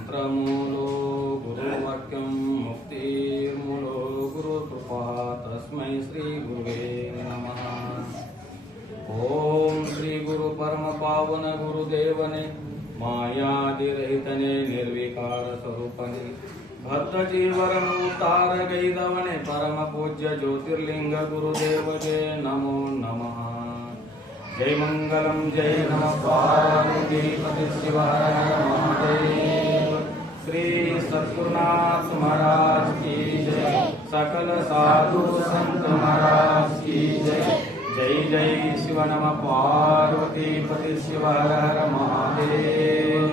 ಮಂತ್ರಮೂಲೋ ಗುರುವಾಕ್ಯಂ ಮುಕ್ತಿರ್ಮೂಲೋ ಗುರುಕೃಪಾ ತಸ್ಮೈ ಶ್ರೀ ಗುರುವೇ ನಮಃ. ಓಂ ಶ್ರೀ ಗುರು ಪರಮ ಪಾವನ ಗುರುದೇವನೇ, ಮಾಯಾದಿರಹಿತನೇ, ನಿರ್ವಿಕಾರ ಸ್ವರೂಪನೇ, ಭಕ್ತ ಜೀವರನು ತಾರಗೈದವನೇ, ಪರಮ ಪೂಜ್ಯ ಜ್ಯೋತಿರ್ಲಿಂಗ ಗುರುದೇವಗೆ ನಮೋ ನಮಃ. जय मंगलम जय नमः पार्वती पति शिव हर महादेव. श्री सद्गुरुनाथ महाराज की जय. सकल साधु संत महाराज की जय. जय जय शिव नमः पार्वती पति शिव हर हर महादेव.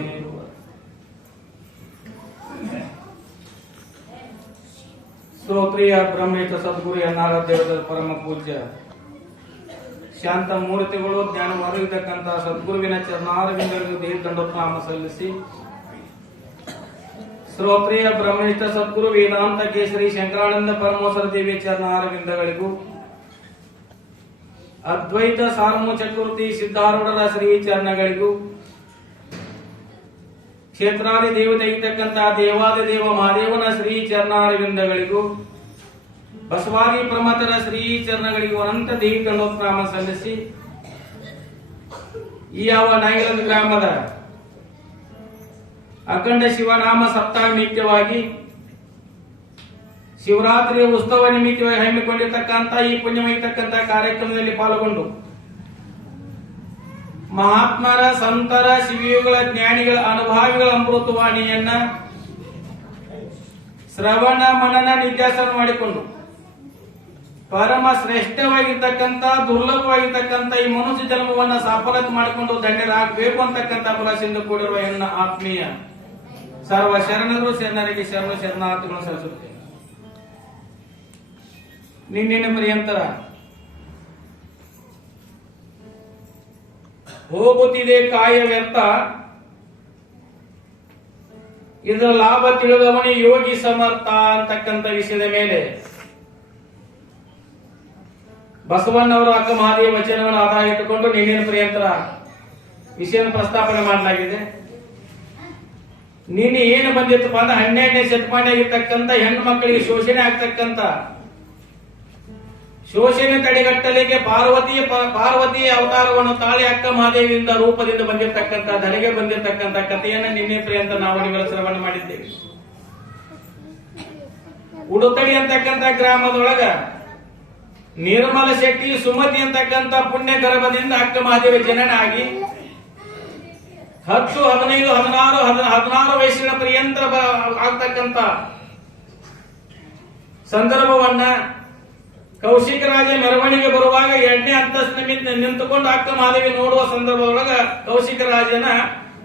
ಸ್ತೋತ್ರಿಯ ಬ್ರಹ್ಮೇಶ ಸದ್ಗುರು ಎನ್ನಾರಾಧ್ಯದ ಪರಮ ಪೂಜ್ಯ ಶಾಂತ ಮೂರ್ತಿಗಳು ಜ್ಞಾನ ಹೊರಗಿದ್ದಕ್ಕಂತಹ ಸದ್ಗುರುವಿನ ಚರಣಾರವಿಂದಗಳಿಗೂ ದೇಹ ದಂಡೋತ್ನಾಮ ಸಲ್ಲಿಸಿ, ಶ್ರೋತ್ರಿಯ ಬ್ರಹ್ಮನಿಷ್ಠ ಸದ್ಗುರು ವೇದಾಂತ ಕೇಸರಿ ಶಂಕರಾನಂದ ಪರಮೇಶ್ವರ ದೇವಿಯ ಚರಣಾರವಿಂದಗಳಿಗೂ, ಅದ್ವೈತ ಸಾರ್ಮ ಚಕ್ರವರ್ತಿ ಸಿದ್ಧಾರೂಢರ ಶ್ರೀ ಚರಣಗಳಿಗೂ, ಕ್ಷೇತ್ರಾದಿ ದೇವತೆ ಇದ್ದಕ್ಕಂತಹ ದೇವಾದಿ ದೇವ ಮಹಾದೇವನ ಶ್ರೀ ಚರಣಾರವಿಂದಗಳಿಗೂ, ಬಸವಾದಿ ಪ್ರಮಥರ ಶ್ರೀ ಚರಣಗಳಿಗೂ ಅನಂತ ದೇವಿ ದಂಡೋತ್ನಾಮ ಸಲ್ಲಿಸಿ, ಈ ಯಾವ ನಾಯಕನ ಗ್ರಾಮದ ಅಖಂಡ ಶಿವನಾಮ ಸಪ್ತಾಹ ನಿಮಿತ್ತವಾಗಿ ಶಿವರಾತ್ರಿಯ ಉತ್ಸವ ನಿಮಿತ್ತವಾಗಿ ಹಮ್ಮಿಕೊಂಡಿರ್ತಕ್ಕಂಥ ಈ ಪುಣ್ಯಮಯತಕ್ಕಂಥ ಕಾರ್ಯಕ್ರಮದಲ್ಲಿ ಪಾಲ್ಗೊಂಡು ಮಹಾತ್ಮರ, ಸಂತರ, ಶಿವಯುಗಳ, ಜ್ಞಾನಿಗಳ, ಅನುಭಾವಿಗಳ ಅಮೃತವಾಣಿಯನ್ನ ಶ್ರವಣ ಮನನ ನಿಧ್ಯಾಸನ ಮಾಡಿಕೊಂಡು ಪರಮ ಶ್ರೇಷ್ಠವಾಗಿರ್ತಕ್ಕಂಥ ದುರ್ಲಭವಾಗಿರ್ತಕ್ಕಂಥ ಈ ಮನುಷ್ಯ ಜನ್ಮವನ್ನ ಸಾಫಲ್ಯತೆ ಮಾಡಿಕೊಂಡು ಧನ್ಯರಾಗಬೇಕು ಅಂತಕ್ಕಂಥ ಫಲಸಿಂದ ಕೂಡಿರುವ ಎನ್ನ ಆತ್ಮೀಯ ಸರ್ವ ಶರಣರು ಶರಣರಿಗೆ ಶರಣ ಶರಣಾರ್ಥಿಗಳನ್ನು ಸಲ್ಲಿಸುತ್ತೇನೆ. ನಿನ್ನಿನ ಪರ್ಯಂತರ ಹೋಗುತ್ತಿದೆ ಕಾಯ ವ್ಯರ್ಥ, ಇದರ ಲಾಭ ತಿಳಿದವನೇ ಯೋಗಿ ಸಮರ್ಥ ಅಂತಕ್ಕಂಥ ವಿಷಯದ ಮೇಲೆ ಬಸವಣ್ಣವರು ಅಕ್ಕ ಮಹಾದೇವ ವಚನವನ್ನು ಆಧಾರ ಇಟ್ಟುಕೊಂಡು ನಿನ್ನಿನ ಪರ್ಯಂತರ ವಿಷಯವನ್ನು ಪ್ರಸ್ತಾಪನೆ ಮಾಡಲಾಗಿದೆ. ನಿನ್ನೆ ಏನು ಬಂದಿತ್ತಪ್ಪ ಅಂದ್ರೆ 12ನೇ ಶತಮಾನವಾಗಿರ್ತಕ್ಕಂಥ ಹೆಣ್ಣು ಮಕ್ಕಳಿಗೆ ಶೋಷಣೆ ಆಗ್ತಕ್ಕಂಥ ಶೋಷಣೆ ತಡೆಗಟ್ಟಲಿಕ್ಕೆ ಪಾರ್ವತಿಯ ಅವತಾರವನ್ನು ತಾಳಿ ಅಕ್ಕ ಮಹಾದೇವಿಯಿಂದ ರೂಪದಿಂದ ಬಂದಿರತಕ್ಕಂಥ ಧರೆಗೆ ಬಂದಿರತಕ್ಕಂಥ ಕಥೆಯನ್ನ ನಿನ್ನೆ ಪರ್ಯಂತ ನಾವು ನಿಮಗೆ ಶ್ರವಣ ಮಾಡಿದ್ದೇವೆ. ಉಡುತಡಿ ಅಂತಕ್ಕಂಥ ಗ್ರಾಮದೊಳಗ ನಿರ್ಮಲ ಶೆಟ್ಟಿ ಸುಮತಿ ಅಂತಕ್ಕಂಥ ಪುಣ್ಯ ಗರ್ಭದಿಂದ ಅಕ್ಕ ಮಹಾದೇವಿ ಜನನ ಆಗಿ 10, 15, 16 ವಯಸ್ಸಿನ ಪರ್ಯಂತ ಆಗ್ತಕ್ಕಂಥ ಸಂದರ್ಭವನ್ನ ಕೌಶಿಕ ರಾಜ ಮೆರವಣಿಗೆ ಬರುವಾಗ 2ನೇ ಅಂತಸ್ತಿನ ನಿಂತುಕೊಂಡು ಅಕ್ಕ ಮಹಾದೇವಿ ನೋಡುವ ಸಂದರ್ಭದೊಳಗ ಕೌಶಿಕ ರಾಜನ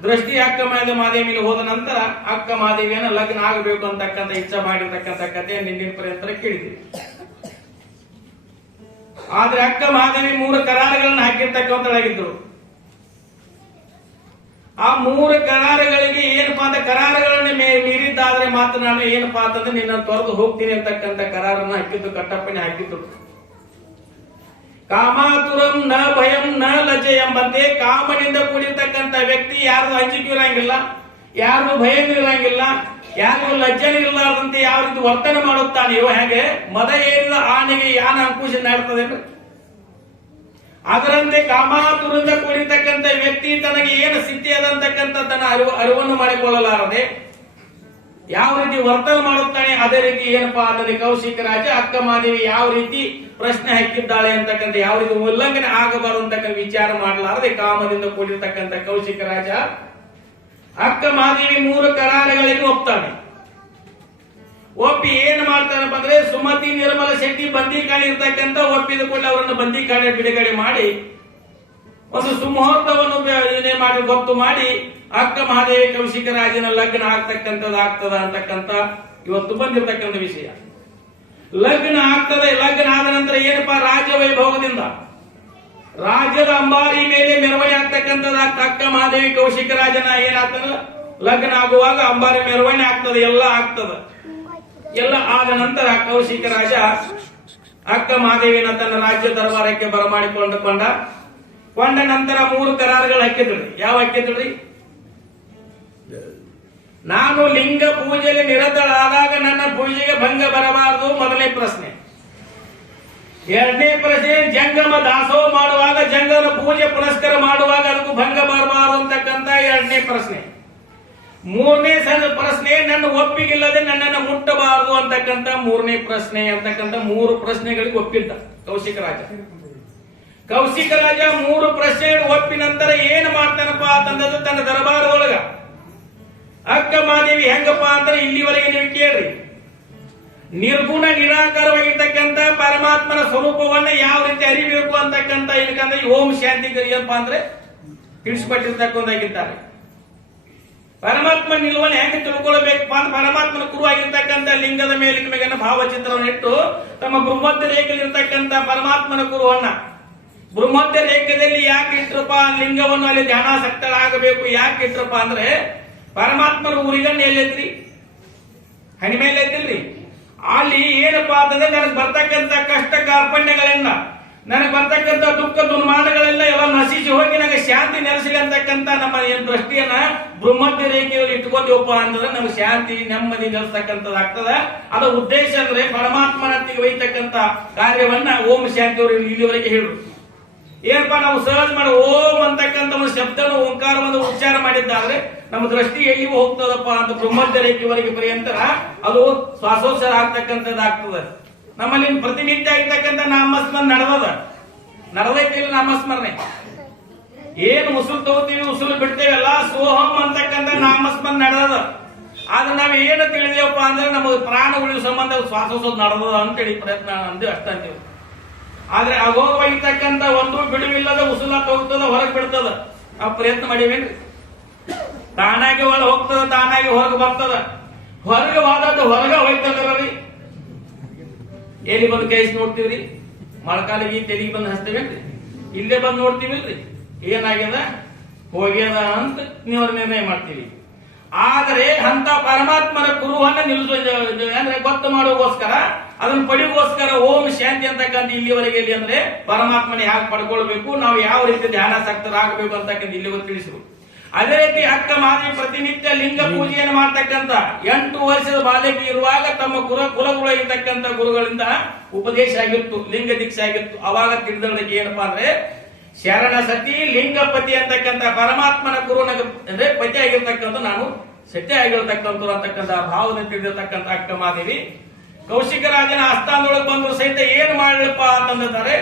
ದೃಷ್ಟಿ ಅಕ್ಕ ಮಹಾದೇವಿಗೆ ಹೋದ ನಂತರ ಅಕ್ಕ ಮಹಾದೇವಿಯನ್ನ ಲಗ್ನ ಆಗಬೇಕು ಅಂತಕ್ಕಂಥ ಇಚ್ಛೆ ಮಾಡಿರ್ತಕ್ಕಂಥ ಕಥೆ ನಿನ್ನಿನ ಪರ್ಯಂತ ಕೇಳಿದ್ವಿ. ಆದ್ರೆ ಅಕ್ಕ ಮಹಾದೇವಿ 3 ಕರಾರಗಳನ್ನು ಹಾಕಿರ್ತಕ್ಕಂಥಳಾಗಿದ್ರು. ಆ 3 ಕರಾರಗಳಿಗೆ ಏನಪ್ಪಾ ಅಂತ ಕರಾರಗಳನ್ನ ಮೀರಿದ್ದಾದ್ರೆ ಮಾತ್ರ ನಾನು ಏನಪ್ಪಾ ಅಂತಂದ್ರೆ ನಿನ್ನ ತೊರೆದು ಹೋಗ್ತೀನಿ ಅಂತಕ್ಕಂಥ ಕರಾರನ್ನ ಹಾಕಿದ್ದು ಕಟ್ಟಪ್ಪನೆ ಹಾಕಿದ್ರು. ಕಾಮಾತುರಂ ನ ಭಯಂ ನ ಲಜ್ಜೆ ಎಂಬಂತೆ ಕಾಮನಿಂದ ಕೂಡಿರ್ತಕ್ಕಂಥ ವ್ಯಕ್ತಿ ಯಾರು ಅಂಜಿಕೆ ಇರಂಗಿಲ್ಲ, ಯಾರು ಭಯ ಇರಂಗಿಲ್ಲ, ಯಾರು ಲಜ್ಜನೆ ಇರಲಾರದಂತೆ ಯಾವ ರೀತಿ ವರ್ತನೆ ಮಾಡುತ್ತಾನೆಯೋ ಹಾಗೆ ಮದ ಏರಿದ ಆನೆಗೆ ಯಾನ ಅಂಕುಶ ನಾಡ್ತದೆ. ಅದರಂತೆ ಕಾಮಾತುರದಿಂದ ಕೂಡಿರ್ತಕ್ಕಂಥ ವ್ಯಕ್ತಿ ತನಗೆ ಏನು ಸ್ಥಿತಿ ಅದಂತಕ್ಕಂಥ ತನ್ನ ಅರಿವನ್ನು ಮಾಡಿಕೊಳ್ಳಲಾರದೆ ಯಾವ ರೀತಿ ವರ್ತನೆ ಮಾಡುತ್ತಾನೆ ಅದೇ ರೀತಿ ಏನಪ್ಪಾ ಅಂದರೆ ಕೌಶಿಕ ರಾಜ ಅಕ್ಕ ಮಹಾದೇವಿ ಯಾವ ರೀತಿ ಪ್ರಶ್ನೆ ಹಾಕಿದ್ದಾಳೆ ಅಂತಕ್ಕಂಥ ಯಾವ ರೀತಿ ಉಲ್ಲಂಘನೆ ಆಗಬಾರದು ಅಂತಕ್ಕಂಥ ವಿಚಾರ ಮಾಡಲಾರದೆ ಕಾಮದಿಂದ ಕೂಡಿರ್ತಕ್ಕಂಥ ಕೌಶಿಕ ರಾಜ ಅಕ್ಕ ಮಹಾದೇವಿ 3 ಕರಾರಗಳಿಗೆ ಒಪ್ತಾನೆ. ಒಪ್ಪಿ ಏನ್ ಮಾಡ್ತಾನಪ್ಪ ಅಂದ್ರೆ ಸುಮತಿ ನಿರ್ಮಲ ಶೆಟ್ಟಿ ಬಂದಿಖಾನೆ ಇರ್ತಕ್ಕಂಥ ಒಪ್ಪಿದ ಕೂಡಲೇ ಅವರನ್ನು ಬಂದಿಖಾನೆ ಬಿಡುಗಡೆ ಮಾಡಿ ಒಂದು ಸುಮುಹೂರ್ತವನ್ನು ಮಾಡಿ ಗೊತ್ತು ಮಾಡಿ ಅಕ್ಕ ಮಹಾದೇವಿ ಕೌಶಿಕ ರಾಜನ ಲಗ್ನ ಆಗ್ತಕ್ಕಂಥದ್ದು ಆಗ್ತದ ಅಂತಕ್ಕಂಥ ಇವತ್ತು ಬಂದಿರತಕ್ಕಂಥ ವಿಷಯ. ಲಗ್ನ ಆಗ್ತದೆ. ಲಗ್ನ ಆದ ನಂತರ ಏನಪ್ಪಾ ರಾಜ ವೈಭವದಿಂದ ರಾಜ್ಯದ ಅಂಬಾರಿ ಮೇಲೆ ಮೆರವಣಿಗೆ ಆಗ್ತಕ್ಕಂಥದ್ದು ಅಕ್ಕ ಮಹಾದೇವಿ ಕೌಶಿಕ ರಾಜನ ಏನಾಗ್ತದ ಲಗ್ನ ಆಗುವಾಗ ಅಂಬಾರಿ ಮೆರವಣಿಗೆ ಆಗ್ತದೆ, ಎಲ್ಲ ಆಗ್ತದ. ಎಲ್ಲ ಆದ ನಂತರ ಕೌಶಿಕ ರಾಜ ಅಕ್ಕ ಮಹಾದೇವಿನ ತನ್ನ ರಾಜ್ಯ ದರ್ಬಾರಕ್ಕೆ ಬರಮಾಡಿಕೊಂಡ ನಂತರ 3 ಕರಾರುಗಳು ಹಾಕಿದ್ರಿ. ಯಾವ ಹಾಕಿದ್ರಿ? ನಾನು ಲಿಂಗ ಪೂಜೆಯಲ್ಲಿ ನಿರತಳಾದಾಗ ನನ್ನ ಪೂಜೆಗೆ ಭಂಗ ಬರಬಾರದು, ಮೊದಲನೇ ಪ್ರಶ್ನೆ. ಎರಡನೇ ಪ್ರಶ್ನೆ, ಜಂಗಮ ದಾಸೋಹ ಮಾಡುವಾಗ ಜಂಗಮ ಪೂಜೆ ಪುನಸ್ಕಾರ ಮಾಡುವಾಗ ಅದಕ್ಕೂ ಭಂಗ ಬರಬಾರದು ಅಂತಕ್ಕಂತ ಎರಡನೇ ಪ್ರಶ್ನೆ. ಮೂರನೇ ಪ್ರಶ್ನೆ, ನನ್ನ ಒಪ್ಪಿಗಿಲ್ಲದೆ ನನ್ನನ್ನು ಮುಟ್ಟಬಾರದು ಅಂತಕ್ಕಂತ ಮೂರನೇ ಪ್ರಶ್ನೆ ಅಂತಕ್ಕಂತ ಮೂರು ಪ್ರಶ್ನೆಗಳಿಗೆ ಒಪ್ಪಿದ್ದ ಕೌಶಿಕ ರಾಜ. ಕೌಶಿಕ ರಾಜ ಮೂರು ಪ್ರಶ್ನೆಗಳು ಒಪ್ಪಿ ನಂತರ ಏನ್ ಮಾಡ್ತಾನಪ್ಪ ಅಂತಂದದ್ದು ತನ್ನ ದರಬಾರದೊಳಗ ಅಕ್ಕ ಮಾದೇವಿ ಹೆಂಗಪ್ಪ ಅಂದ್ರೆ ಇಲ್ಲಿವರೆಗೆ ನೀವು ಕೇಳ್ರಿ, ನಿರ್ಗುಣ ನಿರಾಕಾರವಾಗಿರ್ತಕ್ಕಂಥ ಪರಮಾತ್ಮನ ಸ್ವರೂಪವನ್ನ ಯಾವ ರೀತಿ ಅರಿಬೇಕು ಅಂತಕ್ಕಂಥ ಇಲ್ಲಕಂದ್ರೆ ಓಂ ಶಾಂತಿ ಏನಪ್ಪಾ ಅಂದ್ರೆ ತಿಳಿಸ್ಕೊಟ್ಟಿರ್ತಕ್ಕಂಥಾಗಿದ್ದಾರೆ. ಪರಮಾತ್ಮ ನಿಲುವನ್ನು ಹೆಂಗೆ ತಿಳ್ಕೊಳ್ಬೇಕಪ್ಪ ಅಂತ ಪರಮಾತ್ಮನ ಗುರು ಆಗಿರ್ತಕ್ಕಂಥ ಲಿಂಗದ ಮೇಲಿನ ಭಾವಚಿತ್ರವನ್ನು ಇಟ್ಟು ತಮ್ಮ ಬೃಹತ್ ರೇಖೆಯಲ್ಲಿ ಇರ್ತಕ್ಕಂಥ ಪರಮಾತ್ಮನ ಗುರುವನ್ನ ಬೃಹತ್ ರೇಖೆಯಲ್ಲಿ ಯಾಕೆ ಇಟ್ರಪ್ಪ ಲಿಂಗವನ್ನು ಅಲ್ಲಿ ಧ್ಯಾನಾಸಕ್ತರಾಗಬೇಕು ಯಾಕೆ ಇಟ್ರಪ್ಪ ಅಂದ್ರೆ ಪರಮಾತ್ಮನ ಊರಿಗನ್ನ ಎಲ್ಲೈತ್ರಿ, ಹಣಿ ಮೇಲೆ ಐತಿಲ್ರಿ. ಅಲ್ಲಿ ಏನಪ್ಪಾ ಅಂತಂದ್ರೆ ನನಗೆ ಬರ್ತಕ್ಕಂಥ ಕಷ್ಟ ಕಾರ್ಪಣ್ಯಗಳಿಂದ ನನಗೆ ಬರ್ತಕ್ಕಂಥ ದುಃಖ ದುರ್ಮಾನಗಳೆಲ್ಲ ಎಲ್ಲ ನಶಿಸಿ ಹೋಗಿ ನನಗೆ ಶಾಂತಿ ನೆಲೆಸಲಿ ಅಂತಕ್ಕಂಥ ನಮ್ಮ ದೃಷ್ಟಿಯನ್ನ ಬೃಹತ್ ರೇಖೆಯಲ್ಲಿ ಇಟ್ಕೊಂಡವಪ್ಪ ಅಂತಂದ್ರೆ ನಮ್ಗೆ ಶಾಂತಿ ನೆಮ್ಮದಿ ನೆಲೆಸ್ತಕ್ಕಂಥದ್ದಾಗ್ತದ. ಅದರ ಉದ್ದೇಶ ಅಂದ್ರೆ ಪರಮಾತ್ಮನತ್ತಿಗೆ ಒಯ್ತಕ್ಕಂಥ ಕಾರ್ಯವನ್ನ ಓಂ ಶಾಂತಿ ಅವರು ಇಲ್ಲಿವರೆಗೆ ಹೇಳಿದ್ರು. ಏನಪ್ಪಾ ನಾವು ಸಹಜ ಮಾಡಿ ಓಂ ಅಂತಕ್ಕಂಥ ಒಂದು ಶಬ್ದವನ್ನು ಓಂಕಾರವನ್ನು ಉಚ್ಚಾರ ಮಾಡಿದ್ದಾದ್ರೆ ನಮ್ಮ ದೃಷ್ಟಿ ಎಲ್ಲಿಗೂ ಹೋಗ್ತದಪ್ಪ ಅಂತ ಬ್ರಹ್ಮದ್ಯ ರೇಖೆವರೆಗೆ ಪರ್ಯಂತರ ಅದು ಶ್ವಾಸೋಚ್ಚಾರ ಆಗ್ತಕ್ಕಂಥದ್ದಾಗ್ತದೆ. ನಮ್ಮಲ್ಲಿ ಪ್ರತಿನಿತ್ಯ ಆಗಿರ್ತಕ್ಕಂಥ ನಾಮಸ್ಮರಣೆ ನಡೆದೈತಿಲ್ಲ. ನಾಮಸ್ಮರಣೆ ಏನು ಉಸುರು ತಗೋತೀವಿ ಉಸುರು ಬಿಡ್ತೇವಲ್ಲ, ಸೋಹಂ ಅಂತಕ್ಕಂಥ ನಾಮಸ್ಮರಣೆ ನಡೆದದ. ಆದ್ರೆ ನಾವ್ ಏನು ತಿಳಿದೇವಪ್ಪ ಅಂದ್ರೆ ನಮಗೆ ಪ್ರಾಣ ಉಳಿಯುವ ಸಂಬಂಧ ಶ್ವಾಸೋತ್ಸವ ನಡೆದದ ಅಂತೇಳಿ ಪ್ರಯತ್ನ ಅಂದು ಅಷ್ಟ ಅಂತೀವಿ. ಆದ್ರೆ ಅಗೋಗವಾಗಿರ್ತಕ್ಕಂಥ ಒಂದು ಬಿಡುವಿಲ್ಲದ ಉಸುಲ ಹೋಗ್ತದ, ಹೊರಗೆ ಬಿಡ್ತದ. ನಾವು ಪ್ರಯತ್ನ ಮಾಡಿವೇನ್ರಿ? ತಾನಾಗಿ ಒಳಗೆ ಹೋಗ್ತದ, ತಾನಾಗಿ ಹೊರಗೆ ಬರ್ತದ. ಹೊರಗೆ ಹೋದದ್ದು ಹೊರಗೆ ಹೋಯ್ತದ್ರಿ. ಎಲ್ಲಿ ಬಂದು ಕೈಸಿ ನೋಡ್ತೀವ್ರಿ? ಮೊಳಕಾಲಿಗೆ ತೆಲಿಗೆ ಬಂದು ಹಚ್ತೇವೇನ್ರಿ? ಇಲ್ಲೇ ಬಂದು ನೋಡ್ತೀವಿಲ್ರಿ ಏನಾಗ್ಯದ ಹೋಗ್ಯದ ಅಂತ ನೀವು ನಿರ್ಣಯ ಮಾಡ್ತೀವಿ. ಆದರೆ ಅಂತ ಪರಮಾತ್ಮನ ಗುರುವನ್ನ ಅಂದ್ರೆ ಗೊತ್ತು ಮಾಡೋಗೋಸ್ಕರ ಅದನ್ನ ಪಡಿಗೋಸ್ಕರ ಓಂ ಶಾಂತಿ ಅಂತಕ್ಕಂಥ ಇಲ್ಲಿವರೆಗೆ ಎಲ್ಲಿ ಅಂದ್ರೆ ಪರಮಾತ್ಮನ ಹೇಗೆ ಪಡ್ಕೊಳ್ಬೇಕು, ನಾವು ಯಾವ ರೀತಿ ಧ್ಯಾನಾಸಕ್ತರಾಗಬೇಕು ಅಂತಕ್ಕಂಥ ಇಲ್ಲಿವರೆಗೆ ತಿಳಿಸಿರು. ಅದೇ ರೀತಿ ಅಕ್ಕ ಮಾದೇವಿ ಪ್ರತಿನಿತ್ಯ ಲಿಂಗ ಪೂಜೆಯನ್ನು ಮಾಡ್ತಕ್ಕಂಥ 8 ವರ್ಷದ ಬಾಲಕಿ ಇರುವಾಗ ತಮ್ಮ ಕುಲಗುರು ಇರ್ತಕ್ಕಂಥ ಗುರುಗಳಿಂದ ಉಪದೇಶ ಆಗಿತ್ತು, ಲಿಂಗ ದೀಕ್ಷೆ ಆಗಿತ್ತು. ಅವಾಗ ತಿಳಿದವಳಿಗೆ ಏನಪ್ಪಾ ಅಂದ್ರೆ ಶರಣ ಸತಿ ಲಿಂಗಪತಿ ಅಂತಕ್ಕಂಥ ಪರಮಾತ್ಮನ ಗುರುನ ಅಂದ್ರೆ ಪತಿ ಆಗಿರ್ತಕ್ಕಂಥ ನಾನು ಸತ್ಯ ಆಗಿರ್ತಕ್ಕಂಥವ್ರು ಅಂತಕ್ಕಂಥ ಭಾವನೆ ತಿಳಿದಿರ್ತಕ್ಕಂಥ ಅಕ್ಕ ಮಾದೇವಿ ಕೌಶಿಕ ರಾಜನ ಆಸ್ಥಾನದೊಳಗೆ ಬಂದ್ರು ಸಹಿತ ಏನ್ ಮಾಡಲಪ್ಪ ಅಂತಂದಿದ್ದಾರೆ.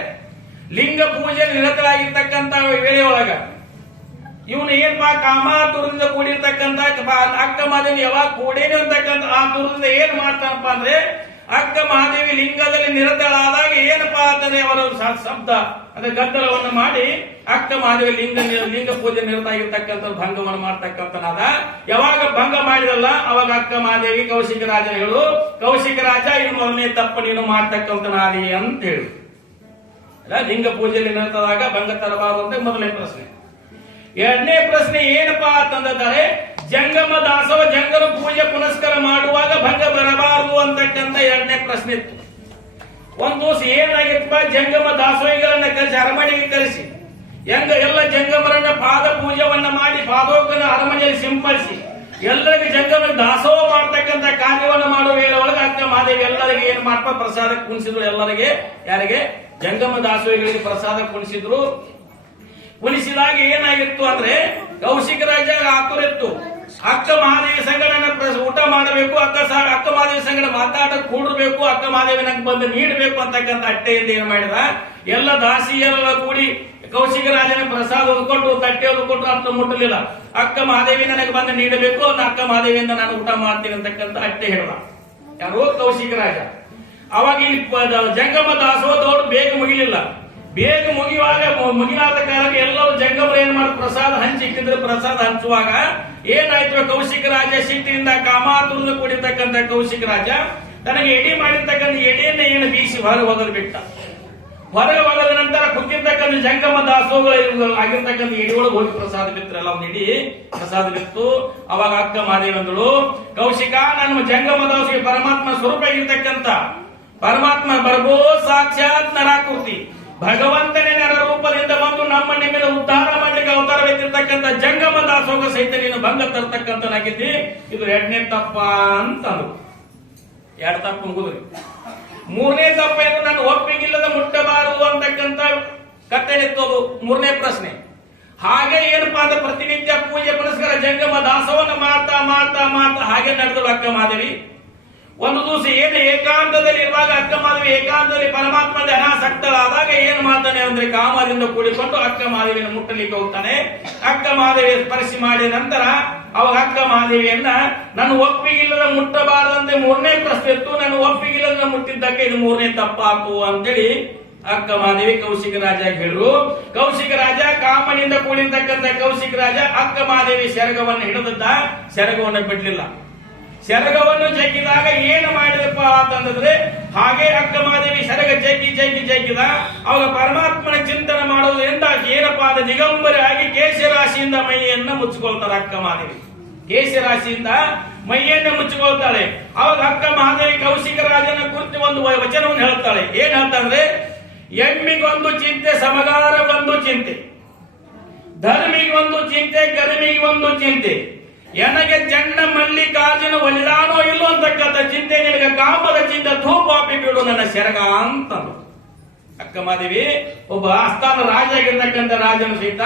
ಲಿಂಗ ಪೂಜೆ ನಿರತರಾಗಿರ್ತಕ್ಕಂಥ ವೇಳೆಯೊಳಗ ಇವನು ಏನ್ಪಾ ಕಾಮಾತುರದಿಂದ ಕೂಡಿರ್ತಕ್ಕಂಥ ಅಕ್ಕ ಮಾದೇವಿ ಯಾವಾಗ ಕೂಡೇನೆ ಅಂತಕ್ಕಂಥ ಆ ತುರದಿಂದ ಏನ್ ಮಾಡ್ತಾನಪ್ಪ ಅಂದ್ರೆ ಅಕ್ಕ ಮಹಾದೇವಿ ಲಿಂಗದಲ್ಲಿ ನಿರತಳಾದಾಗ ಏನಪ್ಪಾ ಅಂತಂದ್ರೆ ಅವರ ಶಬ್ದ ಅಂದ್ರೆ ಗದ್ದಲವನ್ನು ಮಾಡಿ ಅಕ್ಕ ಮಹಾದೇವಿ ಲಿಂಗ ಪೂಜೆ ನಿರತಾಗಿರ್ತಕ್ಕಂಥ ಭಂಗವನ್ನು ಮಾಡ್ತಕ್ಕಂಥನಾದ. ಯಾವಾಗ ಭಂಗ ಮಾಡಿದಲ್ಲ ಅವಾಗ ಅಕ್ಕ ಮಹಾದೇವಿ ಕೌಶಿಕ ರಾಜನ ಹೇಳು, ಕೌಶಿಕ ರಾಜ ಇದು ಮೊದಲನೇ ತಪ್ಪು ನೀನು ಮಾಡ್ತಕ್ಕಂಥನಾದಿ ಅಂತ ಹೇಳಿ ಲಿಂಗ ಪೂಜೆಯಲ್ಲಿ ನಿರತದಾಗ ಭಂಗ ತರಬಾರದು ಅಂತ ಮೊದಲನೇ ಪ್ರಶ್ನೆ. ಎರಡನೇ ಪ್ರಶ್ನೆ ಏನಪ್ಪಾ ಅಂತಂದಿದ್ದಾರೆ, ಜಂಗಮ ದಾಸವ ಜಂಗಮ ಪೂಜೆ ಪುನಸ್ಕಾರ ಮಾಡುವಾಗ ಭಂಗ ಬರಬಾರದು ಅಂತಕ್ಕಂಥ ಎರಡನೇ ಪ್ರಶ್ನೆ ಇತ್ತು. ಒಂದ್ ದಿವಸ ಏನಾಗಿತ್ತಪ್ಪ, ಜಂಗಮ ದಾಸೋಹಿಗಳನ್ನ ಕರೆಸಿ ಅರಮನೆಗೆ ಕರೆಸಿ ಎಲ್ಲ ಜಂಗಮರನ್ನ ಪಾದ ಪೂಜೆವನ್ನ ಮಾಡಿ ಪಾದೋಕನ ಅರಮನೆಯಲ್ಲಿ ಸಿಂಪಡಿಸಿ ಎಲ್ಲರಿಗೆ ಜಂಗಮ ದಾಸೋಹ ಮಾಡ್ತಕ್ಕಂಥ ಕಾರ್ಯವನ್ನು ಮಾಡುವ ವೇಳೆ ಒಳಗೆ ಅಕ್ಕ ಮಾದೇವಿ ಎಲ್ಲರಿಗೆ ಏನ್ ಮಾಡ್ತಾ ಪ್ರಸಾದ ಕುಣಿಸಿದ್ರು. ಎಲ್ಲರಿಗೆ ಯಾರಿಗೆ ಜಂಗಮ ದಾಸೋಹಿಗಳಿಗೆ ಪ್ರಸಾದ ಕುಣಿಸಿದ್ರು. ಕುಣಿಸಿದಾಗ ಏನಾಗಿತ್ತು ಅಂದ್ರೆ ಕೌಶಿಕ ರಾಜ ಆತುರಿತ್ತು. ಅಕ್ಕ ಮಹಾದೇವಿ ಸಂಗಡನ ಊಟ ಮಾಡಬೇಕು, ಅಕ್ಕ ಮಹಾದೇವಿ ಸಂಗಡ ಮಾತಾಡಕ್ ಕೂಡಬೇಕು, ಅಕ್ಕ ಮಹಾದೇವಿ ನಂಗೆ ಬಂದು ನೀಡಬೇಕು ಅಂತಕ್ಕಂಥ ಅಟ್ಟೆಯಿಂದ ಏನ್ ಮಾಡಿದ ಎಲ್ಲ ದಾಸಿಯರೆಲ್ಲ ಕೂಡಿ ಕೌಶಿಕ ರಾಜನ ಪ್ರಸಾದ ಓದ್ಕೊಟ್ಟು ತಟ್ಟೆ ಓದ್ಕೊಟ್ಟು ಅರ್ಥ ಮುಟ್ಟಲಿಲ್ಲ. ಅಕ್ಕ ಮಹಾದೇವಿ ನನಗೆ ಬಂದು ನೀಡಬೇಕು, ಅಕ್ಕ ಮಹಾದೇವಿಯಿಂದ ನಾನು ಊಟ ಮಾಡ್ತೀನಿ ಅಂತಕ್ಕಂಥ ಅಟ್ಟೆ ಹೇಳಿದ ಯಾರು ಕೌಶಿಕ ರಾಜ. ಅವಾಗ ಇಲ್ಲಿ ಜಂಗಮ ದಾಸೋಹದವ್ರು ಬೇಗ ಮುಗಿಲಿಲ್ಲ. ಬೇಗ ಮುಗಿಲಾದ ಕಾಲಕ್ಕೆ ಎಲ್ಲರೂ ಜಂಗಮರು ಏನ್ ಮಾಡಿ ಪ್ರಸಾದ ಹಂಚಿಟ್ಟಿದ್ರು. ಪ್ರಸಾದ ಹಂಚುವಾಗ ಏನಾಯ್ತು, ಕೌಶಿಕ ರಾಜ ಸಿಟ್ಟಿನಿಂದ ಕಾಮಾತುರದಿಂದ ಕೂಡಿರ್ತಕ್ಕಂಥ ಕೌಶಿಕ ರಾಜ ತನಗೆ ಎಡಿ ಮಾಡಿರ್ತಕ್ಕಂಥ ಎಡಿಯನ್ನ ಏನು ಬೀಸಿ ಹೊರಗೆ ಹೋಗಲು ಬಿಟ್ಟ. ಹೊರಗೆ ಹೋಗದ ನಂತರ ಕುಂತಿರ್ತಕ್ಕಂಥ ಜಂಗಮ ದಾಸೋಹಗಳು ಆಗಿರ್ತಕ್ಕಂಥ ಎಡಿಯೊಳಗೆ ಹೋಗಿ ಪ್ರಸಾದ ಬಿತ್ತರಲ್ಲ, ಒಂದು ಎಡಿ ಪ್ರಸಾದ ಬಿತ್ತು. ಅವಾಗ ಅಕ್ಕ ಮಾದೇವಿ ಅಂದಳು, ಕೌಶಿಕ ನನ್ನ ಜಂಗಮ ದಾಸೋಹಿ ಪರಮಾತ್ಮ ಸ್ವರೂಪ ಆಗಿರ್ತಕ್ಕಂಥ ಪರಮಾತ್ಮ ಬರ್ಬೋ ಸಾಕ್ಷಾತ್ ನರಾಕೃತಿ ಭಗವಂತನೇ ನರ ರೂಪದಿಂದ ಬಂದು ನಮ್ಮ ನಿಮ್ಮಿನ ಉದ್ಧಾರ ಮಾಡಲಿಕ್ಕೆ ಅವತಾರವೆತ್ತಿರ್ತಕ್ಕಂಥ ಜಂಗಮ ದಾಸೋಗ ಸಹಿತ ನೀನು ಭಂಗ ತರ್ತಕ್ಕಂಥನಾಗಿದ್ದಿ. ಇದು ಎರಡನೇ ತಪ್ಪ ಅಂತ ಎರಡು ತಪ್ಪು ಮುಗಿದ್ರಿ. ಮೂರನೇ ತಪ್ಪ ಏನು, ನಾನು ಒಪ್ಪಿಗಿಲ್ಲದ ಮುಟ್ಟಬಾರದು ಅಂತಕ್ಕಂಥ ಕಟ್ಟೆನಿತ್ತದು ಮೂರನೇ ಪ್ರಶ್ನೆ. ಹಾಗೆ ಏನಪ್ಪಾ ಅಂದ್ರೆ ಪ್ರತಿನಿತ್ಯ ಪೂಜೆ ಪುನಸ್ಕಾರ ಜಂಗಮ ದಾಸವನ್ನ ಮಾಡ್ತಾ ಮಾಡ್ತಾ ಮಾಡ್ತಾ ಹಾಗೆ ನಡೆದಳು ಅಕ್ಕ ಮಾದೇವಿ. ಒಂದು ದಿವಸ ಏನು ಏಕಾಂತದಲ್ಲಿ ಇರುವಾಗ ಅಕ್ಕ ಮಾದೇವಿ ಏಕಾಂತದಲ್ಲಿ ಪರಮಾತ್ಮದ ಅನಾಸಕ್ತಳಾದಾಗ ಏನ್ ಮಾಡ್ತಾನೆ ಅಂದ್ರೆ ಕಾಮದಿಂದ ಕೂಡಿಕೊಂಡು ಅಕ್ಕ ಮಾದೇವಿಯನ್ನು ಮುಟ್ಟಲಿಕ್ಕೆ ಹೋಗ್ತಾನೆ. ಅಕ್ಕ ಮಾದೇವಿ ಸ್ಪರ್ಶಿ ಮಾಡಿದ ನಂತರ ಅವಾಗ ಅಕ್ಕ ಮಾದೇವಿಯನ್ನ ನನ್ನ ಒಪ್ಪಿಗಿಲ್ಲದ ಮುಟ್ಟಬಾರದಂತೆ ಮೂರನೇ ಪ್ರಶ್ನೆ ಇತ್ತು. ನಾನು ಒಪ್ಪಿಗಿಲ್ಲದ ಮುಟ್ಟಿದ್ದಕ್ಕೆ ಇದು ಮೂರನೇ ತಪ್ಪಾಕು ಅಂತೇಳಿ ಅಕ್ಕ ಮಾದೇವಿ ಕೌಶಿಕ ರಾಜ ಹೇಳಿದ್ರು. ಕೌಶಿಕ ರಾಜ ಕಾಮನಿಂದ ಕೂಡಿರ್ತಕ್ಕಂಥ ಕೌಶಿಕ ರಾಜ ಅಕ್ಕ ಮಾದೇವಿ ಸೆರಗವನ್ನು ಹಿಡಿದದ್ದ, ಸೆರಗವನ್ನು ಬಿಡ್ಲಿಲ್ಲ. ಸೆರಗವನ್ನು ಜಗ್ಗಿದಾಗ ಏನು ಮಾಡಿದಪ್ಪ ಅಂತಂದ್ರೆ ಹಾಗೆ ಅಕ್ಕ ಮಾದೇವಿ ಸೆರಗ ಜಗ್ಗಿದ ಅವಾಗ ಪರಮಾತ್ಮನ ಚಿಂತನೆ ಮಾಡೋದ್ರಿಂದ ಏನಪ್ಪಾ ಅಂದ್ರೆ ದಿಗಂಬರಿ ಆಗಿ ಕೇಶರಾಶಿಯಿಂದ ಮೈಯನ್ನು ಮುಚ್ಚಿಕೊಳ್ತಾಳೆ ಅಕ್ಕ ಮಾದೇವಿ. ಕೇಶರಾಶಿಯಿಂದ ಮೈಯನ್ನು ಮುಚ್ಚಿಕೊಳ್ತಾಳೆ. ಅವಾಗ ಅಕ್ಕ ಮಹಾದೇವಿ ಕೌಶಿಕ ರಾಜನ ಕುರಿತು ಒಂದು ವಚನವನ್ನು ಹೇಳ್ತಾಳೆ. ಏನ್ ಹೇಳ್ತಾಳೆ, ಎಮ್ಮಿಗೊಂದು ಚಿಂತೆ ಸಮಗಾರಗೊಂದು ಚಿಂತೆ, ಧರ್ಮಿಗೊಂದು ಚಿಂತೆ ಗರ್ಮಿಗೊಂದು ಚಿಂತೆ, ಎನಗೆ ಚಂಡ ಮಲ್ಲಿಕಾರ್ಜುನ ಒಲಿದಾನೋ ಇಲ್ಲೋ ಅಂತಕ್ಕಂಥ ಚಿಂತೆ, ನಿನಗೆ ಕಾಮದ ಚಿಂತೆ ಥೂಪಾಪಿ ಬಿಡು ನನ್ನ ಸೆರಗ ಅಂತ ಅಕ್ಕ ಮಾದೇವಿ. ಒಬ್ಬ ಆಸ್ಥಾನ ರಾಜ ಆಗಿರ್ತಕ್ಕಂಥ ರಾಜನ ಸಹಿತ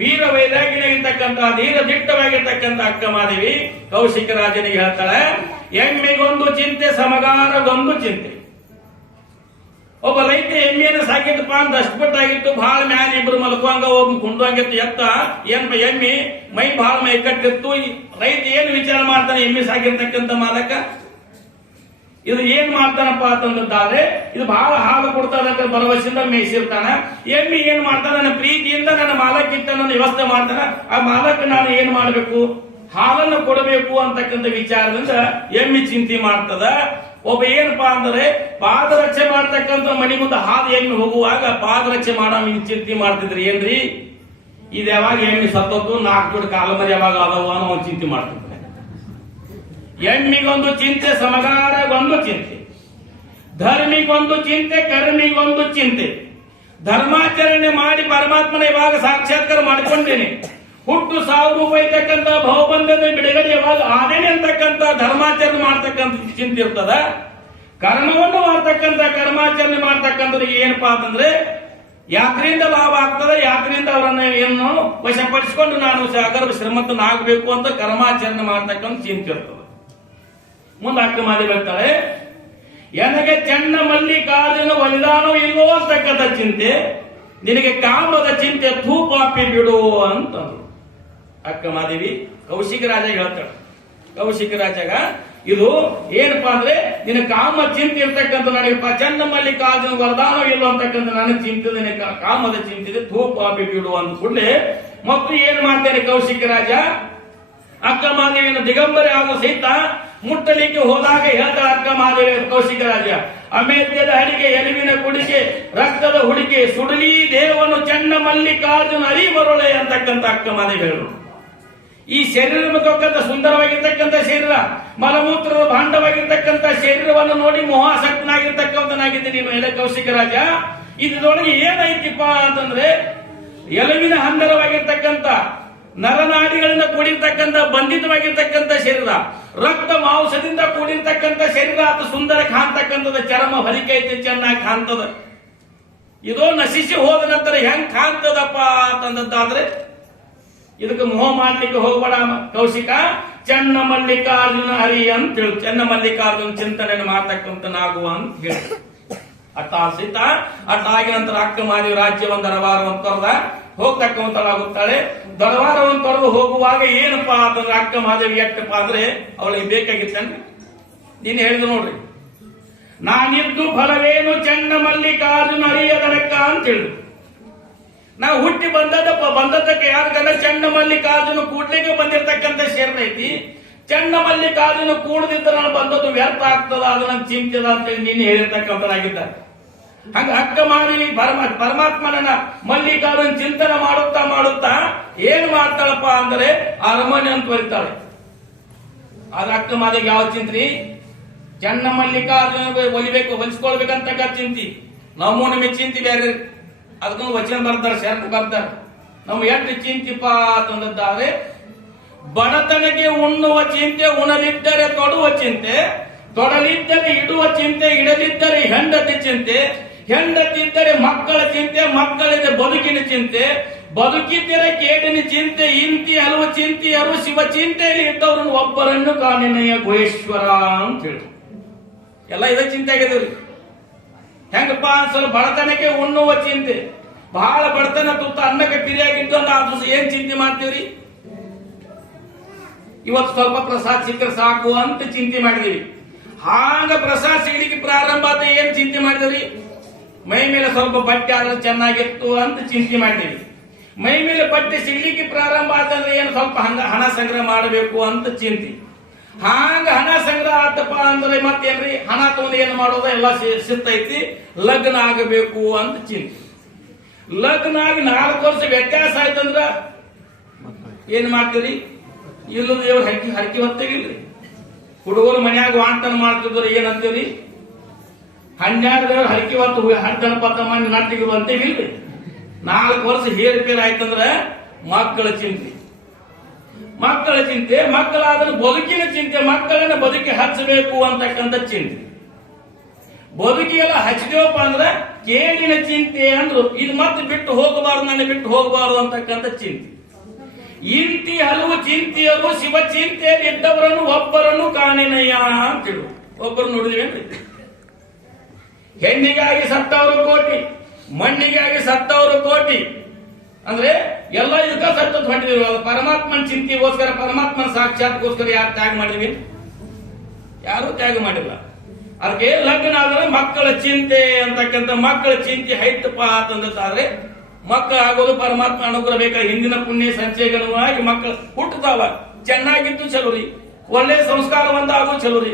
ವೀರ ವೈರಾಗಿನಾಗಿರ್ತಕ್ಕಂಥ ಧೀರ ದಿಟ್ಟವಾಗಿರ್ತಕ್ಕಂಥ ಅಕ್ಕ ಮಾದೇವಿ ಕೌಶಿಕ ರಾಜನಿಗೆ ಹೇಳ್ತಾಳೆ, ಎಮ್ಮಿಗೊಂದು ಚಿಂತೆ ಸಮಗಾರಗೊಂದು ಚಿಂತೆ. ಒಬ್ಬ ರೈತ ಎಮ್ಮೆಯನ್ನು ಸಾಕಿದ್ದಪ್ಪ ಅಂತ ಅಷ್ಟಪಟ್ಟಾಗಿತ್ತು, ಬಹಳ ಮ್ಯಾಲ ಇಬ್ರು ಮಲ್ಕೊಂಗ ಒಬ್ಬ ಕುಂಡುವಂಗಿತ್ತು. ಎತ್ತ ಏನ್ಪ ಎಮ್ಮಿ ಮೈ ಬಹಳ ಮೈ ಕಟ್ಟಿತ್ತು. ರೈತ ಏನು ವಿಚಾರ ಮಾಡ್ತಾನೆ, ಎಮ್ಮೆ ಸಾಕಿರ್ತಕ್ಕಂಥ ಮಾಲಕ ಇದು ಏನ್ ಮಾಡ್ತಾನಪ್ಪ ಅಂತಂದಾದ್ರೆ ಇದು ಬಹಳ ಹಾಲು ಕೊಡ್ತಾರಂತ ಭರವಸೆಯಿಂದ ಮೇಯಿಸಿರ್ತಾನ. ಎಮ್ಮಿ ಏನ್ ಮಾಡ್ತಾನ, ನನ್ನ ಪ್ರೀತಿಯಿಂದ ನನ್ನ ಮಾಲಕ್ಕಿಂತ ನನ್ನ ವ್ಯವಸ್ಥೆ ಮಾಡ್ತಾನ. ಆ ಮಾಲಕ ನಾನು ಏನ್ ಮಾಡ್ಬೇಕು, ಹಾಲನ್ನು ಕೊಡಬೇಕು ಅಂತಕ್ಕಂಥ ವಿಚಾರದಿಂದ ಎಮ್ಮಿ ಚಿಂತೆ ಮಾಡ್ತದ. ಒಬ್ಬ ಏನಪ್ಪಾ ಅಂದ್ರೆ ಪಾದರಕ್ಷೆ ಮಾಡ್ತಕ್ಕಂಥ ಮನಿ ಮುಂದೆ ಹಾಲು ಎಮ್ಮಿ ಹೋಗುವಾಗ ಪಾದರಕ್ಷೆ ಮಾಡೋ ಚಿಂತೆ ಮಾಡ್ತಿದ್ರಿ. ಏನ್ರಿ ಇದು ಯಾವಾಗ ಎಮ್ಮಿ ಸತ್ತೊತ್ತು 4 ಜೋಡಿ ಕಾಲ ಮರಿ ಯಾವಾಗ ಅದಾವ ಅನ್ನೋ ಚಿಂತೆ ಮಾಡ್ತಿದ್ರೆ. ಎಮ್ಮಿಗೊಂದು ಚಿಂತೆ ಸಮಗಾರಗೊಂದು ಚಿಂತೆ, ಧರ್ಮಿಗೊಂದು ಚಿಂತೆ ಕರ್ಮಿಗೊಂದು ಚಿಂತೆ. ಧರ್ಮಾಚರಣೆ ಮಾಡಿ ಪರಮಾತ್ಮನ ಇವಾಗ ಸಾಕ್ಷಾತ್ಕಾರ ಮಾಡಿಕೊಂಡೇನೆ, ಹುಟ್ಟು ಸಾವು ರೂಪ ಇರ್ತಕ್ಕಂಥ ಭವಬಂಧದ ಬಿಡುಗಡೆ ಯಾವಾಗ ಆದೇನೆ ಅಂತಕ್ಕಂಥ ಧರ್ಮಾಚರಣೆ ಮಾಡ್ತಕ್ಕಂಥ ಚಿಂತೆ ಇರ್ತದ. ಕರ್ಮವನ್ನು ಮಾಡ್ತಕ್ಕಂಥ ಕರ್ಮಾಚರಣೆ ಮಾಡ್ತಕ್ಕಂಥವ್ರಿಗೆ ಏನಪ್ಪಾ ಅಂತಂದ್ರೆ ಯಾತ್ರೆಯಿಂದ ಲಾಭ ಆಗ್ತದೆ, ಯಾತ್ರೆಯಿಂದ ಅವರನ್ನ ಏನು ವಶಪಡಿಸಿಕೊಂಡು ನಾನು ಸಾಗರ ಶ್ರೀಮಂತನಾಗಬೇಕು ಅಂತ ಕರ್ಮಾಚರಣೆ ಮಾಡ್ತಕ್ಕಂಥ ಚಿಂತೆ ಇರ್ತದೆ. ಮುಂದೆ ಅಕ್ಕ ಮಾದೇವಿ ಹೇಳ್ತಾಳೆ, ನನಗೆ ಚನ್ನ ಮಲ್ಲಿಕಾರ್ಜುನ ಒಲಿದಾನೋ ಇಲ್ಲೋ ಅಂತಕ್ಕಂಥ ಚಿಂತೆ, ನಿನಗೆ ಕಾಮದ ಚಿಂತೆ ಥೂಪಾಪಿ ಬಿಡು ಅಂತ ಅಕ್ಕ ಮಾದೇವಿ ಕೌಶಿಕ ರಾಜ ಹೇಳ್ತಾಳೆ. ಕೌಶಿಕ ರಾಜಗ ಇದು ಏನಪ್ಪಾ ಅಂದ್ರೆ ನಿನ್ನ ಕಾಮ ಚಿಂತೆ ಇರ್ತಕ್ಕಂಥ ನನಗೆ ಚನ್ನ ಮಲ್ಲಿಕಾರ್ಜುನ ವರದಾನೋ ಇಲ್ಲೋ ಅಂತಕ್ಕಂಥ ನನ್ನ ಚಿಂತೆ, ಕಾಮದ ಚಿಂತೆ ಥೂಪಾಪಿ ಬಿಡು ಅಂದ ಕೂಡಲೇ ಮತ್ತು ಏನ್ ಮಾಡ್ತೇನೆ ಕೌಶಿಕ ರಾಜ ಅಕ್ಕ ಮಾದೇವಿನ ದಿಗಂಬರಿ ಆಗೋ ಸಹಿತ ಮುಟ್ಟಲಿಕ್ಕೆ ಹೋದಾಗ ಹೇಳ್ತಾಳ ಅಕ್ಕ ಮಾದೇವಿ ಕೌಶಿಕ ರಾಜ, ಅಮೇಧ್ಯದ ಅಡಿಗೆ ಎಲುವಿನ ಕುಡಿಕೆ ರಕ್ತದ ಹುಡಿಕೆ ಸುಡಲಿ ದೇವನು ಚನ್ನ ಮಲ್ಲಿಕಾರ್ಜುನ ಅರಿ ಬರೋಳೆ ಅಂತಕ್ಕಂಥ ಅಕ್ಕ ಮಾದೇವಿ ಹೇಳು. ಈ ಶರೀರ ಮುಖಕ್ಕಂತ ಸುಂದರವಾಗಿರ್ತಕ್ಕಂಥ ಶರೀರ, ಮಲಮೂತ್ರದ ಭಾಂಡವಾಗಿರ್ತಕ್ಕಂಥ ಶರೀರವನ್ನು ನೋಡಿ ಮೋಹಾಸಕ್ತನಾಗಿರ್ತಕ್ಕಂಥನಾಗಿದ್ದೆ ನೀನು ಎಲ್ಲ ಕೌಶಿಕ ರಾಜ. ಇದರೊಳಗೆ ಏನೈತಿಪ್ಪ ಅಂತಂದ್ರೆ ಎಲುವಿನ ಹಂದರವಾಗಿರ್ತಕ್ಕಂಥ ನರನಾಡಿಗಳಿಂದ ಕೂಡಿರ್ತಕ್ಕಂಥ ಬಂಧಿತವಾಗಿರ್ತಕ್ಕಂಥ ಶರೀರ, ರಕ್ತ ಮಾಂಸದಿಂದ ಕೂಡಿರ್ತಕ್ಕಂಥ ಶರೀರ, ಅದು ಸುಂದರ ಕಾಣ್ತಕ್ಕಂಥದ ಚರ್ಮ ಹೊಲಿಕೈತೆ ಚೆನ್ನಾಗಿ ಕಾಣ್ತದ. ಇದೋ ನಶಿಸಿ ಹೋದ ನಂತರ ಹೆಂಗ್ ಕಾಣ್ತದಪ್ಪ ಅಂತಂದಾದ್ರೆ ಇದಕ್ಕೆ ಮೋಹ ಮಾಡ್ಲಿಕ್ಕೆ ಹೋಗ್ಬೇಡ ಕೌಶಿಕ. ಚನ್ನ ಮಲ್ಲಿಕಾರ್ಜುನ ಹರಿ ಅಂತ ಹೇಳು, ಚನ್ನ ಮಲ್ಲಿಕಾರ್ಜುನ ಚಿಂತನೆ ಮಾಡ್ತಕ್ಕಂಥ ನಾಗುವ ಅಂತ ಹೇಳಿ ಅಟ್ಟ ಸೀತ. ಅಟ್ಟ ಆಗಿದ ನಂತರ ಅಕ್ಕ ಮಾದೇವಿ ರಾಜ್ಯವನ್ನು ದರಬಾರವನ್ನು ತೊರೆದ ಹೋಗ್ತಕ್ಕಂಥಳಾಗುತ್ತಾಳೆ. ದರಬಾರವನ್ನು ತೊರೆದು ಹೋಗುವಾಗ ಏನಪ್ಪಾ ಅಂತಂದ್ರೆ ಅಕ್ಕ ಮಾದೇವಿ ಎಟ್ಟಪ್ಪ ಅಂದ್ರೆ ಅವಳಿಗೆ ಬೇಕಾಗಿತ್ತಂದ್ರೆ ನೀನು ಹೇಳಿದ್ರು ನೋಡ್ರಿ, ನಾನಿದ್ದು ಫಲವೇನು ಚನ್ನ ಮಲ್ಲಿಕಾರ್ಜುನ ಹರಿಯದನಕ್ಕ ಅಂತ ಹೇಳಿದ್ರು. ನಾವು ಹುಟ್ಟಿ ಬಂದದ್ದಕ್ಕೆ ಯಾಕಂದ್ರೆ ಚನ್ನ ಮಲ್ಲಿಕಾರ್ಜುನ ಕೂಡ್ಲಿಕ್ಕೆ ಬಂದಿರತಕ್ಕಂಥ ಶರೀರ ಐತಿ. ಚನ್ನ ಮಲ್ಲಿಕಾರ್ಜುನ ಕೂಡದಿದ್ದ ನಾನು ಬಂದದ್ದು ವ್ಯರ್ಥ ಆಗ್ತದ, ಅದು ನನ್ ಚಿಂತಿದ ಅಂತೇಳಿ ನೀನು ಹೇಳಿರ್ತಕ್ಕಂಥದ್ದಾಗಿದ್ದಾರೆ. ಹಂಗ ಅಕ್ಕ ಮಾದೇವಿ ಪರಮಾತ್ಮನ ಮಲ್ಲಿಕಾರ್ಜುನ ಚಿಂತನೆ ಮಾಡುತ್ತಾ ಮಾಡುತ್ತಾ ಏನ್ ಮಾಡ್ತಾಳಪ್ಪ ಅಂದ್ರೆ ಅರಮನೆ ಅಂತ ಬರೀತಾಳೆ. ಆದ್ರೆ ಅಕ್ಕ ಮಾದೇವಿ ಯಾವ ಚಿಂತ್ರಿ, ಚನ್ನ ಮಲ್ಲಿಕಾರ್ಜುನ ಒಲಿಬೇಕು ಹೊಲಿಸ್ಕೊಳ್ಬೇಕಂತ ಚಿಂತಿ. ನಮ್ಮೂನ ಚಿಂತಿ ಬೇರೆ ಅದಕ್ಕೊಂದು ವಚನ ಬರ್ತಾರೆ, ಶರಣ ಬರ್ತಾರೆ. ನಾವು ಎಷ್ಟು ಚಿಂತಿಪ ಅಂತಂದಾದ್ರೆ, ಬಡತನಕ್ಕೆ ಉಣ್ಣುವ ಚಿಂತೆ, ಉಣಲಿದ್ದರೆ ತೊಡುವ ಚಿಂತೆ, ತೊಡಲಿದ್ದರೆ ಇಡುವ ಚಿಂತೆ, ಇಡಲಿದ್ದರೆ ಹೆಂಡತಿ ಚಿಂತೆ, ಹೆಂಡತಿದ್ದರೆ ಮಕ್ಕಳ ಚಿಂತೆ, ಮಕ್ಕಳಿದ್ದರೆ ಬದುಕಿನ ಚಿಂತೆ, ಬದುಕಿದ್ದರೆ ಕೇಡಿನ ಚಿಂತೆ, ಇಂತಿ ಹಲವು ಚಿಂತೆಯರು ಶಿವ ಚಿಂತೆಯಲ್ಲಿ ಇದ್ದವ್ರನ್ನು ಒಬ್ಬರನ್ನು ಕಾಣಿನಯ್ಯ ಗುಹೇಶ್ವರ ಅಂತ ಹೇಳಿ ಎಲ್ಲ ಇದ ಚಿಂತೆ ಆಗಿದವ್ರಿ. ಹೆಂಗಪ್ಪ ಅನ್ಸಲ್ಲ, ಬಡತನಕ್ಕೆ ಉಣ್ಣುವ ಚಿಂತೆ, ಬಹಳ ಬಡತನ ತುತ್ತ ಅನ್ನಕ್ಕೆ ಪಿರಿಯಾಗಿದ್ದು ಅದು ಏನ್ ಚಿಂತೆ ಮಾಡ್ತೀವ್ರಿ? ಇವತ್ತು ಸ್ವಲ್ಪ ಪ್ರಸಾದ ಸಿಕ್ಕರೆ ಸಾಕು ಅಂತ ಚಿಂತೆ ಮಾಡಿದೀವಿ. ಹಾಂಗ ಪ್ರಸಾದ ಸಿಗಲಿಕ್ಕೆ ಪ್ರಾರಂಭ ಆದ ಏನ್ ಚಿಂತೆ ಮಾಡಿದವ್ರಿ? ಮೈ ಮೇಲೆ ಸ್ವಲ್ಪ ಬಟ್ಟೆ ಆದ್ರೆ ಚೆನ್ನಾಗಿತ್ತು ಅಂತ ಚಿಂತೆ ಮಾಡಿದೀವಿ. ಮೈ ಮೇಲೆ ಬಟ್ಟೆ ಸಿಗ್ಲಿಕ್ಕೆ ಪ್ರಾರಂಭ ಆದ್ರೆ ಏನು ಸ್ವಲ್ಪ ಹಣ ಸಂಗ್ರಹ ಮಾಡಬೇಕು ಅಂತ ಚಿಂತೆ. ಹಾಂಗ ಹಣ ಸಂಗ್ರಹ ಆತಪ್ಪ ಅಂದ್ರೆ ಮತ್ತೇನ್ರಿ, ಹಣ ತಗೊಂಡು ಏನ್ ಮಾಡೋದ ಎಲ್ಲ ಸಿಗ್ತೈತಿ, ಲಗ್ನ ಆಗಬೇಕು ಅಂತ ಚಿಂತೆ. ಲಗ್ನ ಆಗಿ 4 ವರ್ಷ ವ್ಯತ್ಯಾಸ ಆಯ್ತಂದ್ರ ಏನ್ ಮಾಡ್ತೀರಿ? ಇಲ್ಲದ ದೇವ್ರ ಹರಕಿ ಹೊತ್ತಗಿಲ್ರಿ. ಹುಡುಗರು ಮನ್ಯಾಗ ವಾಂತನ ಮಾಡ್ತಿದ್ರು ಏನಂತೀರಿ? 12 ದೇವ್ರ ಹರಕಿ ಹೊತ್ತು ಹಡ್ಡನಪತ್ತ ಮಂದಿ ನಟ್ಟಿಗೆ ಅಂತೇವಿಲ್ರಿ. 4 ವರ್ಷ ಹೇರ್ಪೇರ್ ಆಯ್ತಂದ್ರ ಮಕ್ಕಳ ಚಿಂತೆ, ಮಕ್ಕಳ ಚಿಂತೆ, ಮಕ್ಕಳಾದ್ರೆ ಬದುಕಿನ ಚಿಂತೆ, ಮಕ್ಕಳನ್ನ ಬದುಕಿ ಹಚ್ಚಬೇಕು ಅಂತಕ್ಕಂಥ ಚಿಂತೆ. ಬದುಕಿಗೆಲ್ಲ ಹಚ್ಚಿದೇವಪ್ಪ ಅಂದ್ರ ಕೇಳಿನ ಚಿಂತೆ ಅಂದ್ರು. ಇದು ಮತ್ತೆ ಬಿಟ್ಟು ಹೋಗಬಾರ್ದು, ನನ್ನ ಬಿಟ್ಟು ಹೋಗಬಾರ್ದು ಅಂತಕ್ಕಂಥ ಚಿಂತೆ. ಇಂತಿ ಹಲವು ಚಿಂತೆಯರು ಶಿವ ಚಿಂತೆಯಲ್ಲಿ ಇದ್ದವರನ್ನು ಒಬ್ಬರನ್ನು ಕಾಣಿನಯ್ಯ ಅಂತೇಳು. ಒಬ್ಬರು ನೋಡಿದ್ವೇನ್ರಿ? ಹೆಣ್ಣಿಗಾಗಿ ಸತ್ತವರು ಕೋಟಿ, ಮಣ್ಣಿಗಾಗಿ ಸತ್ತವರು ಕೋಟಿ ಅಂದ್ರೆ ಎಲ್ಲ ಇದಕ್ಕ ಸತ್ತ ಹೊಂಟಿದ್ರು. ಪರಮಾತ್ಮನ ಚಿಂತೆಗೋಸ್ಕರ, ಪರಮಾತ್ಮನ ಸಾಕ್ಷಾತ್ಗೋಸ್ಕರ ಯಾರು ತ್ಯಾಗ ಮಾಡಿದ್ವಿ? ಯಾರು ತ್ಯಾಗ ಮಾಡಿಲ್ಲ. ಅದಕ್ಕೆ ಲಗ್ನ ಆದ್ರೆ ಮಕ್ಕಳ ಚಿಂತೆ ಅಂತಕ್ಕಂಥ, ಮಕ್ಕಳ ಚಿಂತೆ ಹೈತಪ್ಪ ಅಂತಂದಾದ್ರೆ ಮಕ್ಕಳು ಆಗೋದು ಪರಮಾತ್ಮ ಅನುಗ್ರಹ ಬೇಕಾ. ಹಿಂದಿನ ಪುಣ್ಯ ಸಂಚಯನವಾಗಿ ಮಕ್ಕಳು ಹುಟ್ಟುತ್ತಾವ, ಚೆನ್ನಾಗಿದ್ದು ಚಲೋ ರೀ, ಒಳ್ಳೆ ಸಂಸ್ಕಾರವಂತ ಆಗೋದು ಚಲೋ ರೀ.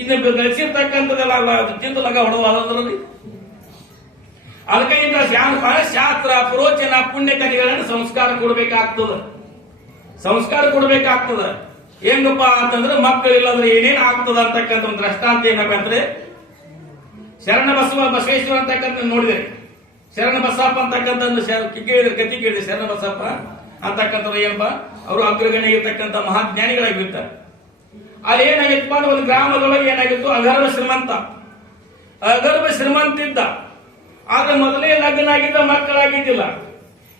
ಇನ್ನು ಗಳಿಸಿರ್ತಕ್ಕಂಥದ್ದೆಲ್ಲ ತಿಂದು ಲಗ ಹೊಡೆದ್ರಿ. ಅದಕ್ಕಿಂತ ಶಾಸ್ತ್ರ ಪುರೋಚನ ಪುಣ್ಯ ಕಥೆಗಳನ್ನು ಸಂಸ್ಕಾರ ಕೊಡಬೇಕಾಗ್ತದ, ಸಂಸ್ಕಾರ ಕೊಡಬೇಕಾಗ್ತದ. ಹೆಂಗಪ್ಪ ಅಂತಂದ್ರೆ ಮಕ್ಕಳು ಇಲ್ಲದ್ರೆ ಏನೇನು ಆಗ್ತದ ಅಂತಕ್ಕಂಥ ಒಂದು ದೃಷ್ಟಾಂತ ಏನಂದ್ರೆ, ಶರಣ ಬಸವೇಶ್ವರ ಅಂತಕ್ಕಂಥ ನೋಡಿದ್ರೆ, ಶರಣ ಬಸಪ್ಪ ಅಂತಕ್ಕಂಥ ಕೇಳಿದ್ರೆ ಕತಿ ಕೇಳಿದ್ರೆ, ಶರಣ ಬಸಪ್ಪ ಅಂತಕ್ಕಂಥದ್ದು ಏನಪ್ಪ, ಅವರು ಅಗ್ರಗಣ್ಯ ಇರ್ತಕ್ಕಂಥ ಮಹಾಜ್ಞಾನಿಗಳಾಗಿರ್ತಾರೆ. ಅಲ್ಲಿ ಏನಾಗಿತ್ತಪ್ಪ ಅಂದ್ರೆ ಒಂದು ಗ್ರಾಮದೊಳಗೆ ಏನಾಗಿತ್ತು, ಅಗರ್ಭ ಶ್ರೀಮಂತ, ಅಗರ್ಭ ಶ್ರೀಮಂತ ಇದ್ದ. ಆದ್ರೆ ಮೊದಲೇ ಲಗ್ನ ಆಗಿದ್ದ, ಮಕ್ಕಳಾಗಿದ್ದಿಲ್ಲ.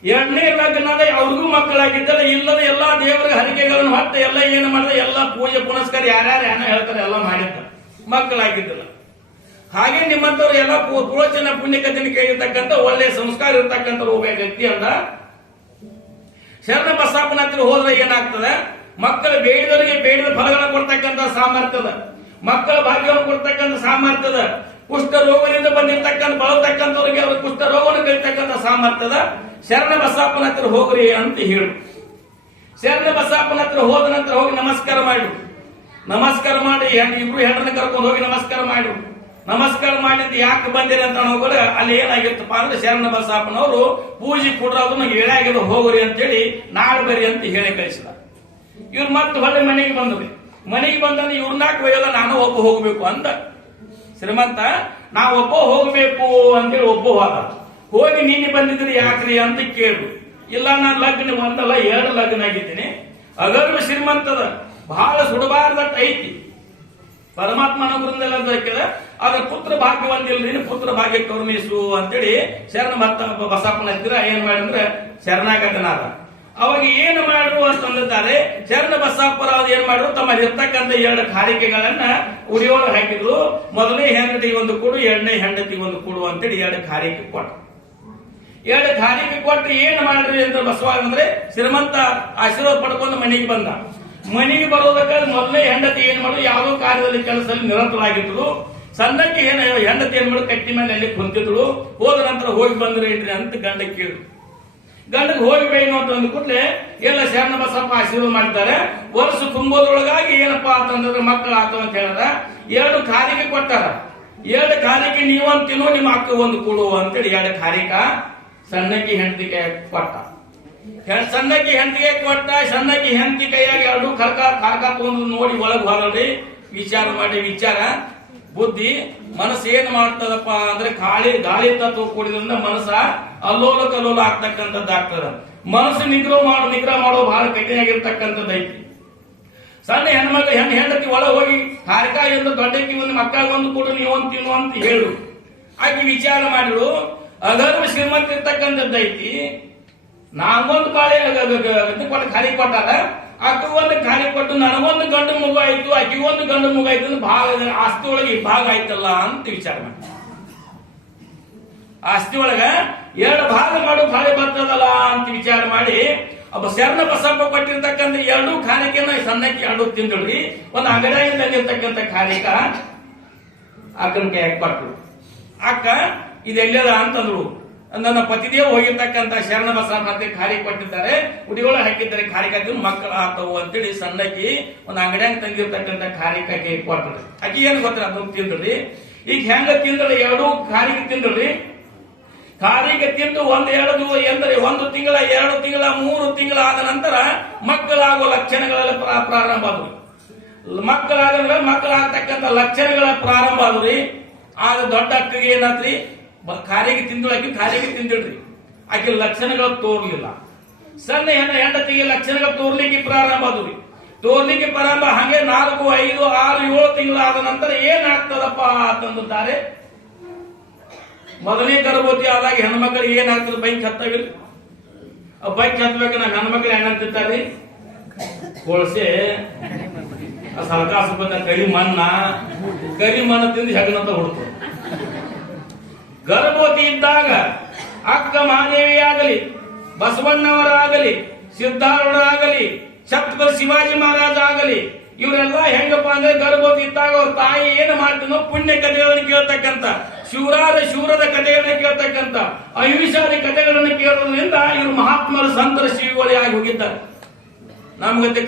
2ನೇ ಲಗ್ನದ ಅವ್ರಿಗೂ ಮಕ್ಕಳಾಗಿದ್ದಲ್ಲ. ಇಲ್ಲದ ಎಲ್ಲಾ ದೇವರ ಹರಿಕೆಗಳನ್ನು ಹೊತ್ತ ಎಲ್ಲ ಏನು ಮಾಡಿದ, ಎಲ್ಲ ಪೂಜೆ ಪುನಸ್ಕಾರ ಯಾರ್ಯಾರು ಏನ ಹೇಳ್ತಾರೆ ಎಲ್ಲ ಮಾಡಿದ್ದ, ಮಕ್ಕಳಾಗಿದ್ದಿಲ್ಲ. ಹಾಗೆ ನಿಮ್ಮಂತವ್ರು ಎಲ್ಲ ಪುರೋಚನ ಪುಣ್ಯಕಥೆನ ಕೇಳಿರ್ತಕ್ಕಂಥ ಒಳ್ಳೆ ಸಂಸ್ಕಾರ ಇರ್ತಕ್ಕಂಥ ಒಬ್ಬ ವ್ಯಕ್ತಿ ಅಂದ ಶರಣ ಬಸಪ್ಪನ ಹತ್ರ ಹೋದ್ರೆ ಏನಾಗ್ತದೆ, ಮಕ್ಕಳು ಬೇಡಿದವರಿಗೆ ಬೇಡಿದ ಫಲಗಳನ್ನು ಕೊಡ್ತಕ್ಕಂಥ ಸಾಮರ್ಥ್ಯದ, ಮಕ್ಕಳ ಭಾಗ್ಯವನ್ನು ಕೊಡ್ತಕ್ಕಂಥ ಸಾಮರ್ಥ್ಯದ, ಕುಷ್ಠ ರೋಗದಿಂದ ಬಂದಿರ್ತಕ್ಕಂಥ ಬಳತಕ್ಕಂಥವ್ರಿಗೆ ಅವ್ರ ಕುಷ್ಠ ರೋಗವನ್ನು ಕಲಿತಕ್ಕಂಥ ಸಾಮರ್ಥ್ಯದ ಶರಣ ಬಸಪ್ಪನ ಹತ್ರ ಹೋಗ್ರಿ ಅಂತ ಹೇಳು. ಶರಣ ಬಸಪ್ಪನ ಹತ್ರ ಹೋದ ನಂತರ ಹೋಗಿ ನಮಸ್ಕಾರ ಮಾಡು, ನಮಸ್ಕಾರ ಮಾಡಿ ಇಬ್ರು ಹೆಣ್ಣರನ್ನ ಕರ್ಕೊಂಡು ಹೋಗಿ ನಮಸ್ಕಾರ ಮಾಡು. ನಮಸ್ಕಾರ ಮಾಡಿದ್ದು ಯಾಕೆ ಬಂದಿರಿ ಅಂತ ಹೋಗೋದು, ಅಲ್ಲಿ ಏನಾಗಿತ್ತಪ್ಪ ಅಂದ್ರೆ ಶರಣ ಬಸಪ್ಪನವರು ಪೂಜೆ ಕೊಡ್ರೋದು ನಂಗೆ ಏಳಾಗಿದ್ದು ಹೋಗ್ರಿ ಅಂತೇಳಿ ನಾಳೆ ಬರ್ರಿ ಅಂತ ಹೇಳಿ ಕಳಿಸಿದ. ಇವ್ರು ಮತ್ತೆ ಹೊಳ್ಳಿ ಮನೆಗೆ ಬಂದ್ರಿ. ಮನೆಗೆ ಬಂದ್ರೆ ಇವ್ರನ್ನಾಕ ಒಯ್ಯಲ್ಲ, ನಾನು ಒಬ್ಬ ಹೋಗ್ಬೇಕು ಅಂತ ಶ್ರೀಮಂತ, ನಾ ಒಬ್ಬ ಹೋಗ್ಬೇಕು ಅಂತೇಳಿ ಒಬ್ಬ ಹೋದ. ಹೋಗಿ ನೀನು ಬಂದಿದ್ರಿ ಯಾಕ್ರಿ ಅಂತ ಕೇಳು. ಇಲ್ಲ ನಾನು ಲಗ್ನ ಒಂದಲ್ಲ 2 ಲಗ್ನ ಆಗಿದ್ದೀನಿ, ಅಗರ್ಭ ಶ್ರೀಮಂತದ, ಬಹಳ ಸುಡಬಾರ್ದಟ್ ಐತಿ, ಪರಮಾತ್ಮ ಅನುಗ್ರಹದೆಲ್ಲ ದೊರಕಿದ, ಅದ್ರ ಪುತ್ರ ಭಾಗ್ಯ ಒಂದಿಲ್ರಿ, ಪುತ್ರ ಭಾಗ್ಯ ಕರುಣಿಸು ಅಂತೇಳಿ ಶರಣ ಬಸಪ್ಪನ ಹತ್ತಿರ ಏನ್ ಮಾಡಿದ್ರೆ ಶರಣಾಗತನಾದ. ಅವಾಗ ಏನು ಮಾಡ್ರು ಅಂತಂದಿದ್ದಾರೆ, ಶರಣ ಬಸಪ್ಪರಾವ್ ಏನ್ ಮಾಡ್ರು, ತಮ್ಮ ಇರ್ತಕ್ಕಂಥ 2 ಕಾರಿಕೆಗಳನ್ನ ಉಡಿಯೊಳಗೆ ಹಾಕಿದ್ರು. ಮೊದಲನೇ ಹೆಂಡತಿಗೆ ಒಂದು ಕೊಡು, 2ನೇ ಹೆಂಡತಿಗೆ ಒಂದು ಕೊಡು ಅಂತೇಳಿ 2 ಕಾರಿಕೆ ಕೊಟ್ಟು, 2 ಕಾರಿಕೆ ಕೊಟ್ಟು ಏನ್ ಮಾಡ್ರಿ ಅಂತ ಬಸವ ಅಂದ್ರೆ ಶ್ರೀಮಂತ ಆಶೀರ್ವಾದ ಪಡ್ಕೊಂಡು ಮನೆಗೆ ಬಂದ. ಮನೆಗೆ ಬರೋದಕ್ಕೆ ಮೊದಲನೇ ಹೆಂಡತಿ ಏನ್ ಮಾಡುದು, ಯಾವುದೋ ಕಾರ್ಯದಲ್ಲಿ ಕೆಲಸದಲ್ಲಿ ನಿರತರಾಗಿದ್ರು. ಸಣ್ಣಕ್ಕೆ ಹೆಂಡತಿ ಏನ್ ಮಾಡುದು, ಕಟ್ಟಿ ಮೇಲೆ ಅಲ್ಲಿ ಕುಂತಿದ್ರು. ಹೋದ ನಂತರ ಹೋಗಿ ಬಂದ್ರಿ ಅಂತ ಗಂಡ ಕೇಳು. ಗಂಡಗೆ ಹೋಗಬೇಕು ಅಂತ ಅಂದ ಕೂಡಲೇ ಎಲ್ಲ ಶರಣ ಬಸಪ್ಪ ಆಶೀರ್ವಾದ ಮಾಡಿದ್ದಾರೆ. ವರ್ಷ ತುಂಬೋದ್ರೊಳಗಾಗಿ ಏನಪ್ಪಾ ಅಂತಂದ್ರೆ ಮಕ್ಕಳು ಆಗ್ತಾವ ಅಂತ ಹೇಳಿದ. 2 ಕಾರಿಕೆ ಕೊಟ್ಟಾರ. 2 ಕಾರಿಕೆ ನೀವಂತಿನೋ ನಿಮ್ಮ ಅಕ್ಕ ಒಂದು ಕೊಡು ಅಂತೇಳಿ 2 ಕಾರಿಕ ಸಣ್ಣಕ್ಕಿ ಹೆಂಡತಿಗೆ ಕೊಟ್ಟ. ಸಣ್ಣಕ್ಕಿ ಹೆಂಡತಿಗೆ ಕೊಟ್ಟ. ಸಣ್ಣಕ್ಕಿ ಹೆಂಡತಿ ಕೈಯಾಗಿ 2 ಕರ್ಕ ತಗೊಂಡು ನೋಡಿ ಒಳಗೆ ಹೋದ್ರಿ. ವಿಚಾರ ಮಾಡಿ ವಿಚಾರ ಬುದ್ಧಿ. ಮನಸ್ಸು ಏನ್ ಮಾಡ್ತದಪ್ಪ ಅಂದ್ರೆ ಗಾಳಿ ತತ್ವ ಕೂಡಿದ್ರಿಂದ ಮನಸ್ಸ ಅಲ್ಲೋಲ ಕಲ್ಲೋಲ ಆಗ್ತಕ್ಕಂಥದ್ದಾಗ್ತದ. ಮನಸ್ಸು ನಿಗ್ರಹ ಮಾಡೋ ಬಹಳ ಕಠಿಣ ಐತಿ. ಸಣ್ಣ ಹೆಂಡತಿ ಒಳ ಹೋಗಿ ಕಾರಿಕಾಯಿ ಅಂತ ದೊಡ್ಡಕ್ಕಿ ಒಂದು ಮಕ್ಕಳಿಗೊಂದು ಕೊಡು ನೀವೊಂದು ತಿನ್ನು ಅಂತ ಹೇಳು. ಆಕೆ ವಿಚಾರ ಮಾಡಿಳು, ಅಗರ್ವ ಶ್ರೀಮಂತ ಇರ್ತಕ್ಕಂಥದ್ದೈತಿ. ನಾಗೊಂದು ಬಾಳೆ ಕೊಟ್ಟು ಖಾಲಿ ಕೊಟ್ಟಾರ, ಅಕ್ಕ ಒಂದು ಖಾಲಿ ಕೊಟ್ಟು ನನಗೊಂದು ಗಂಡು ಮಗು ಆಯ್ತು, ಆಕಿಗೊಂದು ಗಂಡು ಮಗು ಆಯ್ತು, ಭಾಗ ಆಸ್ತಿ ಒಳಗೆ ಭಾಗ ಆಯ್ತಲ್ಲ ಅಂತ ವಿಚಾರ ಮಾಡಿ. ಆಸ್ತಿ ಒಳಗ 2 ಭಾಗ ಮಾಡು ಬಾಳೆ ಬರ್ತದಲ್ಲ ಅಂತ ವಿಚಾರ ಮಾಡಿ ಒಬ್ಬ ಶರಣ ಬಸಪ್ಪ ಕೊಟ್ಟಿರ್ತಕ್ಕಂಥ 2 ಖಾನಿಕೆನ ಸಣ್ಣಕ್ಕೆ 2 ತಿಂದ್ರಿ. ಒಂದು ಅಂಗಡಿಯಿಂದ ತಂದಿರ್ತಕ್ಕಂಥ ಖಾನಿಕ ಅಕ್ಕನ ಕೈಯಾಗ ಕೊಟ್ಟರು. ಅಕ್ಕ ಇದೆಲ್ಲದ ಅಂತಂದ್ರು. ನನ್ನ ಪತಿದೇವ್ ಹೋಗಿರ್ತಕ್ಕಂಥ ಶರಣ ಬಸಪ್ಪ ಖಾಲಿ ಕೊಟ್ಟಿದ್ದಾರೆ, ಉಡಿಗಳು ಹಾಕಿದ್ದಾರೆ, ಖಾರಿಕ ಮಕ್ಕಳು ಆತವು ಅಂತೇಳಿ ಸಣ್ಣಕ್ಕಿ ಒಂದು ಅಂಗಡಿಯಾಗ ತಂದಿರ್ತಕ್ಕಂಥ ಖಾರಿಕೆ ಕೊಟ್ಟರು. ಅಕ್ಕಿ ಏನ್ ಗೊತ್ತ ಅದನ್ನ ತಿಂದ್ರಿ. ಈಗ ಹೆಂಗ ತಿಂದ್ರಿ 2 ಖಾರಿಗೆ ತಿಂದ್ರಿ. ಖಾರಿಗೆ ತಿಂದು 1 ತಿಂಗಳ 2 ತಿಂಗಳ 3 ತಿಂಗಳ ಆದ ನಂತರ ಮಕ್ಕಳಾಗುವ ಲಕ್ಷಣಗಳೆಲ್ಲ ಪ್ರಾರಂಭ ಆದ್ರಿ. ಮಕ್ಕಳಾಗ್ತಕ್ಕಂಥ ಲಕ್ಷಣಗಳ ಪ್ರಾರಂಭ ಆದ್ರಿ. ಆಗ ದೊಡ್ಡ ಅಕ್ಕಗೆ ಏನಾದ್ರಿ, ಖಾರಿಗೆ ತಿಂದಿಡ್ರಿ. ಆಕೆ ಲಕ್ಷಣಗಳು ತೋರ್ಲಿಲ್ಲ. ಸಣ್ಣ ಹೆಂಡತಿಗೆ ಲಕ್ಷಣಗಳು ತೋರ್ಲಿಕ್ಕೆ ಪ್ರಾರಂಭ ಆದ್ರಿ. ಹಂಗೆ 4, 5, 6, 7 ತಿಂಗಳಾದ ನಂತರ ಏನಾಗ್ತದಪ್ಪ ಅಂತಂದಿದ್ದಾರೆ. ಮೊದಲನೇ ಗರ್ಭವತಿ ಆದಾಗ ಹೆಣ್ಮಕ್ಳಿಗೆ ಏನಾಗ್ತದೆ, ಬೈಕ್ ಹತ್ತಾಗಿಲ್ಲ. ಬೈಕ್ ಹತ್ತಬೇಕು. ನಮ್ಮ ಹೆಣ್ಮಕ್ಳು ಏನಂತಿರ್ತಾರ್ರಿ, ಕೊಳಸೆ ಸರ್ಕಾಸ ಬಂದ ಕರಿ ಮಣ್ಣ ತಿಂದು ಹೆಗಣಂತ ಹುಡ್ತು. ಗರ್ಭವತಿ ಇದ್ದಾಗ ಅಕ್ಕ ಮಹಾದೇವಿ ಆಗಲಿ, ಬಸವಣ್ಣವರಾಗಲಿ, ಸಿದ್ಧಾರೂಢರಾಗಲಿ, ಛತ್ರಪತಿ ಶಿವಾಜಿ ಮಹಾರಾಜ ಆಗಲಿ, ಇವರೆಲ್ಲ ಹೆಂಗಪ್ಪ ಅಂದ್ರೆ ಗರ್ಭವತಿ ಇದ್ದಾಗ ಅವ್ರ ತಾಯಿ ಏನು ಮಾಡ್ತೀನೋ ಪುಣ್ಯ ಕಥೆಗಳನ್ನು ಕೇಳ್ತಕ್ಕಂಥ, ಶೂರದ ಕಥೆಗಳನ್ನ ಕೇಳ್ತಕ್ಕಂಥ, ಅಹಿಂಸಾದಿ ಕಥೆಗಳನ್ನು ಕೇಳೋದ್ರಿಂದ ಇವರು ಮಹಾತ್ಮರ ಸಂತರ ಶ್ರೀಗಳು ಆಗಿ ಹೋಗಿದ್ದಾರೆ. ನಮ್ಗತ್ತೆ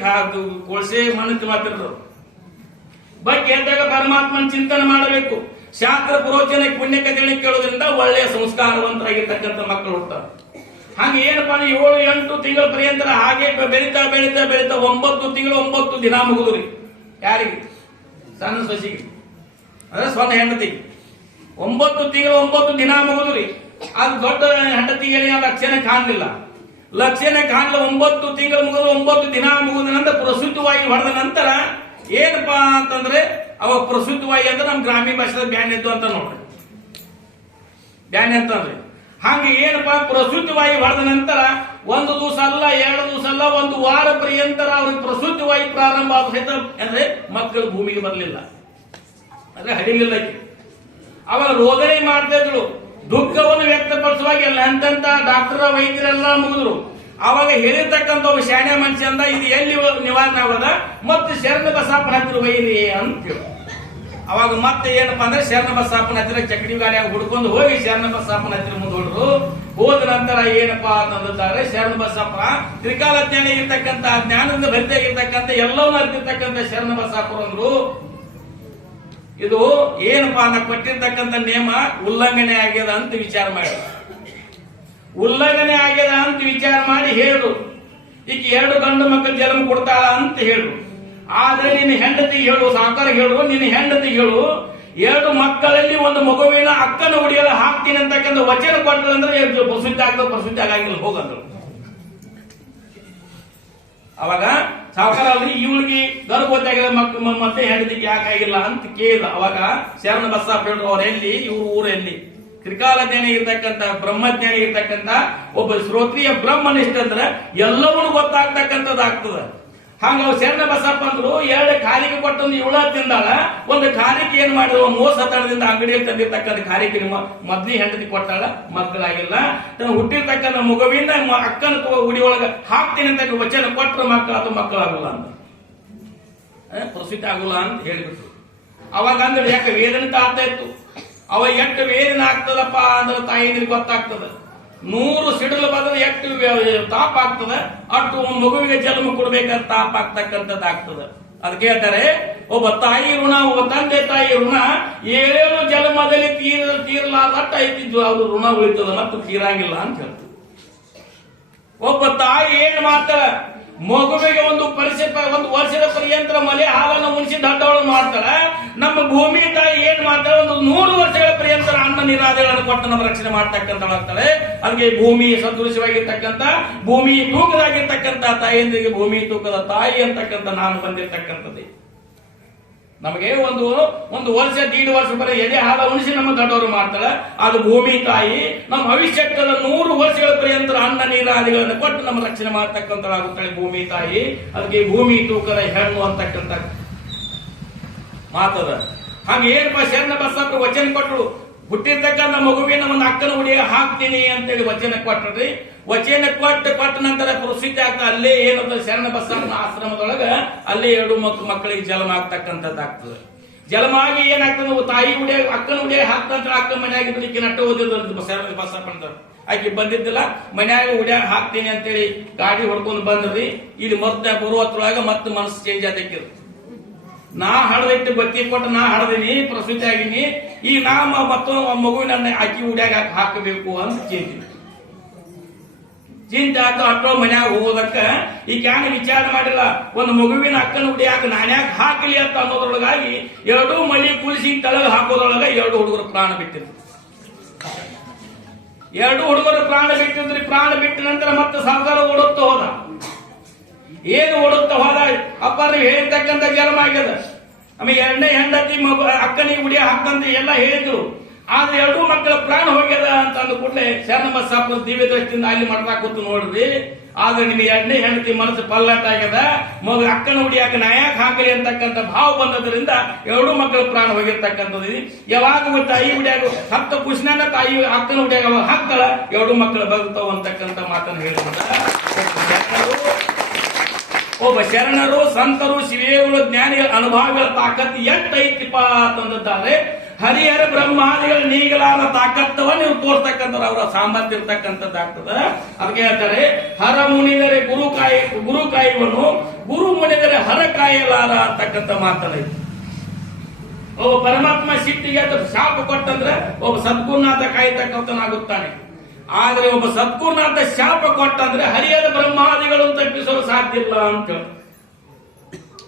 ಕೊಳಸೆ ಮನಸ್ಸು ಮಾತಿರೋದು. ಬಗ್ಗೆ ಎದ್ದಾಗ ಪರಮಾತ್ಮನ ಚಿಂತನೆ ಮಾಡಬೇಕು. ಶಾಸ್ತ್ರ ಪುರೋಚನೆ ಪುಣ್ಯ ಕಥೆಗಳನ್ನ ಕೇಳೋದ್ರಿಂದ ಒಳ್ಳೆಯ ಸಂಸ್ಕಾರವಂತರಾಗಿರ್ತಕ್ಕಂಥ ಮಕ್ಕಳು ಹುಡ್ತಾರೆ. ಹಾಗೆ ಏನಪ್ಪಾ 7-8 ತಿಂಗಳ ಪರ್ಯಂತರ ಹಾಗೆ ಬೆಳೀತಾ 9 ತಿಂಗಳು 9 ದಿನ ಮುಗಿದ್ರಿ. ಯಾರಿಗೆ? ಸಣ್ಣ ಸೊಸಿಗೆ ಅಂದ್ರೆ ಸಣ್ಣ ಹೆಂಡತಿಗೆ 9 ತಿಂಗಳು 9 ದಿನ ಮುಗಿದ್ರಿ. ಅದು ದೊಡ್ಡ ಹೆಂಡತಿಗೆ ಲಕ್ಷಣ ಕಾಣಲಿಲ್ಲ. 9 ತಿಂಗಳು ಮುಗಿದು 9 ದಿನ ಮುಗಿದ ನಂತರ ಪ್ರಸೂತವಾಗಿ ಹೊಡೆದ ನಂತರ ಏನಪ್ಪಾ ಅಂತಂದ್ರೆ ಅವಾಗ ಪ್ರಸೂತವಾಗಿ ಅಂದ್ರೆ ನಮ್ ಗ್ರಾಮೀಣ ಭಾಷೆದ ಬ್ಯಾನ್ ಎದ್ದು ಅಂತ ನೋಡ್ರಿ. ಬ್ಯಾನ್ ಅಂತಂದ್ರೆ ಹಾಗೆ ಏನಪ್ಪಾ ಪ್ರಸೂತವಾಗಿ ಹೊಡೆದ ನಂತರ 1 ದಿವಸ ಅಲ್ಲ 2 ದಿವಸ ಅಲ್ಲ 1 ವಾರ ಪರ್ಯಂತರ ಅವ್ರಿಗೆ ಪ್ರಸೂತವಾಗಿ ಪ್ರಾರಂಭ ಆದ ಅಂದ್ರೆ ಮಕ್ಕಳು ಭೂಮಿಗೆ ಬರಲಿಲ್ಲ, ಅಂದ್ರೆ ಹಡಿಲಿಲ್ಲ. ಅವಾಗ ರೋದನೆ ಮಾಡ್ತಾ ಇದ್ರು, ದುಃಖವನ್ನು ವ್ಯಕ್ತಪಡಿಸುವಾಗ ಎಲ್ಲ ಎಂತೆಂತ ಡಾಕ್ಟರ್ ವೈದ್ಯರೆಲ್ಲ ಮುಗಿದ್ರು. ಅವಾಗ ಹೇಳಿರ್ತಕ್ಕಂಥ ಒಬ್ಬ ಶಾಣೆ ಮನುಷ್ಯ ಅಂದ, ಇದು ಎಲ್ಲಿ ನಿವಾರಣೆ ಆಗೋದ, ಮತ್ತೆ ಶರಣ ಬಸಪ್ಪನ ಹತ್ತಿರ ಒಯ್ಯಿರಿ ಅಂತ. ಅವಾಗ ಮತ್ತೆ ಏನಪ್ಪಾ ಅಂದ್ರೆ ಶರಣ ಬಸಪ್ಪನ ಹತ್ತಿರ ಚಕಡಿ ಗಾಡಿಯಾಗ ಹುಡ್ಕೊಂಡು ಹೋಗಿ ಶರಣ ಬಸಪ್ಪನ ಹತ್ತಿರ ಮುಂದೆ ಹೊಡ್ರು. ಹೋದ ನಂತರ ಏನಪ್ಪಾ ಅಂತಂದ್ರೆ ಶರಣ ಬಸಪ್ಪ ತ್ರಿಕಾಲ ಜ್ಞಾನ ಇರ್ತಕ್ಕಂಥ, ಜ್ಞಾನದಿಂದ ಭರಿತಾಗಿರ್ತಕ್ಕಂಥ, ಎಲ್ಲವನ್ನೂ ಅರಿತಿರ್ತಕ್ಕಂಥ ಶರಣ ಬಸಪ್ಪರು ಅಂದ್ರು, ಇದು ಏನಪ್ಪಾ ನಾ ಕೊಟ್ಟಿರ್ತಕ್ಕಂಥ ನೇಮ ಉಲ್ಲಂಘನೆ ಆಗ್ಯದ ಅಂತ ವಿಚಾರ ಮಾಡಿ ಹೇಳು. ಈಗ 2 ಗಂಡು ಮಕ್ಕಳು ಜನ್ಮ ಕೊಡ್ತಾಳ ಅಂತ ಹೇಳು. ಆದ್ರೆ ನಿನ್ನ ಹೆಂಡತಿಗೆ ಹೇಳು, ಸಾಕಾರ ಹೇಳು, ನಿನ್ನ ಹೆಂಡತಿಗೆ ಹೇಳು, 2 ಮಕ್ಕಳಲ್ಲಿ 1 ಮಗುವಿನ ಅಕ್ಕನ ಉಡಿಯಲ್ಲ ಹಾಕ್ತೀನಿ ಅಂತಕ್ಕಂಥ ವಚನ ಕೊಟ್ಟರು ಅಂದ್ರೆ ಪ್ರಸಿದ್ಧ ಆಗಂಗಿಲ್ಲ ಹೋಗಂದ್ರು. ಅವಾಗ ಸಾವುಕಾರ ಇವಳಿಗೆ ಗರ್ಭವತಿ ಆಗಿಲ್ಲ ಮತ್ತೆ ಹೆಂಡತಿಗೆ ಯಾಕಾಗಿಲ್ಲ ಅಂತ ಕೇಳಿದ. ಅವಾಗ ಶರಣ ಬಸಪ್ಪ ಹೇಳಿದ್ರು, ಅವ್ರ ಎಲ್ಲಿ, ಇವ್ರ ಊರಲ್ಲಿ ತ್ರಿಕಾಲಜ್ಞಾನಿ ಇರ್ತಕ್ಕಂಥ, ಬ್ರಹ್ಮಜ್ಞಾನಿ ಇರ್ತಕ್ಕಂಥ ಒಬ್ಬ ಶ್ರೋತ್ರಿಯ ಬ್ರಹ್ಮನಿಷ್ಠ ಅಂದ್ರೆ ಎಲ್ಲವನ್ನೂ ಗೊತ್ತಾಗ್ತಕ್ಕಂಥದ್ದು ಆಗ್ತದ. ಹಂಗ ಶರಣ ಬಸಪ್ಪ ಅಂದ್ರು 2 ಖಾಲಿಗೆ ಕೊಟ್ಟೊಂದು ಇವಳ ತಿಂದಾಳ, 1 ಖಾಲಿಗೆ ಏನ್ ಮಾಡಿದ್ರು, ಮೋಸ ತಳದಿಂದ ಅಂಗಡಿಯಲ್ಲಿ ತಂದಿರ್ತಕ್ಕಂಥ ಖಾಲಿಗೆ ಮೊದ್ಲಿ ಹೆಂಡತಿ ಕೊಟ್ಟಾಳ, ಮಕ್ಕಳಾಗಿಲ್ಲ. ಹುಟ್ಟಿರ್ತಕ್ಕಂಥ ಮಗುವಿನ ಅಕ್ಕನ ಉಡಿ ಒಳಗ ಹಾಕ್ತೀನಿ ಅಂತ ವಚನ ಕೊಟ್ಟರು ಮಕ್ಕಳು, ಅದು ಮಕ್ಕಳಾಗಲ್ಲ ಅಂತ, ಪ್ರಸಿದ್ಧ ಆಗಲ್ಲ ಅಂತ ಹೇಳಿಬಿಟ್ರು. ಅವಾಗ ಅಂದ್ರೆ ಯಾಕೆ ವೇದನೆ ಆಗ್ತಾ ಇತ್ತು. ಅವ ಎಷ್ಟು ವೇದನೆ ಆಗ್ತದಪ್ಪ ಅಂದ್ರೆ ತಾಯಿಗೆ ಗೊತ್ತಾಗ್ತದ. 100 ಸಿಡಿಲು ಬದಲು ಎಷ್ಟು ತಾಪ ಆಗ್ತದ, ಅಷ್ಟು ಮಗುವಿಗೆ ಜನ್ಮ ಕೊಡ್ಬೇಕಾದ್ರೆ ತಾಪ ಆಗ್ತಕ್ಕಂಥದ್ದು ಆಗ್ತದ. ಅದಕ್ಕೆ ಹೇಳ್ತಾರೆ, ಒಬ್ಬ ತಾಯಿ ಋಣ, ಒಬ್ಬ ತಂದೆ ತಾಯಿ ಋಣ 7 ಜನ್ಮದಲ್ಲಿ ತೀರಲಾದಟ್ಟ ಐತಿದ್ದು ಅವ್ರ ಋಣ ಉಳಿತದ, ಮತ್ತು ತೀರಂಗಿಲ್ಲ ಅಂತ ಹೇಳ್ತಾರೆ. ಒಬ್ಬ ತಾಯಿ ಏನ್ ಮಾಡ್ತಾಳ, ಮಗುವಿಗೆ 1 ವರ್ಷದ ಪರ್ಯಂತರ ಮಲೆ ಹಾಲನ್ನು ಉಣಿಸಿ ದೊಡ್ಡವಳು ಮಾಡ್ತಾಳ. ನಮ್ಮ ಭೂಮಿ ತಾಯಿ ಏನ್ ಮಾಡ್ತಾಳೆ, ಒಂದು 100 ವರ್ಷಗಳ ಪರ್ಯಂತ ಅನ್ನ ನೀರಾದಿಗಳನ್ನು ಕೊಟ್ಟು ನಮ್ಮ ರಕ್ಷಣೆ ಮಾಡ್ತಕ್ಕಂಥ ಮಾಡ್ತಾಳೆ. ಅದಕ್ಕೆ ಭೂಮಿ ಸದೃಶವಾಗಿರ್ತಕ್ಕಂಥ, ಭೂಮಿ ತೂಕದಾಗಿರ್ತಕ್ಕಂಥ ತಾಯಿಯೊಂದಿಗೆ ಭೂಮಿ ತೂಕದ ತಾಯಿ ಅಂತಕ್ಕಂಥ ನಾನು ಬಂದಿರ್ತಕ್ಕಂಥದ್ದೇ. ನಮಗೆ ಒಂದು ವರ್ಷ 1.5 ವರ್ಷ ಬರೀ ಎದೆ ಹಾಲ ಉಣಿಸಿ ನಮ್ಮ ದೊಡ್ಡವರು ಮಾಡ್ತಾಳೆ. ಅದು ಭೂಮಿ ತಾಯಿ ನಮ್ಮ ಭವಿಷ್ಯಕ್ಕದ 100 ವರ್ಷಗಳ ಪರ್ಯಂತ ಅನ್ನ ನೀರಾದಿಗಳನ್ನು ಕೊಟ್ಟು ನಮ್ಮ ರಕ್ಷಣೆ ಮಾಡ್ತಕ್ಕಂಥಳಾಗುತ್ತಾಳೆ ಭೂಮಿ ತಾಯಿ. ಅದಕ್ಕೆ ಭೂಮಿ ತೂಕದ ಹೆಣ್ಣು ಅಂತಕ್ಕಂಥ ಮಾತದ. ಹಾಗೆ ಏನಪ್ಪ ಶರಣ ಬಸಪ್ಪ ವಚನ ಕೊಟ್ಟರು, ಹುಟ್ಟಿರ್ತಕ್ಕಂಥ ಮಗುವಿನ ಒಂದು ಅಕ್ಕನ ಉಡಿಯ ಹಾಕ್ತೀನಿ ಅಂತೇಳಿ ವಚನ ಕೊಟ್ಟರಿ. ವಚನ ಕೊಟ್ಟ ನಂತರ ಪ್ರಸಿದ್ಧಿ ಆಗ್ತದೆ. ಅಲ್ಲೇ ಏನಂತ ಶರಣ ಬಸಪ್ಪನ ಆಶ್ರಮದೊಳಗ ಅಲ್ಲೇ 2 ಮಕ್ಕಳಿಗೆ ಜನ್ಮ ಆಗ್ತಕ್ಕಂಥದ್ದಾಗ್ತದೆ. ಜನ್ಮ ಆಗಿ ಏನಾಗ್ತದೆ, ತಾಯಿ ಉಡಿಯ ಅಕ್ಕನ ಉಡಿಯ ಹಾಕ್ತಂತ ಅಕ್ಕ ಮನೆಯಾಗಿದ್ದು ಈಕೆ ನಟ್ಟ ಓದಿದ್ರು ಶರಣ ಬಸಪ್ಪ ಅಂತ. ಆಕೆ ಬಂದಿದ್ದಿಲ್ಲ, ಮನ್ಯಾಗ ಉಡಿಯಾಗ ಹಾಕ್ತೀನಿ ಅಂತೇಳಿ ಗಾಡಿ ಹೊಡ್ಕೊಂಡು ಬಂದ್ರಿ. ಇಲ್ಲಿ ಮತ್ತೆ ಬರುವತ್ರೊಳಗ ಮತ್ತೆ ಮನಸ್ಸು ಚೇಂಜ್ ಆದಕ್ಕಿರು. ನಾ ಹಡದಿಟ್ಟು ಬತ್ತಿ ಕೊಟ್ಟು ನಾ ಹಡದೀನಿ, ಪ್ರಸೂತಿ ಆಗಿನಿ, ಈ ನಾ ಮತ್ತೊಂದು ಮಗುವಿನ ಅಕ್ಕಿ ಉಡ್ಯಾಗ ಹಾಕಬೇಕು ಅಂತ ಚಿಂತೆ ಆಯ್ತು. ಅಟ್ಟೋ ಮನ್ಯಾಗ ಹೋಗೋದಕ್ಕ ಈ ಕ್ಯಾನ್ ವಿಚಾರ ಮಾಡಿಲ್ಲ, ಒಂದು ಮಗುವಿನ ಅಕ್ಕನ ಉಡಿಯಾಕ ನಾನ್ಯಾಕ ಹಾಕಲಿ ಅಂತ ಅನ್ನೋದ್ರೊಳಗಾಗಿ 2 ಮಳಿ ಕುಳಿಸಿ ತಳಗ ಹಾಕೋದ್ರೊಳಗ 2 ಹುಡುಗರು ಪ್ರಾಣ ಬಿಟ್ಟಿದ್ರು. 2 ಹುಡುಗರು ಪ್ರಾಣ ಬಿಟ್ಟಿದ್ರಿ. ಪ್ರಾಣ ಬಿಟ್ಟ ನಂತರ ಮತ್ತೆ ಸರ್ಕಾರ ಓಡುತ್ತಾ ಹೋದ. ಏನು ಓಡುತ್ತಾ ಹೋದ, ಅಪ್ಪ ನೀವು ಹೇಳಿರ್ತಕ್ಕಂಥ ಜನ್ಮ ಆಗ್ಯದ, ಆಮೇಲೆ 2ನೇ ಹೆಂಡತಿ ಮಗು ಅಕ್ಕನಿಗೆ ಉಡಿಯ ಹಾಕಂತ ಎಲ್ಲ ಹೇಳಿದ್ರು. ಆದ್ರೆ 2 ಮಕ್ಕಳ ಪ್ರಾಣ ಹೋಗ್ಯದ ಅಂತ ಅಂದ ಕೂಡಲೇ ಶರಣ ಬಸಪ್ಪ ದಿವ್ಯ ದೃಷ್ಟಿಯಿಂದ ಅಲ್ಲಿ ಮಾಡ್ತಾ ಕೂತು ನೋಡ್ರಿ. ಆದ್ರೆ ನಿಮಗೆ 2ನೇ ಹೆಂಡತಿ ಮನಸ್ಸು ಪಲ್ಲಾಟ ಆಗ್ಯದ, ಮಗು ಅಕ್ಕನ ಉಡಿಯಾಕ ನಾಯಕ ಹಾಕಲಿ ಅಂತಕ್ಕಂಥ ಭಾವ ಬಂದದ್ರಿಂದ 2 ಮಕ್ಕಳ ಪ್ರಾಣ ಹೋಗಿರ್ತಕ್ಕಂಥದ್ದು. ಯಾವಾಗ ತಾಯಿ ಉಡಿಯಾಗ 10 ಖುಷಿನ ತಾಯಿ ಅಕ್ಕನ ಉಡಿಯಾಗ ಹಾಕ್ತಾಳ, 2 ಮಕ್ಕಳು ಬದುಕ್ತಾವ ಅಂತಕ್ಕಂಥ ಮಾತನ್ನು ಹೇಳಿದ. ಒಬ್ಬ ಶರಣರು, ಸಂತರು, ಶಿವೇಗಳು, ಜ್ಞಾನಿಗಳ ಅನುಭವಗಳ ತಾಕತ್ತು ಎಷ್ಟೈತಿಪ್ಪ ಅಂತಂದಿದ್ದಾರೆ. ಹರಿಹರ ಬ್ರಹ್ಮಾದಿಗಳ ನೀಗಲಾದ ತಾಕತ್ತವನ್ನು ನೀವು ತೋರ್ತಕ್ಕಂಥ ಅವರ ಸಾಮರ್ಥ್ಯ ಇರ್ತಕ್ಕಂಥದ್ದಾಗ್ತದ. ಅದಕ್ಕೆ ಹೇಳ್ತಾರೆ, ಹರ ಮುನಿದರೆ ಗುರು ಕಾಯುವನು, ಗುರು ಮುನಿದರೆ ಹರ ಕಾಯಲಾರ ಅಂತಕ್ಕಂಥ ಮಾತನಾಯ್ತು. ಒಬ್ಬ ಪರಮಾತ್ಮ ಸಿಟ್ಟಿಗೆ ಶಾಪ ಕೊಟ್ಟಂದ್ರೆ ಒಬ್ಬ ಸದ್ಗುರುನಾಥ ಕಾಯ್ತಕ್ಕಂಥನಾಗುತ್ತಾನೆ. ಆದ್ರೆ ಒಬ್ಬ ಸದ್ಗುರುನಾಥ ಶಾಪ ಕೊಟ್ಟಂದ್ರೆ ಹರಿಹರ ಬ್ರಹ್ಮಾದಿಗಳು ತಪ್ಪಿಸಲು ಸಾಧ್ಯ ಇಲ್ಲ ಅಂತ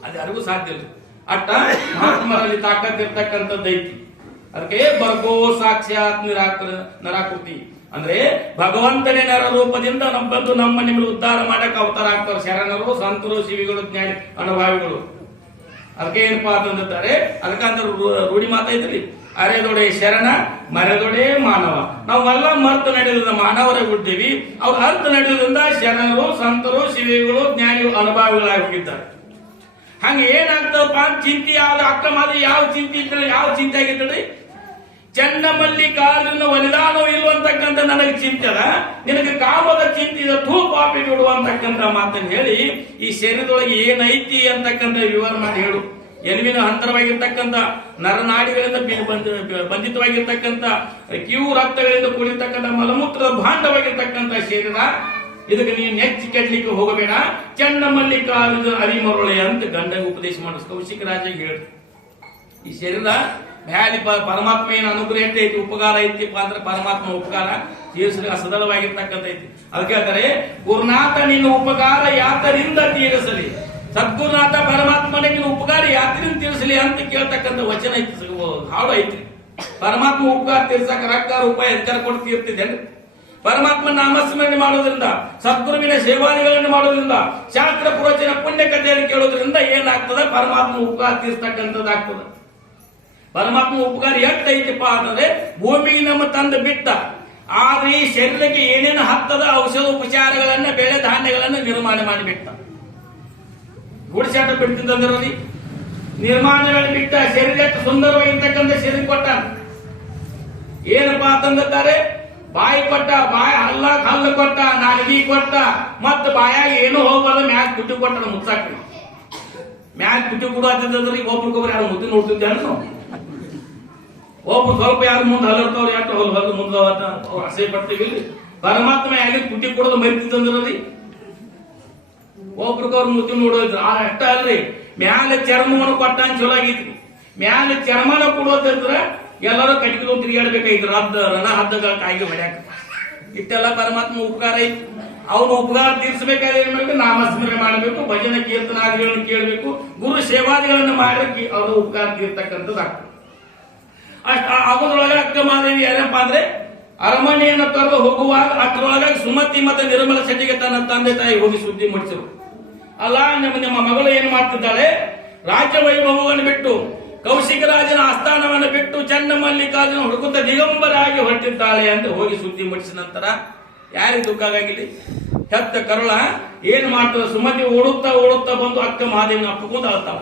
ಅದು ಯಾರಿಗೂ ಸಾಧ್ಯ ಇಲ್ಲ. ಅಟ್ಟ ಮಹಾತ್ಮರಲ್ಲಿ ತಾಕತ್ತಿರ್ತಕ್ಕಂಥದ್ದೈತಿ. ಅದಕ್ಕೆ ಬರ್ಗೋ ಸಾಕ್ಷಾತ್ ನರಾಕೃತಿ ಅಂದ್ರೆ ಭಗವಂತನೇ ನರ ರೂಪದಿಂದ ಬಂದು ನಿಮ್ಮನ್ನು ಉದ್ಧಾರ ಮಾಡಕ್ಕೆ ಅವತಾರ ಆಗ್ತಾರೆ ಶರಣರು, ಸಂತರು, ಶಿವಿಗಳು, ಜ್ಞಾನಿ, ಅನುಭಾವಿಗಳು. ಅದಕ್ಕೆ ಏನಪ್ಪಾ ಅಂತಂದಿದ್ದಾರೆ, ಅದಕ್ಕಂತ ರೂಢಿ ಮಾತಾಯ್ತ್ರಿ, ಅರೆದೊಡೆ ಶರಣ ಮರೆದೊಡೆ ಮಾನವ. ನಾವೆಲ್ಲ ಮರ್ತು ನಡೆಯೋದ್ರಿಂದ ಮಾನವರೇ ಹುಟ್ಟಿವಿ. ಅವ್ರ ಅರ್ಥ ನಡೆಯೋದ್ರಿಂದ ಶರಣರು, ಸಂತರು, ಶಿವಿಗಳು, ಜ್ಞಾನಿಗಳು, ಅನುಭವಿಗಳಾಗಿ ಹೋಗಿದ್ದಾರೆ. ಹಂಗೆ ಏನಾಗ್ತದಪ್ಪ ಚಿಂತೆ ಆದ ಅಕ್ರಮ ಯಾವ ಚಿಂತೆ ಇದ್ರೆ ಯಾವ ಚಿಂತೆ ಆಗಿರ್ತದೆ, ಚನ್ನಮಲ್ಲಿಕಾರ್ಜುನ ಒಲಿದಾನೋ ಇಲ್ವಂತಕ್ಕಂಥ ನನಗೆ ಚಿಂತೆ ಅದ, ನಿನಗೆ ಕಾಮದ ಚಿಂತೆ ಇದೆ, ಥೂ ಪಾಪಿ ಬಿಡುವ ಅಂತಕ್ಕಂಥ ಮಾತನ್ನು ಹೇಳಿ ಈ ಶರೀರದೊಳಗೆ ಏನೈತಿ ಅಂತಕ್ಕಂಥ ವಿವರ ಮಾಡಿ ಹೇಳು. ಎಲುವಿನ ಅಂತರವಾಗಿರ್ತಕ್ಕಂಥ ನರನಾಡಿಗಳಿಂದ ಬಂಧಿತವಾಗಿರ್ತಕ್ಕಂಥ ಕಿವು ರಕ್ತಗಳಿಂದ ಕೂಡಿರ್ತಕ್ಕಂಥ ಮಲಮೂತ್ರದ ಭಾಂಡವಾಗಿರ್ತಕ್ಕಂಥ ಶರೀರ, ಇದಕ್ಕೆ ನೀನು ನೆಚ್ಚಿ ಕೆಡ್ಲಿಕ್ಕೆ ಹೋಗಬೇಡ, ಚನ್ನಮಲ್ಲಿಕಾರ್ಜುನ ಅರಿಮರೊಳೆ ಅಂತ ಗಂಡಗೆ ಉಪದೇಶ ಮಾಡಿಸ್ ಕೌಶಿಕ ರಾಜ ಹೇಳಿ. ಈ ಶರೀರ ಬ್ಯಾಲಿ ಪರಮಾತ್ಮ ಏನು ಅನುಗ್ರಹ ಐತಿ, ಉಪಕಾರ ಐತಿಪ್ಪ ಅಂದ್ರೆ ಪರಮಾತ್ಮ ಉಪಕಾರ ತೀರಿಸಲಿಕ್ಕೆ ಸದಳವಾಗಿರ್ತಕ್ಕಂಥ ಐತಿ. ಅದಕ್ಕೆ ಹೇಳ್ತಾರೆ, ಗುರುನಾಥ ನಿನ್ನ ಉಪಕಾರ ಯಾತರಿಂದ ತೀರಿಸಲಿ, ಸದ್ಗುರುನಾಥ ಪರಮಾತ್ಮನಿಗೆ ಉಪಕಾರ ಯಾತ್ರಿಂದ ತೀರಿಸಲಿ ಅಂತ ಕೇಳ್ತಕ್ಕಂಥ ವಚನ ಐತಿ, ಹಾಡು ಐತಿ. ಪರಮಾತ್ಮ ಉಪಕಾರ ತೀರ್ಸಕ ರೊಕ್ಕ ರೂಪಾಯಿ ಅಧಿಕಾರ ಕೊಟ್ಟು ತೀರ್ತಿದ್ದೇನೆ. ಪರಮಾತ್ಮ ನಾಮಸ್ಮರಣೆ ಮಾಡೋದ್ರಿಂದ, ಸದ್ಗುರುವಿನ ಸೇವಾದಿಗಳನ್ನು ಮಾಡೋದ್ರಿಂದ, ಶಾಸ್ತ್ರ ಪ್ರವಚನ ಪುಣ್ಯ ಕಥೆಯನ್ನು ಕೇಳೋದ್ರಿಂದ ಏನಾಗ್ತದ, ಪರಮಾತ್ಮ ಉಪಕಾರ ತೀರ್ಸ್ತಕ್ಕಂಥದ್ದಾಗ್ತದ. ಪರಮಾತ್ಮ ಉಪಕಾರ ಎಷ್ಟೈತಿಪ್ಪ ಅಂತಂದ್ರೆ ಭೂಮಿಗೆ ನಮ್ಮ ತಂದು ಬಿಟ್ಟ, ಆದ್ರೆ ಈ ಶರೀರಕ್ಕೆ ಏನೇನು ಹತ್ತದ ಔಷಧ ಉಪಚಾರಗಳನ್ನ, ಬೆಳೆ ಧಾನ್ಯಗಳನ್ನ ನಿರ್ಮಾಣ ಮಾಡಿಬಿಟ್ಟ. ಗುಡಿಸಾಟ ಬಿಡ್ತಿದ್ದಲ್ಲಿ ನಿರ್ಮಾಣ ಮಾಡಿ ಬಿಟ್ಟ. ಶರೀರಕ್ಕೆ ಸುಂದರವಾಗಿರ್ತಕ್ಕಂಥ ಶರೀರ ಕೊಟ್ಟ. ಏನಪ್ಪಾ ಅಂತಂದಿದ್ದಾರೆ, ಬಾಯಿ ಕೊಟ್ಟ, ಬಾಯಿ ಹಲ್ಲು ಕೊಟ್ಟ, ನಾಲಿಗೆ ಕೊಟ್ಟ, ಮತ್ತ ಬಾಯಾಗ ಏನು ಹೋಗಬಾರ್ದು ಮ್ಯಾಗ ತುಟಿ ಕೊಟ್ಟ. ಮುಚ್ಚಾಕ ಮ್ಯಾಗ ತುಟಿ ಕೊಡತ್ತಿದ್ರಿ, ಒಬ್ರಿಗೊಬ್ರು ಯಾರು ಮುದ್ದೆ ನೋಡ್ತಿದ್ದೆ ಅನ್ನು, ಒಬ್ರು ಸ್ವಲ್ಪ ಯಾರು ಮುಂದೆ ಹಲರ್ತವ್ರು, ಯಾರು ಹೊಲ ಮುಂದೆ ಅವ್ರು ಅಸಹ್ಯ ಪಡ್ತೀವಿ. ಪರಮಾತ್ಮ ಯಾಕೆ ತುಟಿ ಕೊಡೋದು ಮರಿತಿದ್ದಂದ್ರಿ, ಒಬ್ರಿಗವ್ರು ಮುದ್ದೆ ನೋಡೋದ್ರು. ಅಷ್ಟ ಅಲ್ರಿ, ಮ್ಯಾಲ ಚರ್ಮವನ್ನು ಕೊಟ್ಟ ಚಲೋ ಆಗೈತ್ರಿ. ಮ್ಯಾಲ ಚರ್ಮನ ಕೊಡೋದಿದ್ರೆ ಎಲ್ಲರೂ ಕಟ್ಟಿಕೊಂಡು ತಿರುಗಾಡ್ಬೇಕಾಯ್ತು, ರಣ ಹದ್ದಗಳ ಕಾಯಿಗೆ ಹೊಡ್ಯಾಕ. ಇಷ್ಟೆಲ್ಲ ಪರಮಾತ್ಮ ಉಪಕಾರ ಐತಿ. ಅವನು ಉಪಕಾರ ತೀರಿಸಬೇಕಾದ್ರೆ ಏನ್ ಮಾಡಬೇಕು, ನಾಮಸ್ಮರಣೆ ಮಾಡಬೇಕು, ಭಜನೆ ಕೀರ್ತನಾದಿಗಳನ್ನು ಕೇಳಬೇಕು, ಗುರು ಸೇವಾದಿಗಳನ್ನು ಮಾಡಿ ಅವನು ಉಪಕಾರ ತೀರ್ತಕ್ಕಂಥದ್ದು ಆಗ್ತದೆ. ಅದರೊಳಗೆ ಅಕ್ಕ ಮಾದೇವಿ ಏನಪ್ಪಾ ಅಂದ್ರೆ ಅರಮನೆಯನ್ನು ತೊರೆದು ಹೋಗುವಾಗ ಅಷ್ಟರೊಳಗೆ ಸುಮತಿ ಮತ್ತು ನಿರ್ಮಲ ಶೆಟ್ಟಿಗೆ ತನ್ನ ತಂದೆ ತಾಯಿ ಹೋಗಿ ಸುದ್ದಿ ಮುಡಿಸಿರು. ಅಲ್ಲ, ನಿಮ್ಮ ಮಗಳು ಏನ್ ಮಾಡ್ತಿದ್ದಾಳೆ, ರಾಜ್ಯ ವೈಭವವನ್ನು ಬಿಟ್ಟು ಕೌಶಿಕ ರಾಜನ ಆಸ್ಥಾನವನ್ನು ಬಿಟ್ಟು ಚನ್ನಮಲ್ಲಿಕಾರ್ಜುನ ಹುಡುಕುತ್ತ ದಿಗಂಬರಾಗಿ ಹೊರಟಿದ್ದಾಳೆ ಅಂತ ಹೋಗಿ ಸುದ್ದಿ ಮುಟ್ಟಿಸಿದ ನಂತರ ಯಾರಿಗೆ ದುಃಖ ಆಗಿಲ್ಲ? ಹೆತ್ತ ಕರುಳ ಏನ್ ಮಾಡ್ತದ, ಸುಮತಿ ಓಡುತ್ತಾ ಓಡುತ್ತಾ ಬಂದು ಅಕ್ಕ ಮಹಾದೇವಿನ ಅಪ್ಪಗೊಂಡು ಅಳ್ತಾಳ.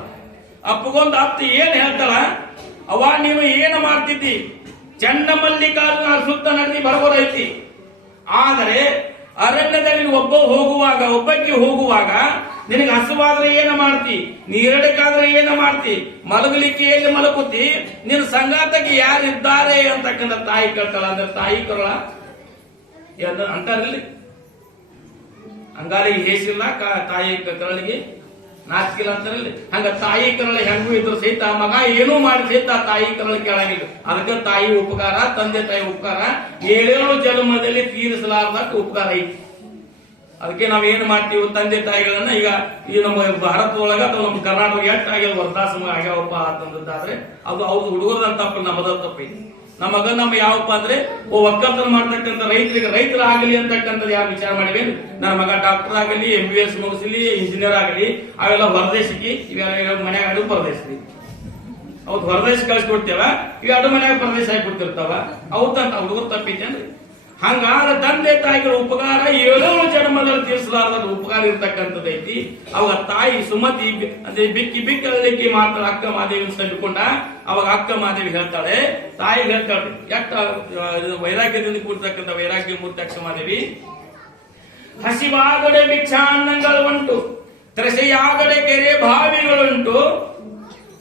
ಅಪ್ಪಗೊಂಡು ಅತ್ತಿ ಏನ್ ಹೇಳ್ತಾಳ, ಅವ ನೀನು ಏನು ಮಾಡ್ತಿದ್ದಿ, ಚನ್ನಮಲ್ಲಿಕಾರ್ಜುನ ಸುತ್ತ ನಡೆದಿ ಬರಬಹುದೈತಿ, ಆದರೆ ಅರಣ್ಯದಲ್ಲಿ ಒಬ್ಬಕ್ಕೆ ಹೋಗುವಾಗ ನಿನಗೆ ಹಸುವಾದ್ರೆ ಏನ ಮಾಡ್ತಿ, ನೀರಡಕ್ಕಾದ್ರೆ ಏನ ಮಾಡ್ತಿ, ಮಲಗಲಿಕ್ಕೆ ಎಲ್ಲಿ ಮಲಗುತ್ತಿ, ನಿನ್ನ ಸಂಗಾತಕ್ಕೆ ಯಾರಿದ್ದಾರೆ ಅಂತಕ್ಕಂಥ ತಾಯಿ ಕೇಳ್ತಾಳ. ಅಂದ್ರೆ ತಾಯಿ ಕರುಳ ಅಂತಾರಲ್ಲಿ ಅಂಗಾಲಿಗೆ ಹೇಸಿಲ್ಲ, ತಾಯಿ ಕರಳಿಗೆ ನಾಚಿಕಿಲ್ಲ ಅಂತಾರಲ್ಲಿ. ಹಂಗ ತಾಯಿ ಕರಳ ಹೆಂಗೂ ಇದ್ರು ಸಹಿತ ಮಗ ಏನೂ ಮಾಡಿ ಸಹಿತ ತಾಯಿ ಕರಳ ಕೇಳಂಗಿಲ್ಲ. ಅದಕ್ಕೆ ತಾಯಿ ಉಪಕಾರ, ತಂದೆ ತಾಯಿ ಉಪಕಾರ 7 ಜನ್ಮದಲ್ಲಿ ತೀರಿಸಲಾರ್ದಕ್ಕೆ ಉಪಕಾರ ಐತಿ. ಅದಕ್ಕೆ ನಾವೇನು ಮಾಡ್ತೀವಿ, ತಂದೆ ತಾಯಿಗಳನ್ನ ಈಗ ಈ ನಮ್ಮ ಭಾರತದೊಳಗ ಅಥವಾ ನಮ್ಮ ಕರ್ನಾಟಕ ಎಷ್ಟಾಗ್ಯಾವ ವೃದ್ಧಾಶ್ರಮ ಆಗ್ಯಾವಪ್ಪ ಅಂತಂದಾದ್ರೆ ಅದು ಅವ್ರ ಹುಡುಗರದಂತ ತಪ್ಪು, ನಮ್ಮದ ತಪ್ಪೈತಿ. ನಮಗ ನಮ್ಮ ಯಾವಪ್ಪ ಅಂದ್ರೆ ಒಕ್ಕಲ್ತನ ಮಾಡ್ತಕ್ಕಂಥ ರೈತರಾಗಲಿ ಅಂತಕ್ಕಂಥದ್ದು ಯಾವ ವಿಚಾರ ಮಾಡಿವೆ, ನನ್ನ ಮಗ ಡಾಕ್ಟರ್ ಆಗಲಿ, MBBS ಮುಗಿಸಲಿ, ಇಂಜಿನಿಯರ್ ಆಗಲಿ, ಅವೆಲ್ಲ ಹೊರದೇಶಕ್ಕೆ ಇವೆಲ್ಲ ಮನ್ಯಾಗ ಅಡು ಪರದೇಶಿ ಅವ್ರು ಹೊರದೇಶ ಕಳಿಸ್ಕೊಡ್ತೇವ, ಈಗ ಅಡು ಮನ್ಯಾಗ ಪರದೇಶ ಆಗಿಬಿಡ್ತಿರ್ತಾವ. ಅವತ್ತಂತ ಹುಡುಗರು ತಪ್ಪೈತಿ ಅಂದ್ರೆ ಹಂಗಾದ ತಂದೆ ತಾಯಿಗಳ ಉಪಕಾರ 7 ಜನ್ಮದಲ್ಲಿ ತೀರಿಸಲಾರದ ಉಪಕಾರ ಇರ್ತಕ್ಕಂಥದ್ದೈತಿ. ಅವಾಗ ತಾಯಿ ಸುಮತಿ ಅಂದ್ರೆ ಬಿಕ್ಕಿ ಅಲ್ಲಿಕ್ಕೆ ಮಾಡ್ತಾಳೆ. ಅಕ್ಕ ಮಾದೇವಿ ತಂದುಕೊಂಡ ಅವಾಗ ಅಕ್ಕ ಮಾದೇವಿ ಹೇಳ್ತಾಳೆ, ತಾಯಿ ಹೇಳ್ತಾಳೆ, ಯಾಕ ವೈರಾಗ್ಯದಿಂದ ಕೂಡ್ತಕ್ಕಂಥ ವೈರಾಗ್ಯ ಮೂರ್ತಿ ಅಕ್ಕ ಮಾದೇವಿ, ಹಸಿವಾಗಡೆ ಭಿಕ್ಷಾನ್ನಗಳು ಉಂಟು, ತ್ರಸೆಯಾಗಡೆ ಕೆರೆ ಬಾವಿಗಳುಂಟು,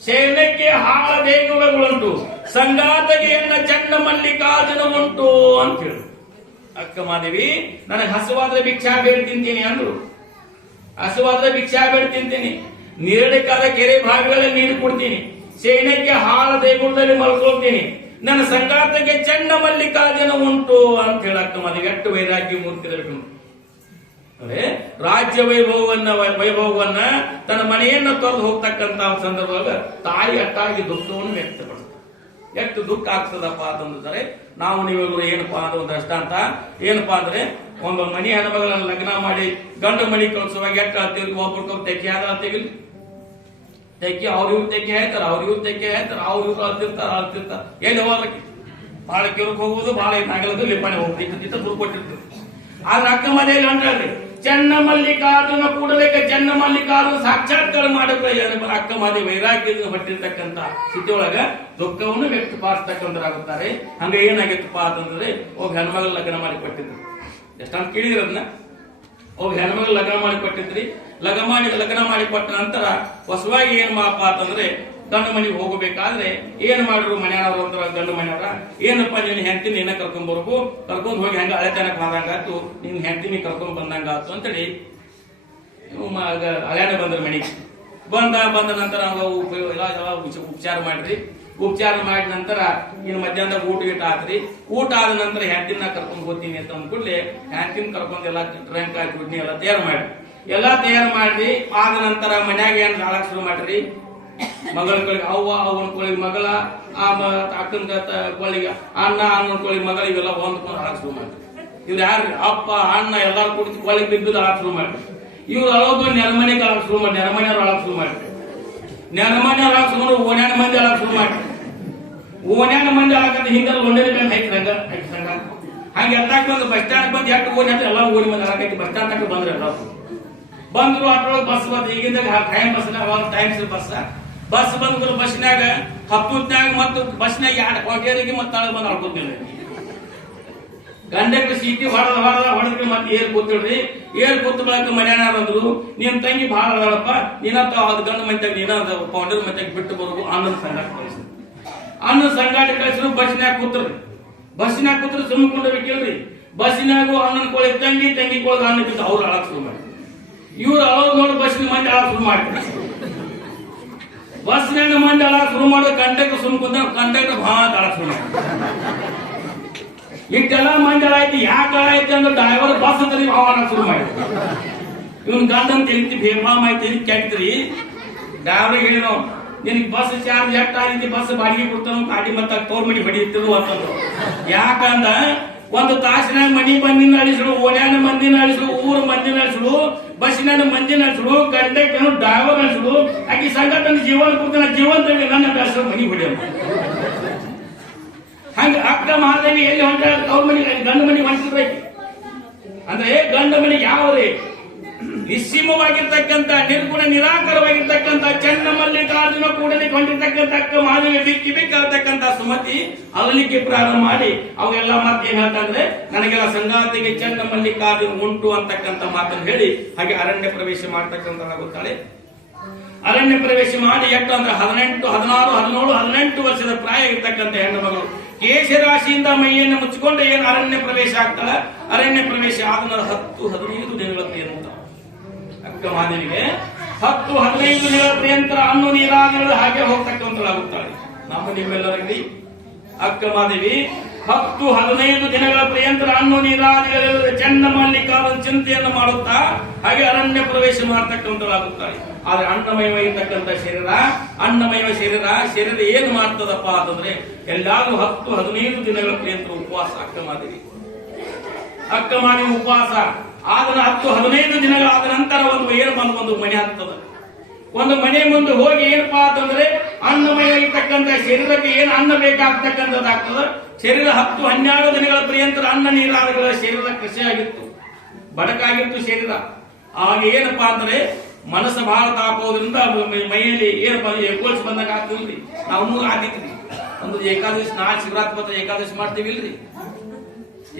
ಸೇನಕ್ಕೆ ಹಾಳ ದೇಗುಲಗಳುಂಟು, ಸಂಗಾತಗೆ ಎನ್ನ ಚನ್ನಮಲ್ಲಿಕಾರ್ಜುನ ಉಂಟು ಅಂತ ಹೇಳು. ಅಕ್ಕ ಮಾದೇವಿ ನನಗೆ ಹಸುವಾದ್ರೆ ಭಿಕ್ಷಾ ಬೇಡಿ ತಿಂತೀನಿ ಅಂದ್ರು. ಹಸುವಾದ್ರೆ ಭಿಕ್ಷಾ ಬೇಡಿ ತಿಂತೀನಿ, ನೀರಡಕ್ಕಾದ ಕೆರೆ ಬಾವಿಗಳಲ್ಲಿ ನೀರು ಕೊಡ್ತೀನಿ, ಸೇನಕ್ಕೆ ಹಾಳ ದೇಗುಲದಲ್ಲಿ ಮಲ್ಕೊಳ್ತೀನಿ, ನನ್ನ ಸಂಗಾತಕ್ಕೆ ಚನ್ನಮಲ್ಲಿಕಾರ್ಜುನ ಉಂಟು ಅಂತ ಹೇಳ ಅಕ್ಕ ಮಾದೇವಿ. ಎಷ್ಟು ವೈರಾಗ್ಯ ಮೂರ್ತಿಗಳು ಅಂದ್ರೆ ರಾಜ್ಯ ವೈಭವವನ್ನ ತನ್ನ ಮನೆಯನ್ನ ತೊರೆದು ಹೋಗ್ತಕ್ಕಂತ ಸಂದರ್ಭದಾಗ ತಾಯಿ ಅಟ್ಟಾಗಿ ದುಃಖವನ್ನು ವ್ಯಕ್ತಪಡಿಸ್ತಾರೆ. ಎಷ್ಟು ದುಃಖ ಆಗ್ತದಪ್ಪ ಅಂತಂದ್ರೆ ನಾವು ನೀವೆಲ್ಲರೂ ಏನಪ್ಪಾ ಅಂತ ಒಂದು ದೃಷ್ಟಾಂತ ಏನಪ್ಪಾ ಅಂದ್ರೆ ಒಂದು ಮನಿ ಹೆಣ್ಮಗಳನ್ನ ಲಗ್ನ ಮಾಡಿ ಗಂಡು ಮನಿ ಕಳ್ಸುವಾಗ ಎಷ್ಟು ಆಗ್ತೀವಿ, ಒಬ್ರಿಗೊಬ್ಬರು ತೆಕ್ಕೆ ಆಗ್ತೀವಿ, ತೆಕ್ಕೆ ಅವ್ರಿವ್ರು ತೆಕ್ಕೆ ಹೇಳ್ತಾರ, ಅವ್ರಿವ್ರು ತೆಕ್ಕೆ ಹೇಳ್ತಾರ, ಅವ್ರಿವ್ರು ಅಳ್ತಿರ್ತಾರ ಎಲ್ಲಿ ಹೋಗ್ಲಿಕ್ಕೆ ಬಹಳ ಕೆಳಕ್ ಹೋಗುವುದು, ಬಹಳ ನಾಗಲದು ಲಿಂಬಾಣಿ ಹೋಗ್ಲಿಕ್ಕೆ ದುಡ್ಡು ಕೊಟ್ಟಿರ್ತೀವಿ. ಆದ್ರೆ ಅಕ್ಕ ಮನೆಯಲ್ಲಿ ಅಂಟ್ರಿ ಚನ್ನಮಲ್ಲಿಕಾರ್ಜುನ ಕೂಡಲೇಕ ಚನ್ನಮಲ್ಲಿಕಾರ್ಜುನ ಸಾಕ್ಷಾತ್ಕಾರ ಮಾಡಿದ್ರೆ ಅಕ್ಕ ಮಾದೇವಿ ವೈರಾಗ್ಯದಿಂದ ಹೊಟ್ಟಿರ್ತಕ್ಕಂಥ ಸ್ಥಿತಿಯೊಳಗ ದುಃಖವನ್ನು ವ್ಯಕ್ತಪಡಿಸ್ತಕ್ಕಂಥರಾಗುತ್ತಾರೆ. ಹಂಗ ಏನಾಗಿತ್ತಪ್ಪ ಅಂತಂದ್ರೆ ಒಬ್ಬ ಹೆಣ್ಮಗಳ ಲಗ್ನ ಮಾಡಿ ಕೊಟ್ಟಿದ್ರು. ಎಷ್ಟಂತ ಕೇಳಿದ್ರನ್ನ ಒಬ್ಬ ಹೆಣ್ಮಗಳ ಲಗ್ನ ಮಾಡಿ ಕೊಟ್ಟಿದ್ರಿ. ಲಗ್ನ ಮಾಡಿ ಕೊಟ್ಟ ನಂತರ ಹೊಸವಾಗಿ ಏನ್ ಮಾಡಪ್ಪ ಅಂತಂದ್ರೆ ಗಂಡು ಮನೆಗೆ ಹೋಗಬೇಕಾದ್ರೆ ಏನ್ ಮಾಡ್ರು ಮನೆಯವರು ಅಂತ ಗಂಡು ಮನೆಯವರ, ಏನಪ್ಪಾ ನೀನು ಹೆಂಡತಿನ ಏನ ಕರ್ಕೊಂಡ್ ಬರ್ಬೇಕು, ಕರ್ಕೊಂಡ್ ಹೋಗಿ ಹೆಂಗ ಹಳೆತನಕ್ ಬಂದಂಗಾತು, ನಿನ್ ಹೆಂಡತಿನಿ ಕರ್ಕೊಂಡ್ ಬಂದಂಗಾತು ಅಂತೇಳಿ ಹಳೆಯಣ್ಣ ಬಂದ್ರ ಮನೆಗೆ ಬಂದ ನಂತರ ಉಪಚಾರ ಮಾಡ್ರಿ. ಉಪಚಾರ ಮಾಡಿದ ನಂತರ ಇನ್ನು ಮಧ್ಯಾಹ್ನದಾಗ ಊಟ ಆತ್ರಿ. ಊಟ ಆದ ನಂತರ ಹೆಂಡತಿನ ಕರ್ಕೊಂಡ್ ಹೋಗ್ತೀನಿ ಅಂತ ಅಂದ್ಕೂಡ್ಲೆ ಹೆಂಡತಿನ ಕರ್ಕೊಂಡ್ ಎಲ್ಲ ಟ್ರಂಕ್ ಹಾಕಿ ಎಲ್ಲ ತಯಾರು ಮಾಡ್ರಿ. ಆದ ನಂತರ ಮನ್ಯಾಗ ಏನ್ ಹಾಳಕ್ ಶುರು ಮಾಡ್ರಿ. ಮಗಳ ಕೊಳಿಗೆ ಅವನ ಕೊಳಿಗೆ ಮಗಳ, ಅಕ್ಕನ ಕೊಳಿಗೆ ಅಣ್ಣ, ಅಣ್ಣನ ಕೊಳಿಗೆ ಮಗಳ, ಇವೆಲ್ಲ ಹೊಂದ್ಕೊಂಡು ಹಾಳಕ್ ಶುರು ಮಾಡ್ರಿ. ಇವ್ರು ಯಾರು ಅಪ್ಪ ಅಣ್ಣ ಎಲ್ಲಾರು ಕುಡಿದು ಕೊಳಿಗೆ ಬಿದ್ದು ಹಾಳಕ್ ಶುರು ಮಾಡ್ರಿ. ಇವ್ರು ಅಳೋದು ನೆಲಮನೆಗೆ ಹಾಳಕ್ ಶುರು ಮಾಡಿ, ನೆಲಮನೆಯವ್ರು ಹಾಳಕ್ ಶುರು ಮಾಡ್ರಿ. ನೆಲಮನೆಯವ್ರು ಹಾಳಕ್ ಶುರು ಮಾಡಿ ಓಣ್ಯಾನ ಮಂದಿ ಹಾಳಕ್ ಶುರು ಮಾಡ್ರಿ. ಓಣ್ಯಾನ ಮಂದಿ ಹಾಳಕಂತ ಹಿಂಗಲ್ಲ ಒಂದೇ ಹಾಕಿ ಸಂಘ ಹಂಗೆ ಎತ್ತಾಕ ಬಂದು ಬಸ್ ಸ್ಟ್ಯಾಂಡ್ ಬಂದು ಎಷ್ಟು ಓಣಿ ಎಲ್ಲ ಓಣಿ ಮಂದಿ ಹಾಕೈತಿ. ಬಸ್ ಸ್ಟ್ಯಾಂಡ್ ತಕ್ಕ ಬಂದ್ರೆ ಎಲ್ಲ ಬಂದ್ರು. ಅದ್ರೊಳಗೆ ಬಸ್ ಬಂದು ಈಗಿಂದಾಗ ಟೈಮ್ ಬಸ್ ಬಂದ್ರು. ಬಸ್ನಾಗ ಹತ್ತುತ್ನಾಗ ಮತ್ತು ಬಸ್ನಾಗ 2 ಕೋಟೆಯರಿಗೆ ಮತ್ತೆ ತಾಳ ಬಂದು ಆಡ್ಕೊತಿಲ್ಲ. ಕಂಡಕ್ಟರ್ ಸೀಟಿ ಹೊಡೆದ್ರಿ ಮತ್ತೆ ಏರ್ ಕೂತಿಡ್ರಿ. ಏರ್ ಕೂತ್ ಬಳಕ ಮನ್ಯಾನ ಅಂದ್ರು, ನಿನ್ ತಂಗಿ ಭಾಳ ಅದಾಳಪ್ಪ, ನೀನಂತ ಅದ್ ಗಂಡು ಮಂತ್ಯಾಗ ನೀನ ಪೌಂಡರ್ ಮಂತ್ಯಾಗ ಬಿಟ್ಟು ಬರೋದು ಅನ್ನದ ಸಂಗಾಟ ಕಳಿಸ್ರಿ. ಅನ್ನದ ಸಂಗಾಟ ಕಳಿಸಿದ್ರು. ಬಸ್ನಾಗ ಕೂತ್ರು ಸುಮ್ಕೊಂಡ್ರಿ. ಬಸ್ನಾಗು ಅಣ್ಣನ ಕೋಳಿ ತಂಗಿ ಕೋಳಿಗೆ ಅನ್ನ ಬಿದ್ದು ಅವ್ರು ಅಳಕ್ ಶುರು ಮಾಡಿ. ಇವ್ರು ಅಳೋದು ನೋಡಿ ಬಸ್ಸಿನ ಮಂದಿ ಅಳಕ್ ಶುರು ಮಾಡ್ತಾರೆ. ಬಸ್ನಾಗ ಮಂದಿ ಅಳಕ್ ಶುರು ಮಾಡೋದು. ಕಂಡಕ್ಟರ್ ಸುಮ್ಕೊಂಡ ಕಂಡಕ್ಟರ್ ಭಾಳ ಅಳಕ್ ಶುರು ಮಾಡಿ. ಇಷ್ಟೆಲ್ಲ ಮಂಜಳ ಆಯ್ತು, ಯಾಕೆ ಆಯ್ತು ಅಂದ್ರೆ ಡ್ರೈವರ್ ಬಸ್ ತರಿ ಆಹ್ವಾನ ಶುರು ಮಾಡಿ ಇವನ್ ಗಂಡ ಅಂತ ಹೇಳ್ತಿ ಬೇಮಾಮ್ ಆಯ್ತು ಕೆಟ್ಟ್ರಿ. ಡ್ರೈವರ್ ಹೇಳಿ ನಾವು ನಿನಗೆ ಬಸ್ ಚಾರ್ಜ್ ಎಷ್ಟ್ ಆಗೈತಿ, ಬಸ್ ಬಾಡಿಗೆ ಕೊಡ್ತಾನ ಗಾಡಿ ಮತ್ತ ತೋರ್ ಮನಿ ಹೊಡಿತಿರು ಅಂತಂದ್ರು. ಯಾಕಂದ ಒಂದು ತಾಸಿನಾಗ ಮನಿ ಮಂದಿನ ಅಳಿಸಲು, ಓಣ್ಯಾನ ಮಂದಿನ ಅಳಿಸಲು, ಊರು ಮಂದಿನ ಅಳಿಸಲು, ಬಸ್ಸಿನ ಮಂದಿನ ಅಳಿಸಲು, ಕಂಡಕ್ಟರ್ ಡ್ರೈವರ್ ಅಳಿಸಲು, ಆಕಿ ಸಂಘಟನೆ ಜೀವನ ಕೊಡ್ತಾನ, ಜೀವನದಲ್ಲಿ ನನ್ನ ಬೆಳೆಸಲು ಮನಿ ಹೊಡೆಯ. ಹಂಗ ಅಕ್ಕ ಮಹಾದೇವಿ ಎಲ್ಲಿ ಹೊಂಟ ಅವ್ರ ಮನಿ ಗಂಡ ಮನಿ ಹೊಂಟಿರ್ಬೇಕು. ಅಂದ್ರೆ ಗಂಡ ಮನೆಗೆ ಯಾವುದೇ ನಿಸ್ಸೀಮವಾಗಿರ್ತಕ್ಕಂಥ ನಿರ್ಗುಣ ನಿರಾಕರವಾಗಿರ್ತಕ್ಕಂಥ ಚನ್ನಮಲ್ಲಿಕಾರ್ಜುನ ಕೂಡಲಿಕ್ಕೆ ಹೊಂದಿರ್ತಕ್ಕಂಥ ಅಕ್ಕ ಮಹಾದೇವಿ ಬಿಕ್ಕಿ ಬಿಕ್ಕಿರ್ತಕ್ಕಂಥ ಸುಮತಿ ಅಗಲಿಕ್ಕೆ ಪ್ರಾರಂಭ ಮಾಡಿ ಅವೆಲ್ಲ ಮಾತು ಏನ್ ಹೇಳ್ತಂದ್ರೆ ನನಗೆಲ್ಲ ಸಂಗಾತಿಗೆ ಚನ್ನಮಲ್ಲಿಕಾರ್ಜುನ ಉಂಟು ಅಂತಕ್ಕಂಥ ಮಾತನ್ನು ಹೇಳಿ ಹಾಗೆ ಅರಣ್ಯ ಪ್ರವೇಶ ಮಾಡ್ತಕ್ಕಂಥಾಗುತ್ತಾಳೆ. ಅರಣ್ಯ ಪ್ರವೇಶ ಮಾಡಿ ಎಷ್ಟು ಅಂದ್ರೆ 18, 16, 17, 18 ವರ್ಷದ ಪ್ರಾಯ ಇರ್ತಕ್ಕಂಥ ಹೆಣ್ಣು ಮಗಳು ಕೇಶರಾಶಿಯಿಂದ ಮೈಯನ್ನು ಮುಚ್ಚಿಕೊಂಡು ಏನು ಅರಣ್ಯ ಪ್ರವೇಶ ಆಗ್ತಾಳ. ಅರಣ್ಯ ಪ್ರವೇಶ ಆದ 10-15 ದಿನಗಳ ಪರ್ಯಂತ ಅಕ್ಕ ಮಹಾದೇವಿಗೆ 10-15 ದಿನಗಳ ಪರ್ಯಂತ ಅನ್ನು ನೀರಾದಿಗಳು ಹಾಗೆ ಹೋಗ್ತಕ್ಕಂಥಳಾಗುತ್ತಾಳೆ. ನಮ್ಮ ನಿಮ್ಮೆಲ್ಲರಲ್ಲಿ ಅಕ್ಕ ಮಹಾದೇವಿ 10-15 ದಿನಗಳ ಪರ್ಯಂತ ಅನ್ನು ನೀರಾದಿಗಳು ಚನ್ನಮಲ್ಲಿಕಾರ್ಜುನ ಚಿಂತೆಯನ್ನು ಮಾಡುತ್ತಾ ಹಾಗೆ ಅರಣ್ಯ ಪ್ರವೇಶ ಮಾಡತಕ್ಕಂಥಳಾಗುತ್ತಾಳೆ. ಆದ್ರೆ ಅನ್ನಮಯವಾಗಿರ್ತಕ್ಕಂಥ ಶರೀರ, ಅನ್ನಮಯ ಶರೀರ ಏನು ಮಾಡ್ತದಪ್ಪ ಅಂತಂದ್ರೆ ಎಲ್ಲಾರು 10-15 ದಿನಗಳ ಪರ್ಯಂತ ಉಪವಾಸ ಅಕ್ಕ ಮಹಾದೇವಿ ಉಪವಾಸ ಆದ 10-15 ದಿನಗಳಾದ ನಂತರ ಒಂದು ಮನೆ ಆಗ್ತದ. ಒಂದು ಮನೆ ಮುಂದೆ ಹೋಗಿ ಏನಪ್ಪಾ ಅಂತಂದ್ರೆ ಅನ್ನಮಯ ಇರ್ತಕ್ಕಂಥ ಶರೀರಕ್ಕೆ ಏನು ಅನ್ನ ಬೇಕಾಗ್ತಕ್ಕಂಥದ್ದಾಗ್ತದ. ಶರೀರ 10-12 ದಿನಗಳ ಪರ್ಯಂತ ಅನ್ನ ನೀರಾದಿಗಳ ಶರೀರ ಕೃಷಿಯಾಗಿತ್ತು, ಬಡಕಾಗಿತ್ತು ಶರೀರ. ಆಗ ಏನಪ್ಪಾ ಅಂದ್ರೆ ಮನಸ್ಸು ಬಹಳ ತಾಪೋದ್ರಿಂದ ಮೈಯಲ್ಲಿ ಏನಪ್ಪ ಕೋಲ್ಸ್ ಬಂದಾಗ ಆಗ್ತಿಲ್ರಿ. ನಾವು ಆದಿತ್ರಿ ಒಂದು ಏಕಾದಶಿ, ನಾಳೆ ಶಿವರಾತ್ರಿ ಬತ್ತ ಏಕಾದಶಿ ಮಾಡ್ತೀವಿ ಇಲ್ರಿ,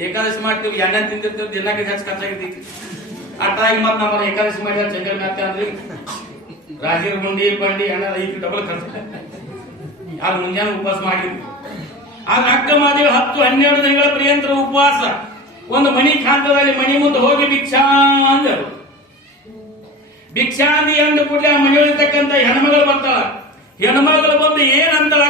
ಏಕಾದಶಿ ಮಾಡ್ತೀವಿ, ಎಣ್ಣೆ ತಿಂದಿರ್ತೀವಿ, ದಿನಕ್ಕೆ ಹೆಚ್ಚು ಖರ್ಚಾಗಿರ್ತೈತಿ. ಅಟ್ಟಾಗಿ ಮತ್ ನಮ್ಮ ಏಕಾದಶಿ ಮಾಡಿದ ಚಂದ್ರ ಮ್ಯಾತೆ ಅಂದ್ರೆ ರಾಜೀರ್ ಗುಂಡಿ ಬಂಡಿ ಎಣ್ಣೆ ಐತಿ ಡಬಲ್ ಖರ್ಚು. ಅದು ಮುಂಜಾನೆ ಉಪವಾಸ ಮಾಡಿದ್ವಿ. ಆಗ ಅಕ್ಕ ಮಹಾದೇವಿ 10-12 ದಿನಗಳ ಪರ್ಯಂತ ಉಪವಾಸ. ಒಂದು ಮನಿ ಕಾಂತದಲ್ಲಿ ಮನಿ ಮುಂದೆ ಹೋಗಿ ಭಿಕ್ಷಾ ಅಂದರು. ಭಿಕ್ಷಾಂದಿ ಅಂದ ಕೂಡಲೇ ಆ ಮನೆಯಲ್ಲಿರ್ತಕ್ಕಂಥ ಹೆಣ್ಮಗಳು ಬರ್ತಾಳ. ಹೆಣ್ಮಗಳು ಬಂದು ಏನಂತಾಳ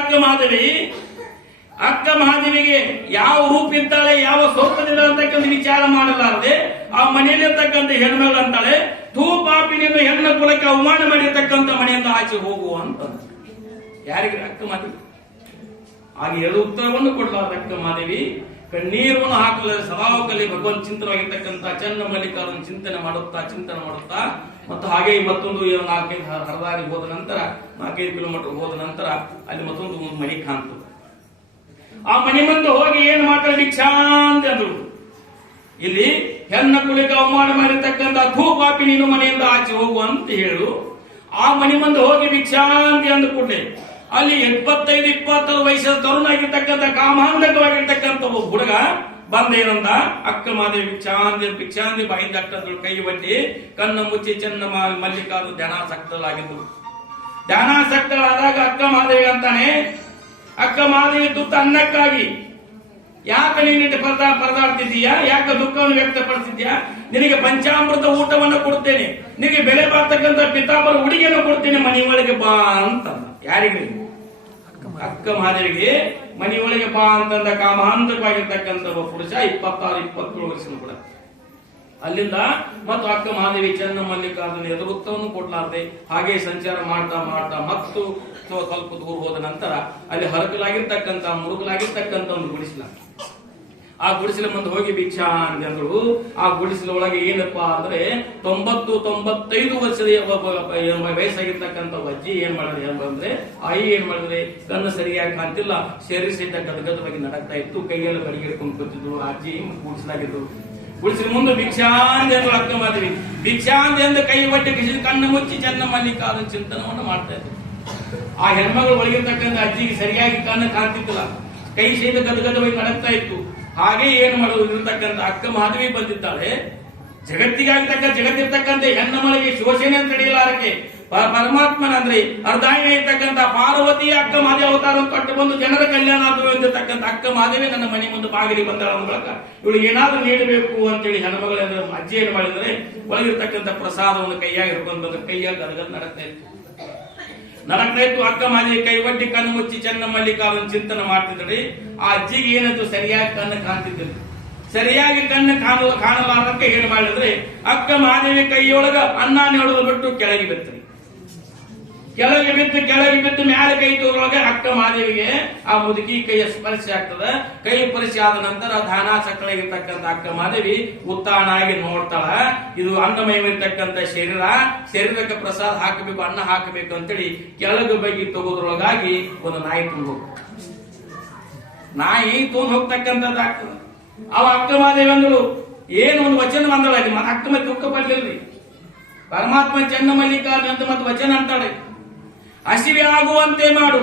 ಅಕ್ಕ ಮಹಾದೇವಿಗೆ ಯಾವ ರೂಪ ಇದ್ದಾಳೆ, ಯಾವ ಸ್ವರೂಪದಿಂದ ಅಂತಕ್ಕಂಥ ವಿಚಾರ ಮಾಡಲಾರದೆ ಆ ಮನೆಯಲ್ಲಿರ್ತಕ್ಕಂಥ ಹೆಣ್ಮಗಳು ಅಂತಾಳೆ, ತೂ ಪಾಪಿನಿಂದ ಹೆಣ್ಣ ಕುಲಕ್ಕೆ ಅವಮಾನ ಮಾಡಿರ್ತಕ್ಕಂಥ ಮನೆಯಿಂದ ಆಚೆ ಹೋಗುವ ಅಂತ. ಯಾರಿಗೆ? ಅಕ್ಕ ಮಹಾದೇವಿ. ಹಾಗೆ ಎರಡು ಉತ್ತರವನ್ನು ಕೊಡಲಾರ್ದ ಅಕ್ಕ ಮಹಾದೇವಿ ಕಣ್ಣೀರನ್ನು ಹಾಕಲು ಸದಾವಕಲ್ಲಿ ಭಗವಂತ ಚಿಂತನವಾಗಿರ್ತಕ್ಕಂಥ ಚನ್ನಮಲ್ಲಿಕಾರ್ಜುನ ಚಿಂತನೆ ಮಾಡುತ್ತಾ ಮತ್ತು ಹಾಗೆ ಮತ್ತೊಂದು 4-5 ಹರದಾರಿ ಹೋದ ನಂತರ 4-5 ಕಿಲೋಮೀಟರ್ ಹೋದ ನಂತರ ಅಲ್ಲಿ ಮತ್ತೊಂದು ಮನೆ ಕಾಣ್ತು. ಆ ಮನೆ ಮುಂದೆ ಹೋಗಿ ಏನ್ ಮಾತಾಡಿ ಭಿಕ್ಷಾ ಅಂತ ಅಂದ್ರು. ಇಲ್ಲಿ ಹೆಣ್ಣ ಕುಳಿಗೆ ಅವಮಾನ ಮಾಡಿರ್ತಕ್ಕಂಥ ಥೂ ಪಾಪಿ ನೀನು ಮನೆಯಿಂದ ಆಚೆ ಹೋಗು ಅಂತ ಹೇಳು. ಆ ಮನೆ ಮುಂದೆ ಹೋಗಿ ಭಿಕ್ಷಾ ಅಂತ ಅಂದ ಕೂಡಲೇ ಅಲ್ಲಿ 25-26 ವಯಸ್ಸಿನ ತರುಣಾಗಿರ್ತಕ್ಕಂಥ ಕಾಮಾಂಧಕವಾಗಿರ್ತಕ್ಕಂಥ ಒಬ್ಬ ಹುಡುಗ ಬಂದ ಏನಂದ, ಅಕ್ಕ ಮಹಾದೇವಿ ಭಿಕ್ಷಾಂದಿ ಬಾಯಿಂದ ಅಕ್ಕಂದ್ರು ಕೈ ಒಡ್ಡಿ ಕಣ್ಣ ಮುಚ್ಚಿ ಚೆನ್ನ ಮಲ್ಲಿಕಾರ್ಜುನ ಧ್ಯಾನಾಸಕ್ತಳಾದಾಗ ಅಕ್ಕ ಮಹಾದೇವಿ ಅಂತಾನೆ, ಅಕ್ಕ ಮಹಾದೇವಿ ತುತ್ತ ಅನ್ನಕ್ಕಾಗಿ ಯಾಕೆ ನೀನು ಪರದಾಡ್ತಿದ್ದೀಯಾ, ಯಾಕೆ ದುಃಖವನ್ನು ವ್ಯಕ್ತಪಡಿಸಿದ್ಯಾ, ನಿನಗೆ ಪಂಚಾಮೃತ ಊಟವನ್ನು ಕೊಡ್ತೇನೆ, ನಿನಗೆ ಬೆಲೆ ಬಾರ್ತಕ್ಕಂಥ ಪಿತಾಂಬರ ಉಡುಗೆಯನ್ನು ಕೊಡ್ತೇನೆ, ಮನೆಯೊಳಗೆ ಬಾ ಅಂತ. ಯಾರಿಗೆ? ಅಕ್ಕ ಮಹಾದೇವಿಗೆ ಮನೆಯೊಳಗೆ ಬಾ ಅಂತಂದ ಕಾಮಾಂತಕವಾಗಿರ್ತಕ್ಕಂಥ ಪುರುಷ 26-27 ವರ್ಷದ ಕೂಡ. ಅಲ್ಲಿಂದ ಮತ್ತು ಅಕ್ಕ ಮಹಾದೇವಿ ಚನ್ನಮಲ್ಲಿಕಾರ್ಜುನ ಎದುರುತ್ತವನ್ನು ಕೊಡ್ಲಾರ್ದೆ ಹಾಗೆ ಸಂಚಾರ ಮಾಡ್ತಾ ಮತ್ತು ಸ್ವಲ್ಪ ದೂರ ಹೋದ ನಂತರ ಅಲ್ಲಿ ಮುರುಗಲಾಗಿರ್ತಕ್ಕಂಥ ಒಂದು ಗುಡಿಸಲ. ಆ ಗುಡಿಸಲ ಮುಂದೆ ಹೋಗಿ ಭಿಕ್ಷಾ ಅಂದ್ರು. ಆ ಗುಡಿಸಲ ಒಳಗೆ ಏನಪ್ಪಾ ಅಂದ್ರೆ 90-95 ವರ್ಷದ ವಯಸ್ಸಾಗಿರ್ತಕ್ಕಂಥ ಅಜ್ಜಿ ಏನ್ ಮಾಡಿದ್ರೆ ಆಯಿ ಏನ್ ಮಾಡಿದ್ರೆ ಕಣ್ಣು ಸರಿಯಾಗಿ ಕಾಣ್ತಿಲ್ಲ, ಶರೀರ ಸಹಿತ ಗದಗದವಾಗಿ ನಡಕ್ತಾ ಇತ್ತು, ಕೈಯೆಲ್ಲ ಬಡಿಗೆ ಹಿಡ್ಕೊಂಡು ಕೂತಿದ್ರು. ಅಜ್ಜಿ ಗುಡಿಸಲಾಗಿದ್ರು. ಗುಡಿಸಿದ ಮುಂದೆ ಭಿಕ್ಷಾಂದಿ ಅಂದ್ರು ಅಕ್ಕ ಮಹಾದೇವಿ. ಭಿಕ್ಷಾಂದಿ ಅಂದ ಕೈ ಒಟ್ಟಿ ಕಿಸಿದ ಕಣ್ಣು ಮುಚ್ಚಿ ಚನ್ನಮಲ್ಲಿಕಾರ್ಜುನ ಚಿಂತನವನ್ನು ಮಾಡ್ತಾ ಇದ್ರು. ಆ ಹೆಣ್ಮಗಳು ಒಳಗಿರ್ತಕ್ಕಂಥ ಅಜ್ಜಿಗೆ ಸರಿಯಾಗಿ ಕಣ್ಣು ಕಾಣ್ತಿದ್ದಿಲ್ಲ, ಕೈ ಸಹಿತ ಗದಗದವಾಗಿ ನಡಕ್ತಾ ಇತ್ತು. ಹಾಗೆ ಏನ್ ಮಾಡೋದು ಇರ್ತಕ್ಕಂಥ ಅಕ್ಕ ಮಹಾದೇವಿ ಬಂದಿದ್ದಾಳೆ. ಜಗತ್ತಿರ್ತಕ್ಕಂಥ ಹೆಣ್ಣ ಮಳೆಗೆ ಶೋಷಣೆ ಅಂತ ನಡೆಯಲಾರಕ್ಕೆ ಪರಮಾತ್ಮನ ಅಂದ್ರೆ ಅರ್ಧಾಂಗ ಇರ್ತಕ್ಕಂಥ ಪಾರ್ವತಿ ಅಕ್ಕ ಮಹಾದೇವಿ ಅವತಾರ ಕೊಟ್ಟು ಬಂದು ಜನರ ಕಲ್ಯಾಣ ಎಂದಿರ್ತಕ್ಕಂಥ ಅಕ್ಕ ಮಹಾದೇವಿ ನನ್ನ ಮನೆ ಮುಂದೆ ಬಾಗಿಲಿಗೆ ಬಂದಾಳ ಮೂಲಕ ಇವಳು ಏನಾದ್ರೂ ನೀಡಬೇಕು ಅಂತೇಳಿ ಹೆಣ್ಮಗಳ ಅಜ್ಜಿ ಏನ್ ಮಾಡಿದ್ರೆ ಒಳಗಿರ್ತಕ್ಕಂಥ ಪ್ರಸಾದವನ್ನು ಕೈಯಾಗಿ ಹಿಡ್ಕೊಂಡು ಬಂದ್ರೆ ಕೈಯಾಗಿ ಗದಗದ ನಡಕ್ತಾ ಇತ್ತು. ನನಗ್ನಾಯ್ತು ಅಕ್ಕ ಮಾದೇವಿ ಕೈ ಒಡ್ಡಿ ಕಣ್ಣು ಮುಚ್ಚಿ ಚೆನ್ನ ಮಲ್ಲಿಕಾರ್ಜುನ ಚಿಂತನೆ ಮಾಡ್ತಿದ್ರಿ. ಆ ಅಜ್ಜಿಗೆ ಏನಾಯ್ತು, ಸರಿಯಾಗಿ ಕಣ್ಣು ಕಾಣ್ತಿದ್ದಿಲ್ಲ. ಸರಿಯಾಗಿ ಕಣ್ಣು ಕಾಣಲಾರಕ್ಕೆ ಏನ್ ಮಾಡಿದ್ರೆ ಅಕ್ಕ ಮಾದೇವಿ ಕೈಯೊಳಗ ಅನ್ನ ನೆಡೋದು ಬಿಟ್ಟು ಕೆಳಗೆ ಬಿತ್ತರಿ. ಕೆಳಗೆ ಬಿತ್ತು ಮ್ಯಾಲೆ ಕೈ ತೋರೊಳಗೆ ಅಕ್ಕ ಮಾದೇವಿಗೆ ಆ ಮುದುಕಿ ಕೈಯ ಸ್ಪರ್ಶ ಆಗ್ತದ. ಕೈ ಸ್ಪರ್ಶ ಆದ ನಂತರ ಧಾನ ಸಕ್ಕಳಾಗಿರ್ತಕ್ಕಂಥ ಅಕ್ಕ ಮಾದೇವಿ ಉತ್ತಾಣಾಗಿ ನೋಡ್ತಾಳ. ಇದು ಅನ್ನಮಯವಿರ್ತಕ್ಕಂಥ ಶರೀರಕ್ಕೆ ಪ್ರಸಾದ ಹಾಕಬೇಕು, ಅನ್ನ ಹಾಕಬೇಕು ಅಂತೇಳಿ ಕೆಳಗೆ ಬಗ್ಗೆ ತಗೋದ್ರೊಳಗಾಗಿ ಒಂದು ನಾಯಿ ತುಂಬ ನಾಯಿ ತೊಗೊಂಡು ಹೋಗ್ತಕ್ಕಂಥದ್ದಾಗ್ತದ. ಅವ ಅಕ್ಕ ಮಾದೇವಿ ಅಂದಳು, ಏನು ಒಂದು ವಚನ ಬಂದಳ ಅಕ್ಕ ಮತ್ತೆ ದುಃಖ ಪಡ್ಲಿಲ್ರಿ. ಪರಮಾತ್ಮ ಚೆನ್ನ ಮಲ್ಲಿಕಾರ್ಜುನ ಅಂತ ಮತ್ತೆ ವಚನ ಅಂತಾಳೆ, ಹಸಿವೆ ಆಗುವಂತೆ ಮಾಡು,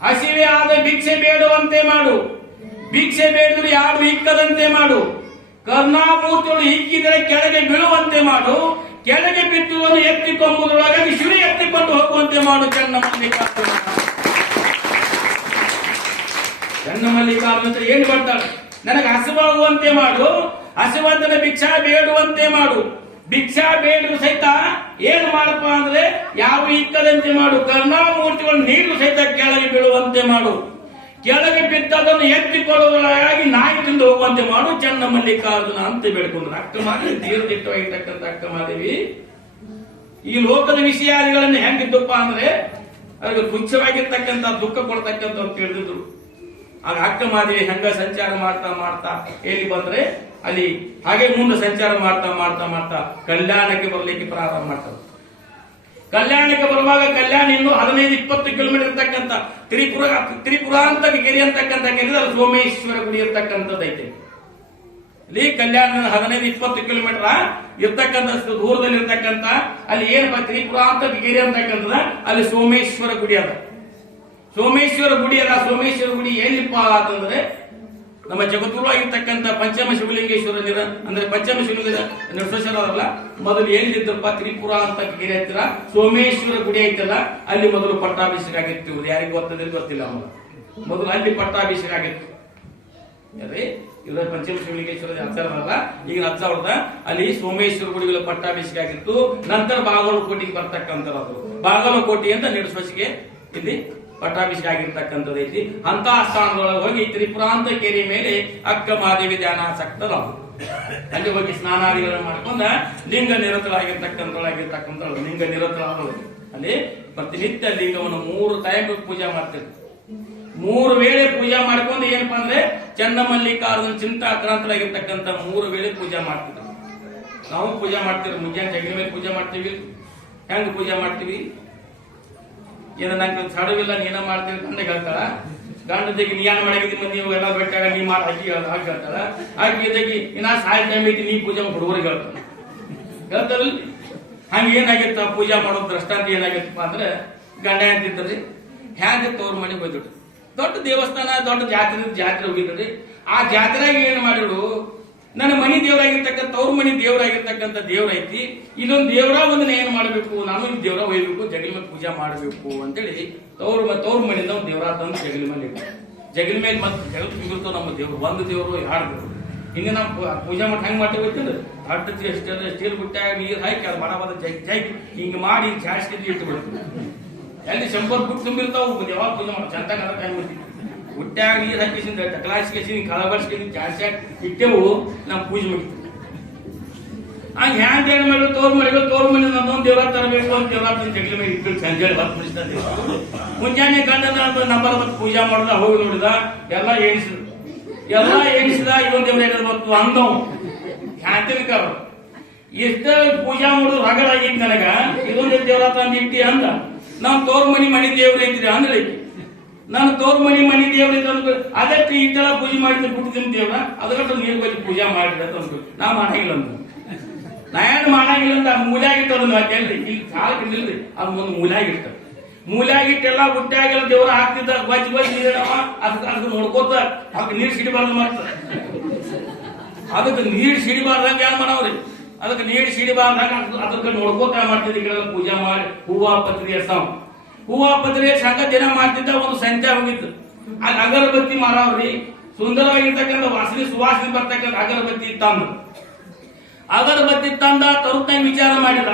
ಹಸಿವೆ ಆದ ಭಿಕ್ಷೆ ಬೇಡುವಂತೆ ಮಾಡು, ಭಿಕ್ಷೆ ಬೇಡಿದ್ರೆ ಯಾರು ಇಕ್ಕದಂತೆ ಮಾಡು, ಕರುಣಾಮೂರ್ತಿಗಳು ಇಕ್ಕಿದರೆ ಕೆಳಗೆ ಬೀಳುವಂತೆ ಮಾಡು, ಕೆಳಗೆ ಬಿತ್ತುವನ್ನು ಎತ್ತಿಕೊಂಬುದರೊಳಗಾಗಿ ಶಿವ ಎತ್ತಿಕೊಂಡು ಹೋಗುವಂತೆ ಮಾಡು ಚೆನ್ನ ಮಲ್ಲಿಕಾರ್ಜುನ. ಚೆನ್ನ ಮಲ್ಲಿಕಾರ್ಜುನ ಏನ್ ಮಾಡ್ತಾಳೆ, ನನಗೆ ಹಸಿವಾಗುವಂತೆ ಮಾಡು, ಹಸಿವಂತನ ಭಿಕ್ಷಾ ಬೇಡುವಂತೆ ಮಾಡು, ಭಿಕ್ಷಾ ಬೇಡರು ಸಹಿತ ಏನು ಮಾಡಪ್ಪ ಅಂದ್ರೆ ಯಾವ ಇಕ್ಕದಂತೆ ಮಾಡು, ಕರುಣಾಮೂರ್ತಿಗಳು ನೀರು ಸಹಿತ ಕೆಳಗೆ ಬೀಳುವಂತೆ ಮಾಡು, ಕೆಳಗೆ ಬಿದ್ದದನ್ನು ಎತ್ತಿಕೊಳ್ಳುವುದರಾಗಿ ನಾಯಿ ತಿಂದು ಹೋಗುವಂತೆ ಮಾಡು ಚೆನ್ನ ಮಲ್ಲಿಕಾರ್ಜುನ ಅಂತ ಬೇಡ್ಕೊಂಡ್ರು. ಅಕ್ಕ ಮಾದೇವಿ ತೀರ್ದಿಟ್ಟವಾಗಿರ್ತಕ್ಕಂಥ ಅಕ್ಕ ಮಾದೇವಿ ಈ ಲೋಕದ ವಿಷಯಾದಿಗಳನ್ನು ಹೆಂಗಿದ್ದಪ್ಪ ಅಂದ್ರೆ ಅವ್ರಿಗೆ ತುಚ್ಛವಾಗಿರ್ತಕ್ಕಂಥ ದುಃಖ ಕೊಡ್ತಕ್ಕಂಥ ತಿಳಿದಿದ್ರು. ಆಗ ಅಕ್ಕ ಮಾದೇವಿ ಹೆಂಗ ಸಂಚಾರ ಮಾಡ್ತಾ ಮಾಡ್ತಾ ಎಲ್ಲಿ ಬಂದ್ರೆ ಅಲ್ಲಿ ಹಾಗೆ ಮುಂದೆ ಸಂಚಾರ ಮಾಡ್ತಾ ಮಾಡ್ತಾ ಮಾಡ್ತಾ ಕಲ್ಯಾಣಕ್ಕೆ ಬರಲಿಕ್ಕೆ ಪ್ರಾರಂಭ ಮಾಡ್ತಾರೆ. ಕಲ್ಯಾಣಕ್ಕೆ ಬರುವಾಗ ಕಲ್ಯಾಣ ಇನ್ನು 15-20 ಕಿಲೋಮೀಟರ್ ಇರ್ತಕ್ಕಂಥ ತ್ರಿಪುರ ಅಂತ ಗಿರಿ ಅಂತಕ್ಕಂಥ ಕೇಳಿದ್ರೆ ಅದು ಸೋಮೇಶ್ವರ ಗುಡಿ ಇರ್ತಕ್ಕಂಥದ್ದೈತೆ. ಇಲ್ಲಿ ಕಲ್ಯಾಣ 15-20 ಕಿಲೋಮೀಟರ್ ಇರ್ತಕ್ಕಂಥ ದೂರದಲ್ಲಿ ಇರ್ತಕ್ಕಂಥ ಅಲ್ಲಿ ಏನಪ್ಪ ತ್ರಿಪುರ ಅಂತ ಗಿರಿ ಅಂತಕ್ಕಂಥದ ಅಲ್ಲಿ ಸೋಮೇಶ್ವರ ಗುಡಿ ಅದ. ಸೋಮೇಶ್ವರ ಗುಡಿ ಅಲ್ಲ, ಸೋಮೇಶ್ವರ ಗುಡಿ ಎಲ್ಲಿಪ್ಪ ಅಂತಂದ್ರೆ ನಮ್ಮ ಜಗತ್ತೂರು ಆಗಿರ್ತಕ್ಕಂಥ ಪಂಚಮ ಶಿವಲಿಂಗೇಶ್ವರ ಅಂದ್ರೆ ಪಂಚಮ ಶಿವಲಿಂಗ ನಿರ್ದೇಶನಲ್ಲ, ಮೊದಲು ಎಲ್ಲಿದ್ದಪ್ಪ ತ್ರಿಪುರ ಅಂತ ಗಿರಿ ಹತ್ತಿರ ಸೋಮೇಶ್ವರ ಗುಡಿ ಐತಲ್ಲ ಅಲ್ಲಿ ಮೊದಲು ಪಟ್ಟಾಭಿಷೇಕ ಆಗಿತ್ತು. ಯಾರಿಗೂ ಗೊತ್ತಿಲ್ಲ, ಮೊದಲು ಅಲ್ಲಿ ಪಟ್ಟಾಭಿಷೇಕ ಆಗಿತ್ತು. ಇದ್ರ ಪಂಚಮ ಶಿವಲಿಂಗೇಶ್ವರ ಹತ್ತಿರಲ್ಲ, ಈಗ ಹತ್ತಿರದ ಅಲ್ಲಿ ಸೋಮೇಶ್ವರ ಗುಡಿಗಳ ಪಟ್ಟಾಭಿಷೇಕ ಆಗಿತ್ತು. ನಂತರ ಬಾಗಲಕೋಟೆಗೆ ಬರ್ತಕ್ಕಂಥದ್ದು ಬಾಗಲಕೋಟೆ ಅಂತ ನಿರ್ದೇಶಿಗೆ ಇಲ್ಲಿ ಪಟ್ಟಾಭಿಷೇಕ ಆಗಿರ್ತಕ್ಕಂಥದ್ದು ಐತಿ. ಅಂತ ಸ್ಥಾನದೊಳಗೆ ಹೋಗಿ ತ್ರಿಪುರಾಂತ ಕೆರೆ ಮೇಲೆ ಅಕ್ಕ ಮಾದೇವಿ ಧ್ಯಾನಾಸಕ್ತರು ಅಲ್ಲಿ ಹೋಗಿ ಸ್ನಾನಾದಿಗಳನ್ನು ಮಾಡ್ಕೊಂಡ ಲಿಂಗ ನಿರತರಾಗಿರ್ತಕ್ಕಂಥ ಲಿಂಗ ನಿರತರಾದವರು ಅಲ್ಲಿ ಪ್ರತಿನಿತ್ಯ ಲಿಂಗವನ್ನು 3 ಟೈಮ್ ಪೂಜೆ ಮಾಡ್ತಿದ್ರು. 3 ವೇಳೆ ಪೂಜೆ ಮಾಡ್ಕೊಂಡು ಏನಪ್ಪಾ ಅಂದ್ರೆ ಚೆನ್ನ ಮಲ್ಲಿಕಾರ್ಜುನ ಚಿಂತಾಕ್ರಾಂತರಾಗಿರ್ತಕ್ಕಂಥ 3 ವೇಳೆ ಪೂಜೆ ಮಾಡ್ತಿದ್ರು. ನಾವು ಪೂಜೆ ಮಾಡ್ತೀವಿ, ಮುಂಜಾನೆ ಜಗಲಿ ಮೇಲೆ ಪೂಜೆ ಮಾಡ್ತೀವಿ. ಹೆಂಗ್ ಪೂಜೆ ಮಾಡ್ತೀವಿ, ಏನ ನಂಗೆ ಸಡವಿಲ್ಲ ನೀನ ಮಾಡ್ತೀವಿ ಅಂತ ಹೇಳ್ತಾಳ. ಗಂಡದಿಗೆ ನೀ ಏನ್ ಮಾಡಿದ್ದಿ ಮಂದಿ ನೀವು ಎಲ್ಲ ಬೆಟ್ಟಾಗ ನೀ ಮಾಡಿ ಹಾಕಿ ಹೇಳ್ತಾಳ. ಹಾಕಿದ್ದಾಗಿ ಇನ್ನ ಸಾಯ ಟೈಮ್ ಐತಿ ನೀ ಪೂಜೆ ಹುಡುಗರಿಗೆ ಹೇಳ್ತಾರಲ್ಲ. ಹಂಗ ಏನಾಗಿತ್ತ ಪೂಜೆ ಮಾಡೋದು ದೃಷ್ಟಾಂತ ಏನಾಗಿತ್ತಪ್ಪ ಅಂದ್ರೆ ಗಂಡ ಅಂತಿದ್ರಿ ಹ್ಯಾಂಗಿತ್ತು ಅವ್ರ ಮನೆಗೆ ಹೋಯ್ತು. ದೊಡ್ಡ ದೇವಸ್ಥಾನ ದೊಡ್ಡ ಜಾತ್ರೆ ಹೋಗಿದ್ರಿ. ಆ ಜಾತ್ರೆಗೆ ಏನ್ ಮಾಡಿದ್ರು, ನನ್ನ ಮನಿ ದೇವರಾಗಿರ್ತಕ್ಕಂಥ ಅವ್ರ ಮನಿ ದೇವರಾಗಿರ್ತಕ್ಕಂಥ ದೇವ್ರ ಐತಿ, ಇದೊಂದು ದೇವರ ಒಂದನ್ನ ಏನ್ ಮಾಡಬೇಕು, ನಾನು ಈ ದೇವರ ಒಯ್ಯಬೇಕು, ಜಗಲಿ ಮೇಲೆ ಪೂಜೆ ಮಾಡಬೇಕು ಅಂತೇಳಿ ತವ್ರ ಮನೆಯಿಂದ ಒಂದು ದೇವರ ತಂದು ಜಗಲಿ ಮೇಲೆ ಮತ್ತೆ ಜಗತ್ ತುಂಬಿರ್ತಾವ ನಮ್ಮ ದೇವ್ರು. ಒಂದು ದೇವರು 2 ದೇವರು. ಹಿಂಗೆ ನಾವು ಪೂಜೆ ಮಾಡಿ ಹೆಂಗ್ ಮಾಡ್ತೇವೆ ಗೊತ್ತಿಲ್ಲ, ದೊಡ್ಡ ಸ್ಟೀಲ್ ಬುಟ್ಟಾಗ ನೀರು ಹಾಕಿ ಅದು ಬಡ ಜಗ್ಗಿ ಹಿಂಗ ಮಾಡಿ ಜಾಸ್ತಿ ಇಟ್ಟು ಬಿಡ್ತೀವಿ. ಎಲ್ಲಿ 100 ಫುಟ್ ತುಂಬಿರ್ತಾವ ಯಾವಾಗ ಪೂಜೆ ಮಾಡಿ ಚಂದಾಗ ಅದ ಟೈಮ್ ಬರ್ತೀವಿ. ಹುಟ್ಟ್ಯಾಗ ನೀರು ಹಾಕಿಸಿಂದ ಟಕಲಾಯಿಸಿ ಕಳಬರ್ಸ್ಕೊಂಡು ಜಾಸ್ತಿ ಇಟ್ಟೆವು ನಾವು ಪೂಜೆ ಮುಗಿತೀವಿ. ಹಂಗ ಹ್ಯಾಂಗ ಏನ್ ಮಾಡಿದ್ರು ತೋರ್ ಮನೆ ನನ್ನೊಂದು ದೇವರ ತರಬೇಕು ಅಂತ ದೇವರ ಜಗಲಿ ಮೇಲೆ ಇಟ್ಟು ಸಂಜೆ ಮುಂಜಾನೆ ಗಂಡನ ನಂಬರ್ ಮತ್ತೆ ಪೂಜೆ ಮಾಡಿದ ಹೋಗಿ ನೋಡಿದ ಎಲ್ಲ ಎಣಿಸಿದ ಇದೊಂದು ದೇವ್ರ ಏನಾದ್ರು ಬಂತು ಅಂದವ್ ಹ್ಯಾಂತಿನ ಇಷ್ಟ ಪೂಜಾ ಮಾಡೋದು ರಗಡಾಗಿತ್ತು ನನಗ. ಇದೊಂದು ದೇವರ ತಂದು ಇಟ್ಟಿ ಅಂದ. ನಾವ್ ತೋರ್ ಮನಿ ದೇವ್ರ ಐತ್ರಿ ಅಂದ್ರೆ ನಾನು ತೋರ್ ಮನಿ ದೇವ್ರ ಅದಕ್ಕೆ ಈ ತರ ಪೂಜೆ ಮಾಡಿದ್ರೆ ಬಿಟ್ಟಿದ್ದೀನಿ ದೇವ್ರ ಅದಕ್ಕೆ ನೀರು ಬಲ್ಲಿ ಪೂಜೆ ಮಾಡಿದ್ರೆ ತಂದು ನಾ ಮಾಡಂಗಿಲ್ಲ ಅಂದ. ನಾ ಏನು ಮಾಡಂಗಿಲ್ಲ ಅಂತ ಮೂಲ್ಯಾಗಿಟ್ಟು ಅದನ್ನ ಕೇಳ್ರಿ, ಇಲ್ಲಿ ಸಾಲಕ್ಕೆ ನಿಲ್ರಿ ಅದು ಒಂದು ಮೂಲ್ಯಾಗಿಟ್ಟೆಲ್ಲ ಹುಟ್ಟಾಗೆಲ್ಲ ದೇವ್ರ ಹಾಕ್ತಿದ್ದ ಗೊಜ್ಜಿ ಅದಕ್ಕೆ ನೋಡ್ಕೋತ ಅದಕ್ಕೆ ನೀರು ಸಿಡಿಬಾರ್ದು ಮಾಡ್ತಾರೆ. ಅದಕ್ಕೆ ನೀರು ಸಿಡಿಬಾರ್ದಂಗ ಏನ್ ಮಾಡವ್ರಿ, ಅದಕ್ಕೆ ನೀರು ಸಿಡಿಬಾರ್ದಾಗ ಅದಕ್ಕೆ ನೋಡ್ಕೋತ ಮಾಡ್ತಿದ್ದ ಪೂಜೆ ಮಾಡಿ ಹೂವ ಪತ್ರಿ ಸಂಘ ದಿನ ಮಾಡ್ತಿದ್ದ. ಒಂದು ಸಂತೆ ಹೋಗಿತ್ತು, ಅಲ್ಲಿ ಅಗರಬತ್ತಿ ಮಾರವ್ರಿ, ಸುಂದರವಾಗಿರ್ತಕ್ಕಂಥ ಸುವಾಸನೆ ಬರ್ತಕ್ಕಂಥ ಅಗರಬತ್ತಿ ತಂದ ತರುತ್ತ ವಿಚಾರ ಮಾಡಿದ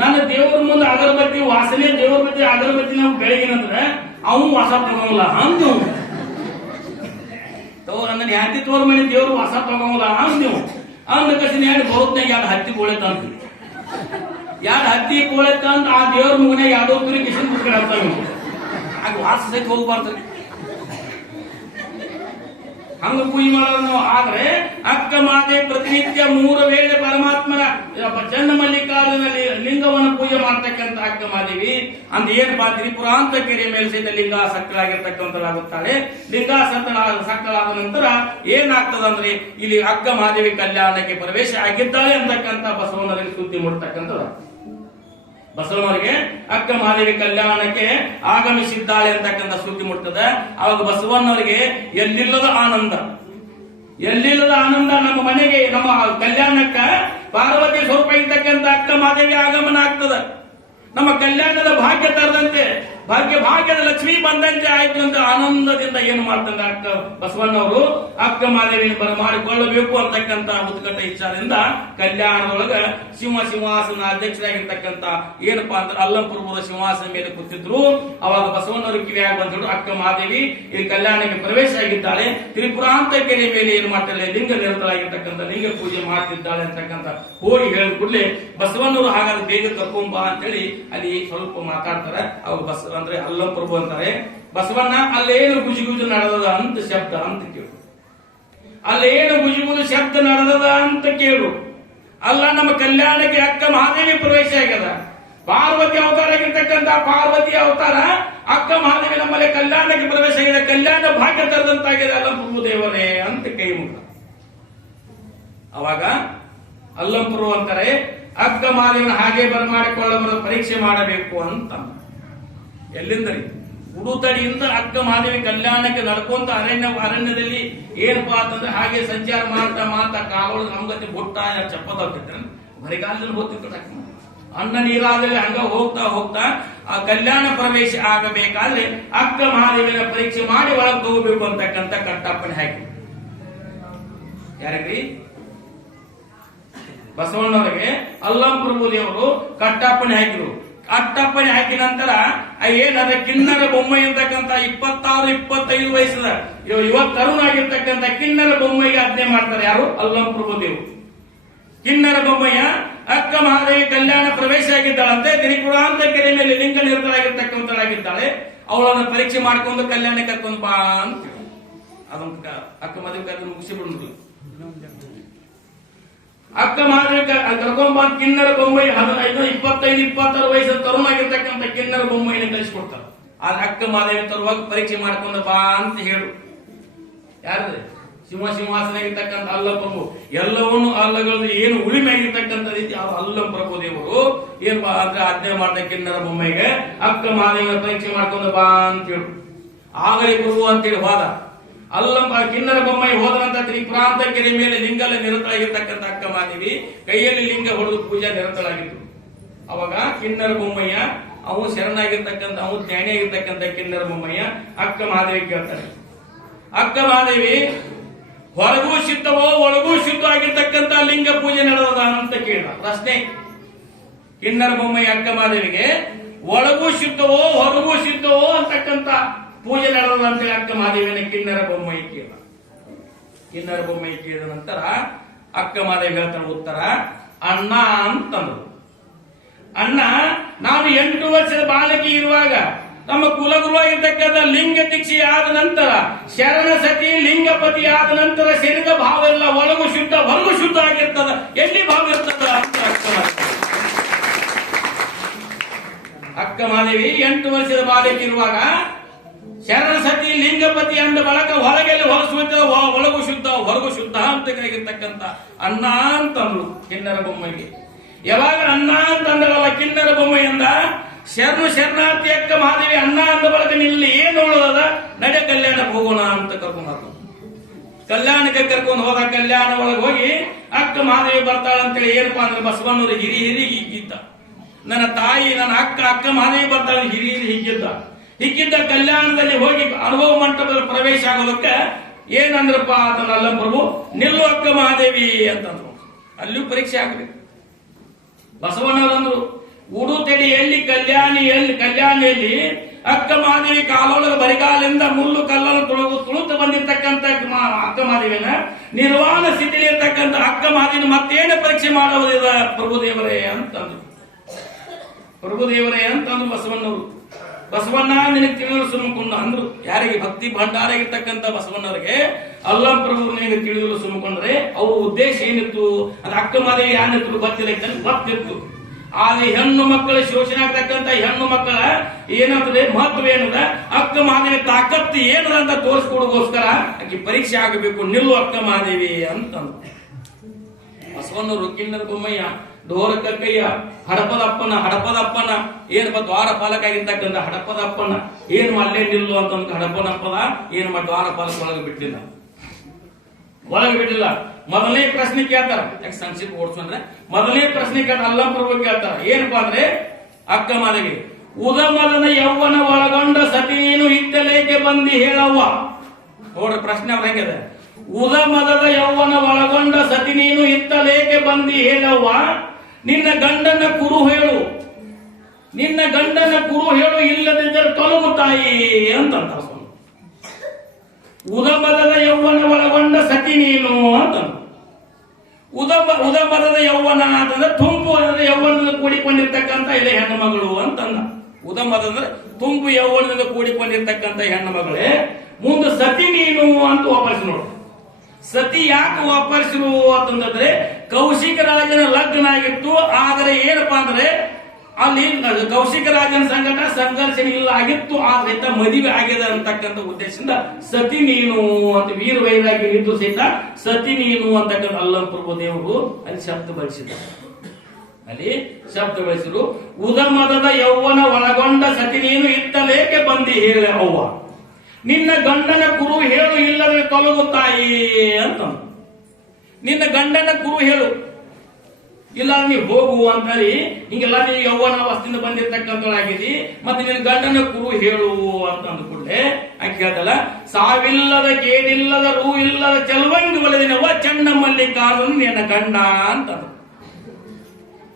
ನನ್ನ ದೇವ್ರ ಮುಂದೆ ಅಗರಬತ್ತಿ ವಾಸನೆ, ದೇವ್ರ ಬಗ್ಗೆ ಅಗರಬತ್ತಿ ನಾವು ಬೆಳಗಿನಂದ್ರೆ ಅವನು ವಾಸ ತಗೋಲ್ಲ ಅಂದ್ ನನ್ನ ಹತ್ತಿ ತೋರ್ ಮಾಡಿ ದೇವ್ರು ವಾಸ ತಗೋಲ್ಲ ಅಂದ್ ನೀವು ಅಂದ ಕಸಿನ ಎರಡು ಬಹುತ್ನಾಗ ಎರಡು ಹತ್ತಿ ಕೋಳೆ ತಂದ್ರಿ, ಎರಡು ಹತ್ತಿ ಕೋಳೆ ತಂದ್ ಆ ದೇವ್ರ ಮುಗನೆ ಯಾವ್ದೋ ಕುರಿ ಕಿಶನ್ ಬಿಟ್ಕೊಂಡು ಆಗ್ತಾವ ಆಗ ವಾಸ ಸಹಿತ ಹೋಗ್ಬಾರ್ದ್ರಿ. ಹಂಗ ಪೂಜೆ ಮಾಡೋದು ನಾವು. ಆದ್ರೆ ಅಕ್ಕ ಮಾತೆ ಪ್ರತಿನಿತ್ಯ 3 ವೇಳೆ ಪರಮಾತ್ಮನ ಚನ್ನ ಮಲ್ಲಿಕಾರ್ಜುನಲ್ಲಿ ಲಿಂಗವನ್ನು ಪೂಜೆ ಮಾಡ್ತಕ್ಕಂಥ ಅಕ್ಕ ಮಾದೇವಿ ಅಂತ ಏನಪ್ಪಾ ತ್ರಿಪುರಾಂತ ಕೆರೆ ಮೇಲೆ ಸಹಿತ ಲಿಂಗ ಸಕ್ಕಳಾಗಿರ್ತಕ್ಕಂಥಳಾಗುತ್ತಾಳೆ. ಲಿಂಗ ಸಕ್ಕಳಾದ ನಂತರ ಏನಾಗ್ತದಂದ್ರೆ ಇಲ್ಲಿ ಅಕ್ಕ ಮಾದೇವಿ ಕಲ್ಯಾಣಕ್ಕೆ ಪ್ರವೇಶ ಆಗಿದ್ದಾಳೆ ಅಂತಕ್ಕಂಥ ಬಸವಣ್ಣರಿಗೆ ಸುದ್ದಿ ಮುಡ್ತಕ್ಕಂಥದ್ದು. ಬಸವಣ್ಣವರಿಗೆ ಅಕ್ಕ ಮಹಾದೇವಿ ಕಲ್ಯಾಣಕ್ಕೆ ಆಗಮಿಸಿದ್ದಾಳೆ ಅಂತಕ್ಕಂಥ ಸುದ್ದಿ ಮುಟ್ತದೆ. ಅವಾಗ ಬಸವಣ್ಣವರಿಗೆ ಎಲ್ಲಿಲ್ಲದ ಆನಂದ, ಎಲ್ಲಿಲ್ಲದ ಆನಂದ. ನಮ್ಮ ಮನೆಗೆ ನಮ್ಮ ಕಲ್ಯಾಣಕ್ಕ ಪಾರ್ವತಿ ಸ್ವರೂಪ ಇರ್ತಕ್ಕಂಥ ಅಕ್ಕ ಮಹಾದೇವಿ ಆಗಮನ ಆಗ್ತದ. ನಮ್ಮ ಕಲ್ಯಾಣದ ಭಾಗ್ಯ ತರದಂತೆ ಭಾಗ್ಯದ ಲಕ್ಷ್ಮಿ ಬಂದಂತೆ ಆಯ್ತು ಅಂತ ಆನಂದದಿಂದ ಏನು ಮಾಡ್ತಾರೆ ಅಕ್ಕ ಬಸವಣ್ಣವರು ಅಕ್ಕ ಮಹಾದೇವಿನ ಬರಮಾಡಿಕೊಳ್ಳಬೇಕು ಅಂತಕ್ಕಂಥ ಉತ್ಕಟ ಇಚ್ಛಾದಿಂದ ಕಲ್ಯಾಣದೊಳಗ ಸಿಂಹಾಸನ ಅಧ್ಯಕ್ಷರಾಗಿರ್ತಕ್ಕಂಥ ಏನಪ್ಪಾ ಅಂದ್ರೆ ಅಲ್ಲಂಪುರದ ಸಿಂಹಾಸನ ಮೇಲೆ ಕೂತಿದ್ರು. ಅವಾಗ ಬಸವಣ್ಣವರು ಕಿವಿಯಾಗಿ ಬಂದ್ರು ಅಕ್ಕ ಮಹಾದೇವಿ ಈ ಕಲ್ಯಾಣಕ್ಕೆ ಪ್ರವೇಶ ಆಗಿದ್ದಾಳೆ, ತ್ರಿಪುರಾಂತ ಕೆರೆ ಮೇಲೆ ಏನ್ ಮಾಡ್ತಾಳೆ ಲಿಂಗ ನಿರತರಾಗಿರ್ತಕ್ಕಂಥ ಲಿಂಗ ಪೂಜೆ ಮಾಡ್ತಿದ್ದಾಳೆ ಅಂತಕ್ಕಂಥ ಹೋಗಿ ಹೇಳಿದ ಕೂಡಲೇ ಬಸವಣ್ಣವರು ಹಾಗಾದ್ರೆ ಬೇಗ ಕರ್ಕೊಂಬ ಅಂತೇಳಿ ಅಲ್ಲಿ ಸ್ವಲ್ಪ ಮಾತಾಡ್ತಾರೆ. ಅವಾಗ ಅಂದ್ರೆ ಅಲ್ಲಂ ಪ್ರಭು ಅಂತಾರೆ ಬಸವಣ್ಣ ಅಲ್ಲೇನು ಗುಜುಗುಜು ನಡೆದದ ಅಂತ ಶಬ್ದ ಅಂತ ಕೇಳು, ಅಲ್ಲೇನು ಗುಜುಗುಜು ಶಬ್ದ ನಡೆದದ ಅಂತ ಕೇಳು. ಅಲ್ಲ ನಮ್ಮ ಕಲ್ಯಾಣಕ್ಕೆ ಅಕ್ಕ ಮಹಾದೇವಿ ಪ್ರವೇಶ ಆಗ್ಯದ, ಪಾರ್ವತಿ ಅವತಾರ ಆಗಿರ್ತಕ್ಕಂಥ ಪಾರ್ವತಿ ಅವತಾರ ಅಕ್ಕ ಮಹಾದೇವಿ ನಮ್ಮಲ್ಲಿ ಕಲ್ಯಾಣಕ್ಕೆ ಪ್ರವೇಶ ಆಗಿದೆ, ಕಲ್ಯಾಣ ಭಾಗ್ಯ ತರದಂತಾಗಿದೆ ಅಲ್ಲಂ ಪ್ರಭು ದೇವರೇ ಅಂತ ಕೈ ಮುಗ. ಅವಾಗ ಅಲ್ಲಂ ಪ್ರಭು ಅಂತಾರೆ ಅಕ್ಕ ಮಹಾದೇವನ ಹಾಗೆ ಬರಮಾಡಿಕೊಳ್ಳಬಾರದು, ಪರೀಕ್ಷೆ ಮಾಡಬೇಕು ಅಂತ. ಎಲ್ಲಿಂದರಿ ಉಡುತಡಿಯಿಂದ ಅಕ್ಕ ಮಹಾದೇವಿ ಕಲ್ಯಾಣಕ್ಕೆ ನಡ್ಕೊಂತ ಅರಣ್ಯದಲ್ಲಿ ಏನಪ್ಪಾ ಅಂತಂದ್ರೆ ಹಾಗೆ ಸಂಚಾರ ಮಾಡ್ತಾ ಕಾಲೊಳಗೆ ನಮ್ಗತಿ ಬುಟ್ಟ ಚಪ್ಪದ ಹೋಗ್ತಿದ್ರೆ ಬರಿಗಾಲದಲ್ಲಿ ಹೋಗ್ತಿರ್ತಾರೆ. ಅನ್ನ ನೀರಾದಲ್ಲಿ ಹಂಗ ಹೋಗ್ತಾ ಆ ಕಲ್ಯಾಣ ಪ್ರವೇಶ ಆಗಬೇಕಾದ್ರೆ ಅಕ್ಕ ಮಹಾದೇವಿನ ಪರೀಕ್ಷೆ ಮಾಡಿ ಒಳಗೆ ತಗೋಬೇಕು ಅಂತಕ್ಕಂಥ ಕಟ್ಟಪ್ಪಣೆ ಹಾಕಿ ಯಾರಿಗೆ ಬಸವಣ್ಣವರಿಗೆ ಅಲ್ಲಂ ಪ್ರಭು ದೇವರು ಕಟ್ಟಪ್ಪಣೆ ಹಾಕಿದ್ರು. ಕಟ್ಟಪ್ಪಣೆ ಹಾಕಿದ ನಂತರ ಏನಂದ್ರೆ ಕಿನ್ನರ ಬೊಮ್ಮೈ ಅಂತಕ್ಕಂಥ 26-25 ವಯಸ್ಸದ ಇವತ್ತು ತರುಣಾಗಿರ್ತಕ್ಕಂಥ ಕಿನ್ನರ ಬೊಮ್ಮೈಗೆ ಆಜ್ಞೆ ಮಾಡ್ತಾರೆ. ಯಾರು? ಅಲ್ಲಂ ಪ್ರಭು ದೇವರು. ಕಿನ್ನರ ಬೊಮ್ಮಯ್ಯ ಅಕ್ಕ ಮಹಾದೇವಿ ಕಲ್ಯಾಣ ಪ್ರವೇಶ ಆಗಿದ್ದಾಳಂತೆ, ತ್ರಿಪುರಾಂತ ಕೆರೆ ಮೇಲೆ ಲಿಂಗ ನಿರತರಾಗಿರ್ತಕ್ಕಂಥಳಾಗಿದ್ದಾಳೆ. ಅವಳನ್ನು ಪರೀಕ್ಷೆ ಮಾಡ್ಕೊಂಡು ಕಲ್ಯಾಣಕ್ಕೆ ಕರ್ಕೊಂಡು ಬಾ ಅಂತ ಅದೊಂದು ಅಕ್ಕ ಮದುವೆ ಕರ್ಕೊಂಡು ಮುಗಿಸಿ ಬಿಡುದು. ಅಕ್ಕ ಮಹಾದೇವಿ ಕರ್ಕೊಂಬ ಕಿನ್ನರ ಬೊಮ್ಮೈ 15-25-26 ವಯಸ್ಸು ತರುಣಾಗಿರ್ತಕ್ಕಂಥ ಕಿನ್ನರ ಬೊಮ್ಮೈನ ಕಳಿಸ್ಕೊಡ್ತಾರೆ. ಆದ್ರೆ ಅಕ್ಕ ಮಹಾದೇವಿ ತರುವಾಗ ಪರೀಕ್ಷೆ ಮಾಡ್ಕೊಂಡು ಬಾ ಅಂತ ಹೇಳು. ಯಾರದೆ? ಸಿಂಹಾಸನ ಇರ್ತಕ್ಕಂಥ ಅಲ್ಲಂ ಪ್ರಭು. ಎಲ್ಲವನ್ನು ಅಲ್ಲಗಳಲ್ಲಿ ಏನು ಉಳಿಮೆ ಆಗಿರ್ತಕ್ಕಂಥ ರೀತಿ ಅಲ್ಲಂ ಪ್ರಭು ದೇವರು ಏನ್ ಅಂದ್ರೆ ಆಜ್ಞೆ ಮಾಡ್ದ ಕಿನ್ನರ ಬೊಮ್ಮೈಗೆ ಅಕ್ಕ ಮಹಾದೇವಿನ ಪರೀಕ್ಷೆ ಮಾಡ್ಕೊಂಡು ಬಾ ಅಂತ ಹೇಳು. ಆಗಲಿ ಪ್ರಭು ಅಂತೇಳಿ ಹೋದ. ಅಲ್ಲಂ ಕಿನ್ನರ ಬೊಮ್ಮೈ ಹೋದ ನಂತರ ತ್ರಿಪುರಾಂತ ಕೆರೆ ಮೇಲೆ ಲಿಂಗಲ್ಲಿ ನಿರತರಾಗಿರ್ತಕ್ಕಂಥ ಅಕ್ಕ ಮಹಾದೇವಿ ಕೈಯಲ್ಲಿ ಲಿಂಗ ಹೊಡೆದು ಪೂಜಾ ನಿರತರಾಗಿತ್ತು. ಅವಾಗ ಕಿನ್ನರ ಬೊಮ್ಮಯ್ಯ ಅವನು ಶರಣಾಗಿರ್ತಕ್ಕಂಥ ಅವನು ಜ್ಞಾನಿಯಾಗಿರ್ತಕ್ಕಂಥ ಕಿನ್ನರ ಬೊಮ್ಮಯ್ಯ ಅಕ್ಕ ಮಹಾದೇವಿ ಕೇಳ್ತಾನೆ, ಅಕ್ಕ ಮಹಾದೇವಿ ಹೊರಗೂ ಶುದ್ಧವೋ ಒಳಗೂ ಶುದ್ಧ ಆಗಿರ್ತಕ್ಕಂಥ ಲಿಂಗ ಪೂಜೆ ನಡೆದ ಅಂತ ಕೇಳ ಪ್ರಶ್ನೆ. ಕಿನ್ನರ ಬೊಮ್ಮಯ್ಯ ಅಕ್ಕ ಮಹಾದೇವಿಗೆ ಒಳಗೂ ಶುದ್ಧವೋ ಹೊರಗೂ ಶುದ್ಧವೋ ಅಂತಕ್ಕಂಥ ಪೂಜೆ ನಡೆದ ಅಂತೇಳಿ ಅಕ್ಕ ಮಹಾದೇವಿನ ಕಿನ್ನರ ಬೊಮ್ಮೈ ಕೇಳ. ಕಿನ್ನರ ಬೊಮ್ಮೈ ಕೇಳಿದ ನಂತರ ಅಕ್ಕ ಮಹಾದೇವಿ ಹೇಳ್ತಾನೆ ಉತ್ತರ, ಅಣ್ಣ ಅಂತಂದ್ರು. ಅಣ್ಣ, ನಾನು 8 ವರ್ಷದ ಬಾಲಕಿ ಇರುವಾಗ ನಮ್ಮ ಕುಲಗುರು ಆಗಿರ್ತಕ್ಕಂಥ ಲಿಂಗ ದೀಕ್ಷೆ ಆದ ನಂತರ ಶರಣ ಸತಿ ಲಿಂಗಪತಿ ಆದ ನಂತರ ಶರೀರದ ಭಾವ ಎಲ್ಲ ಒಳಗೂ ಶುದ್ಧ ಹೊರಗೂ ಶುದ್ಧ ಆಗಿರ್ತದ, ಎಲ್ಲಿ ಭಾವ ಇರ್ತದ ಅಂತ ಅಕ್ಕ ಮಹಾದೇವಿ 8 ವರ್ಷದ ಬಾಲಕಿ ಇರುವಾಗ ಶರಣ ಸತಿ ಲಿಂಗಪತಿ ಅಂದ ಬಳಕ ಹೊರಗೆಲ್ಲಿ ಹೊರಸುತ್ತ ಒಳಗೂ ಶುದ್ಧ ಹೊರಗೂ ಶುದ್ಧ ಅಂತ ಆಗಿರ್ತಕ್ಕಂಥ ಅಣ್ಣ ಅಂತಂದ್ರು ಕಿನ್ನರ ಬೊಮ್ಮೈಗೆ. ಯಾವಾಗ ಅಣ್ಣ ಅಂತಂದ್ರಲ್ಲ ಕಿನ್ನರ ಬೊಮ್ಮೈ ಅಂದ, ಶರಣಾರ್ಥಿ ಅಕ್ಕ ಮಹಾದೇವಿ ಅಣ್ಣ ಅಂದ ಬಳಕ ನಿಲ್ಲಿ ಏನು ಉಳ್ಳದ ನಡೆ ಕಲ್ಯಾಣಕ್ಕೆ ಹೋಗೋಣ ಅಂತ ಕರ್ಕೊಂಡು ಕಲ್ಯಾಣಕ್ಕೆ ಕರ್ಕೊಂಡು ಹೋದ. ಕಲ್ಯಾಣ ಒಳಗೆ ಹೋಗಿ ಅಕ್ಕ ಮಹಾದೇವಿ ಬರ್ತಾಳಂತೇಳಿ ಏನಪ್ಪಾ ಅಂದ್ರೆ ಬಸವಣ್ಣವರು ಹಿರಿ ಹಿಗ್ಗಿದ್ದ. ನನ್ನ ತಾಯಿ ನನ್ನ ಅಕ್ಕ ಮಹಾದೇವಿ ಬರ್ತಾಳೆ ಹಿರಿ ಹಿಗ್ಗಿದ್ದ ಕಲ್ಯಾಣದಲ್ಲಿ ಹೋಗಿ ಅನುಭವ ಮಂಟಪದಲ್ಲಿ ಪ್ರವೇಶ ಆಗೋದಕ್ಕೆ ಏನಂದ್ರಪ್ಪ ಅದನ್ನ ಅಲ್ಲಂ ಪ್ರಭು ನಿಲ್ಲು ಅಕ್ಕ ಮಹಾದೇವಿ ಅಂತಂದ್ರು. ಅಲ್ಲಿಯೂ ಪರೀಕ್ಷೆ ಆಗಬೇಕು. ಬಸವಣ್ಣವರಂದ್ರು ಉಡುತೆಡಿಯಲ್ಲಿ ಕಲ್ಯಾಣಿಯಲ್ಲಿ ಅಕ್ಕ ಮಾದೇವಿ ಕಾಲೊಳಗೆ ಬರಿಗಾಲಿಂದ ಮುಳ್ಳು ಕಲ್ಲನ್ನು ತುಳುತು ಬಂದಿರ್ತಕ್ಕಂಥ ಅಕ್ಕ ಮಾದೇವಿನ ನಿರ್ವಾಣ ಸ್ಥಿತಿಯಲ್ಲಿ ಇರ್ತಕ್ಕಂಥ ಅಕ್ಕ ಮಾದೇವಿನ ಮತ್ತೇನು ಪರೀಕ್ಷೆ ಮಾಡುವುದಿಲ್ಲ ಪ್ರಭುದೇವರೇ ಅಂತಂದ್ರು. ಪ್ರಭುದೇವರೇ ಅಂತಂದ್ರು ಬಸವಣ್ಣ ನಿನಗೆ ತಿಳಿಯಲು ಸುಮ್ಮಕೊಂಡು ಅಂದ್ರು. ಯಾರಿಗೆ ಭಕ್ತಿ ಭಂಡಾರ ಇರ್ತಕ್ಕಂಥ ಬಸವಣ್ಣವರಿಗೆ ಅಲ್ಲ ಪ್ರಭು ನಿನಗೆ ತಿಳಿಯಲು ಸುಮ್ಮಕೊಂಡ್ರೆ ಅವ್ರ ಉದ್ದೇಶ ಏನಿತ್ತು, ಅದು ಅಕ್ಕ ಮಾದೇವಿ ಯಾನಿತ್ತು ಗೊತ್ತಿತ್ತು. ಆದ್ರೆ ಹೆಣ್ಣು ಮಕ್ಕಳ ಶೋಷಣೆ ಆಗ್ತಕ್ಕಂಥ ಹೆಣ್ಣು ಮಕ್ಕಳ ಏನಾಗ್ತದೆ ಮಹತ್ವ ಏನದ, ಅಕ್ಕ ಮಾದೇವಿ ತಾಕತ್ತು ಏನದ ಅಂತ ತೋರಿಸ್ಕೊಡೋಗೋಸ್ಕರ ಆಕೆ ಪರೀಕ್ಷೆ ಆಗಬೇಕು, ನಿಲ್ಲು ಅಕ್ಕ ಮಾದೇವಿ ಅಂತಂದ್ರು. ಬಸವಣ್ಣವರು ಕಿನ್ನರ ಬೊಮ್ಮಯ್ಯ ಡೋರ ಕಕ್ಕಯ್ಯ ಹಡಪದಪ್ಪನ ಏನಪ್ಪ ದ್ವಾರಪಾಲಕ ಆಗಿರ್ತಕ್ಕಂಥ ಹಡಪದಪ್ಪನ ಏನು ಅಲ್ಲೇ ನಿಲ್ಲು ಅಂತ ಹಡಪನಪ್ಪದ ಏನು ದ್ವಾರಪಾಲಕ ಒಳಗೆ ಬಿಟ್ಟಿಲ್ಲ. ಮೊದಲನೇ ಪ್ರಶ್ನೆ ಕೇಳ್ತಾರ, ಯಾಕೆ ಸಂಕ್ಷಿಪ್ತ ಓಡಿಸಂದ್ರೆ ಮೊದಲನೇ ಪ್ರಶ್ನೆ ಕೇಳ್ತಾರ, ಅಲ್ಲ ಪ್ರಭು ಕೇಳ್ತಾರ. ಏನಪ್ಪಾ ಅಂದ್ರೆ ಅಕ್ಕ ಮಾದೇವಿ ಉದಮದನ ಯೌವನ ಒಳಗೊಂಡ ಸತಿ ನೀನು ಇತ್ತಲೇಕೆ ಬಂದಿ ಹೇಳವ್ವ. ನೋಡ್ರಿ ಪ್ರಶ್ನೆ ಅವ್ರ ಹೆಂಗಿದೆ. ಉದಮದದ ಯೌವನ ಒಳಗೊಂಡ ಸತಿ ನೀನು ಇತ್ತಲೇಕೆ ಬಂದಿ ಹೇಳವ್ವ, ನಿನ್ನ ಗಂಡನ ಕುರು ಹೇಳು, ನಿನ್ನ ಗಂಡನ ಕುರು ಹೇಳು, ಇಲ್ಲದಿದ್ದರೆ ತೊಲಗು ತಾಯಿ ಅಂತಂತ. ಉದಮದದ ಯೌವನ ಒಳಗೊಂಡ ಸತಿ ನೀನು ಅಂತ. ಉದಮದದ ಯೌವನ ಅಂತಂದ್ರೆ ತುಂಬು ಯೌವನದಿಂದ ಕೂಡಿಕೊಂಡಿರ್ತಕ್ಕಂಥ ಇದೆ ಹೆಣ್ಣು ಮಗಳು ಅಂತಂದ. ಉದಮದ ಅಂದ್ರೆ ತುಂಬು ಯೌವನದಿಂದ ಕೂಡಿಕೊಂಡಿರ್ತಕ್ಕಂಥ ಹೆಣ್ಣು ಮಗಳೇ, ಮುಂದೆ ಸತಿ ನೀನು ಅಂತ ವಾಪಸ್ ನೋಡು. ಸತಿ ಯಾಕೆ ವಾಪರಿಸಿರು ಅಂತಂದ್ರೆ ಕೌಶಿಕ ರಾಜನ ಲಗ್ನ ಆಗಿತ್ತು. ಆದರೆ ಏನಪ್ಪಾ ಅಂದ್ರೆ ಅಲ್ಲಿ ಕೌಶಿಕ ರಾಜನ ಸಂಘಟ ಸಂಘರ್ಷಣೆ ಇಲ್ಲ ಆಗಿತ್ತು, ಆದ್ರೆ ಮದುವೆ ಆಗಿದೆ ಅಂತಕ್ಕಂಥ ಉದ್ದೇಶದಿಂದ ಸತಿ ನೀನು ಅಂತ ವೀರ ವೈರಾಗಿ ನಿಂತು ಸಹಿತ ಸತಿ ನೀನು ಅಂತಕ್ಕಂಥ ಅಲ್ಲಂ ಪ್ರಭು ದೇವರು ಅಲ್ಲಿ ಶಬ್ದ ಬಳಸಿದ್ರು. ಉದಮದದ ಯೌವನ ಒಳಗೊಂಡ ಸತಿ ನೀನು ಇತ್ತಲೇಕೆ ಬಂದಿ ಹೇಳ ಅವ್ವ, ನಿನ್ನ ಗಂಡನ ಕುರು ಹೇಳು, ಇಲ್ಲವೇ ತೊಲಗು ತಾಯಿ ಅಂತ. ನಿನ್ನ ಗಂಡನ ಕುರು ಹೇಳು, ಇಲ್ಲ ನೀವು ಹೋಗು ಅಂತ ಹೇಳಿ ಹಿಂಗೆಲ್ಲ ನೀವು ಯೌವನ ಅವಸ್ಥೆಯಿಂದ ಬಂದಿರ್ತಕ್ಕಂಥಳಾಗಿದಿ, ಮತ್ತೆ ನಿನ್ನ ಗಂಡನ ಕುರು ಹೇಳು ಅಂತ ಅಂದ್ಕೊಂಡೆ. ಆಕೆ ಹೇಳ್ದಲ್ಲ, ಸಾವಿಲ್ಲದ ಕೇಡಿಲ್ಲದ ರೂ ಇಲ್ಲದ ಚೆಲುವಂಗಿ ಒಲೆದಿನವ ಚಂಡ ಮಲ್ಲಿಕಾರ್ಜುನ ನಿನ್ನ ಗಂಡ ಅಂತ.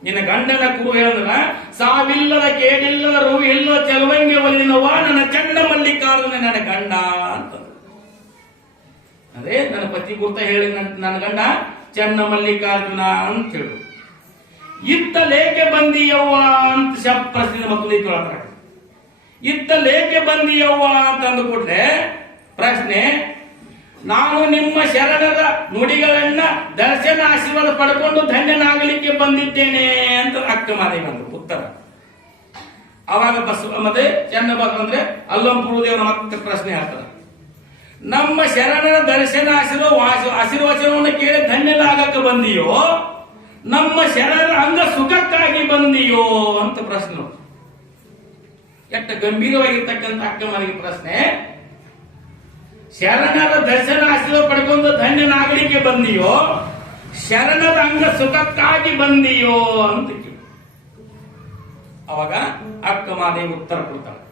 ನಿನ್ನ ಗಂಡನ ಕುರು ಹೇಳಿದ್ರ ಸಾವಿಲ್ಲದ ಕೇಡಿಲ್ಲದ ರೂ ಇಲ್ಲದ ಚೆಲುವಂಗಿ ಒಲೆದಿನವ ನನ್ನ ಚಂಡ ಮಲ್ಲಿಕಾರ್ಜುನ ನನ್ನ ಗಂಡ ಅಂತ. ಅದೇ ನನ್ನ ಪತಿ ಗುರ್ತ ಹೇಳಿ ನನ್ನ ಗಂಡ ಚಂಡ ಮಲ್ಲಿಕಾರ್ಜುನ ಅಂತ ಹೇಳು. ಇತ್ತಲೇಕೆ ಬಂದಿಯವ್ವ ಅಂತ ಪ್ರಶ್ನೆ ಮಕ್ಕಳು ಕೇಳ್ತಾರೆ. ಇತ್ತಲೇಕೆ ಬಂದಿಯವ್ವ ಅಂತ ಅಂದುಕೊಂಡ್ರೆ ಪ್ರಶ್ನೆ, ನಾನು ನಿಮ್ಮ ಶರಣರ ನುಡಿಗಳನ್ನ ದರ್ಶನ ಆಶೀರ್ವಾದ ಪಡ್ಕೊಂಡು ಧನ್ಯನಾಗಲಿಕ್ಕೆ ಬಂದಿದ್ದೇನೆ ಅಂತ ಅಕ್ಕ ಮಾದೇವಿ ಬಂದ್ರು ಉತ್ತರ. ಅವಾಗ ಮತ್ತೆ ಚೆನ್ನ ಅಂದ್ರೆ ಅಲ್ಲಂ ಪ್ರಭುದೇವರ ಮತ್ತೆ ಪ್ರಶ್ನೆ ಹೇಳ್ತಾರೆ, ನಮ್ಮ ಶರಣರ ದರ್ಶನ ಆಶೀರ್ವಚನವನ್ನು ಕೇಳಿ ಧನ್ಯನಾಗಕ್ಕೆ ಬಂದಿಯೋ, ನಮ್ಮ ಶರಣರ ಅಂಗ ಸುಖಕ್ಕಾಗಿ ಬಂದಿಯೋ ಅಂತ ಪ್ರಶ್ನೆ. ಎಷ್ಟು ಗಂಭೀರವಾಗಿರ್ತಕ್ಕಂಥ ಅಕ್ಕ ಮಾದೇವಿ ಪ್ರಶ್ನೆ. ಶರಣರ ದರ್ಶನ ಆಶೀರ್ವಾದ ಪಡ್ಕೊಂಡು ಧನ್ಯನಾಗಲಿಕ್ಕೆ ಬಂದಿಯೋ, ಶರಣರ ಅಂಗ ಸುಖಕ್ಕಾಗಿ ಬಂದಿಯೋ ಅಂತ ಕೇಳಿ. ಅವಾಗ ಅಕ್ಕ ಮಾದೇವಿ ಉತ್ತರ ಕೊಡ್ತಾಳೆ,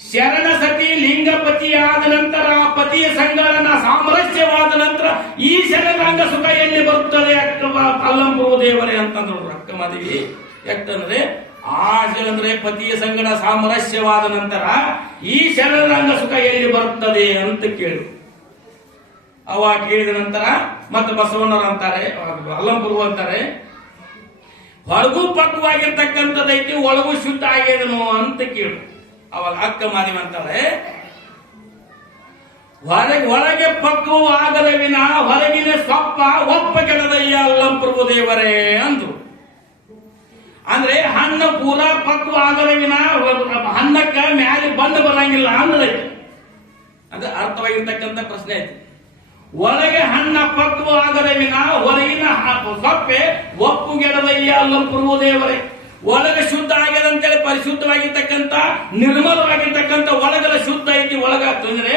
ಶರಣ ಸತಿ ಲಿಂಗಪತಿ ಆದ ನಂತರ ಪತಿಯ ಸಂಗಡನ ಸಾಮರಸ್ಯವಾದ ನಂತರ ಈ ಶರಣಾಂಗ ಸುಖ ಎಲ್ಲಿ ಬರುತ್ತದೆ ಅಲ್ಲಂ ಪ್ರಭುದೇವರೇ ಅಂತಂದ್ರು ಅಕ್ಕ ಮಾದೇವಿ. ಯಾಕಂದ್ರೆ ಅಂದ್ರೆ ಪತಿಯ ಸಂಗಡ ಸಾಮರಸ್ಯವಾದ ನಂತರ ಈ ಶರಣಾಂಗ ಸುಖ ಎಲ್ಲಿ ಬರುತ್ತದೆ ಅಂತ ಕೇಳು. ಅವಾಗ ಕೇಳಿದ ನಂತರ ಮತ್ತೆ ಬಸವಣ್ಣರು ಅಂತಾರೆ, ಅಲ್ಲಂ ಪ್ರಭು ಅಂತಾರೆ, ಹೊಳಗು ಪಕ್ವಾಗಿರ್ತಕ್ಕಂಥದೈತಿ, ಒಳಗು ಶುದ್ಧ ಆಗ್ಯದನು ಅಂತ ಕೇಳು. ಅವಾಗ ಅಕ್ಕ ಮಾದೇವಿ ಅಂತಾಳೆ, ಒಳಗೆ ಪಕ್ವವಾಗದ ವಿನ ಹೊರಗಿನ ಸೊಪ್ಪ ಒಪ್ಪ ಕೆಳದಯ್ಯ ಅಲ್ಲಂ ಪ್ರಭುದೇವರೇ ಅಂದ್ರು. ಅಂದ್ರೆ ಹಣ್ಣ ಪೂರಾ ಪಕ್ವ ಆಗದ ವಿನ ಹಣ್ಣಕ್ಕ ಮ್ಯಾಲೆ ಬಂದು ಬರಂಗಿಲ್ಲ ಅಂದೈತಿ. ಅದು ಅರ್ಥವಾಗಿರ್ತಕ್ಕಂಥ ಪ್ರಶ್ನೆ ಐತಿ. ಒಳಗೆ ಹಣ್ಣ ಪಕ್ವ ಆಗದ ವಿನ ಹೊರಗಿನ ಸೊಪ್ಪೆ ಒಪ್ಪುಗೆಡದಯ್ಯ ಅಲ್ಲಂ ಪ್ರಭುದೇವರೇ. ಒಳಗ ಶುದ್ಧ ಆಗ್ಯದ ಅಂತೇಳಿ ಪರಿಶುದ್ಧವಾಗಿರ್ತಕ್ಕಂಥ ನಿರ್ಮಲವಾಗಿರ್ತಕ್ಕಂಥ ಒಳಗಲ ಶುದ್ಧ ಐತಿ, ಒಳಗ ತೊಂದ್ರೆ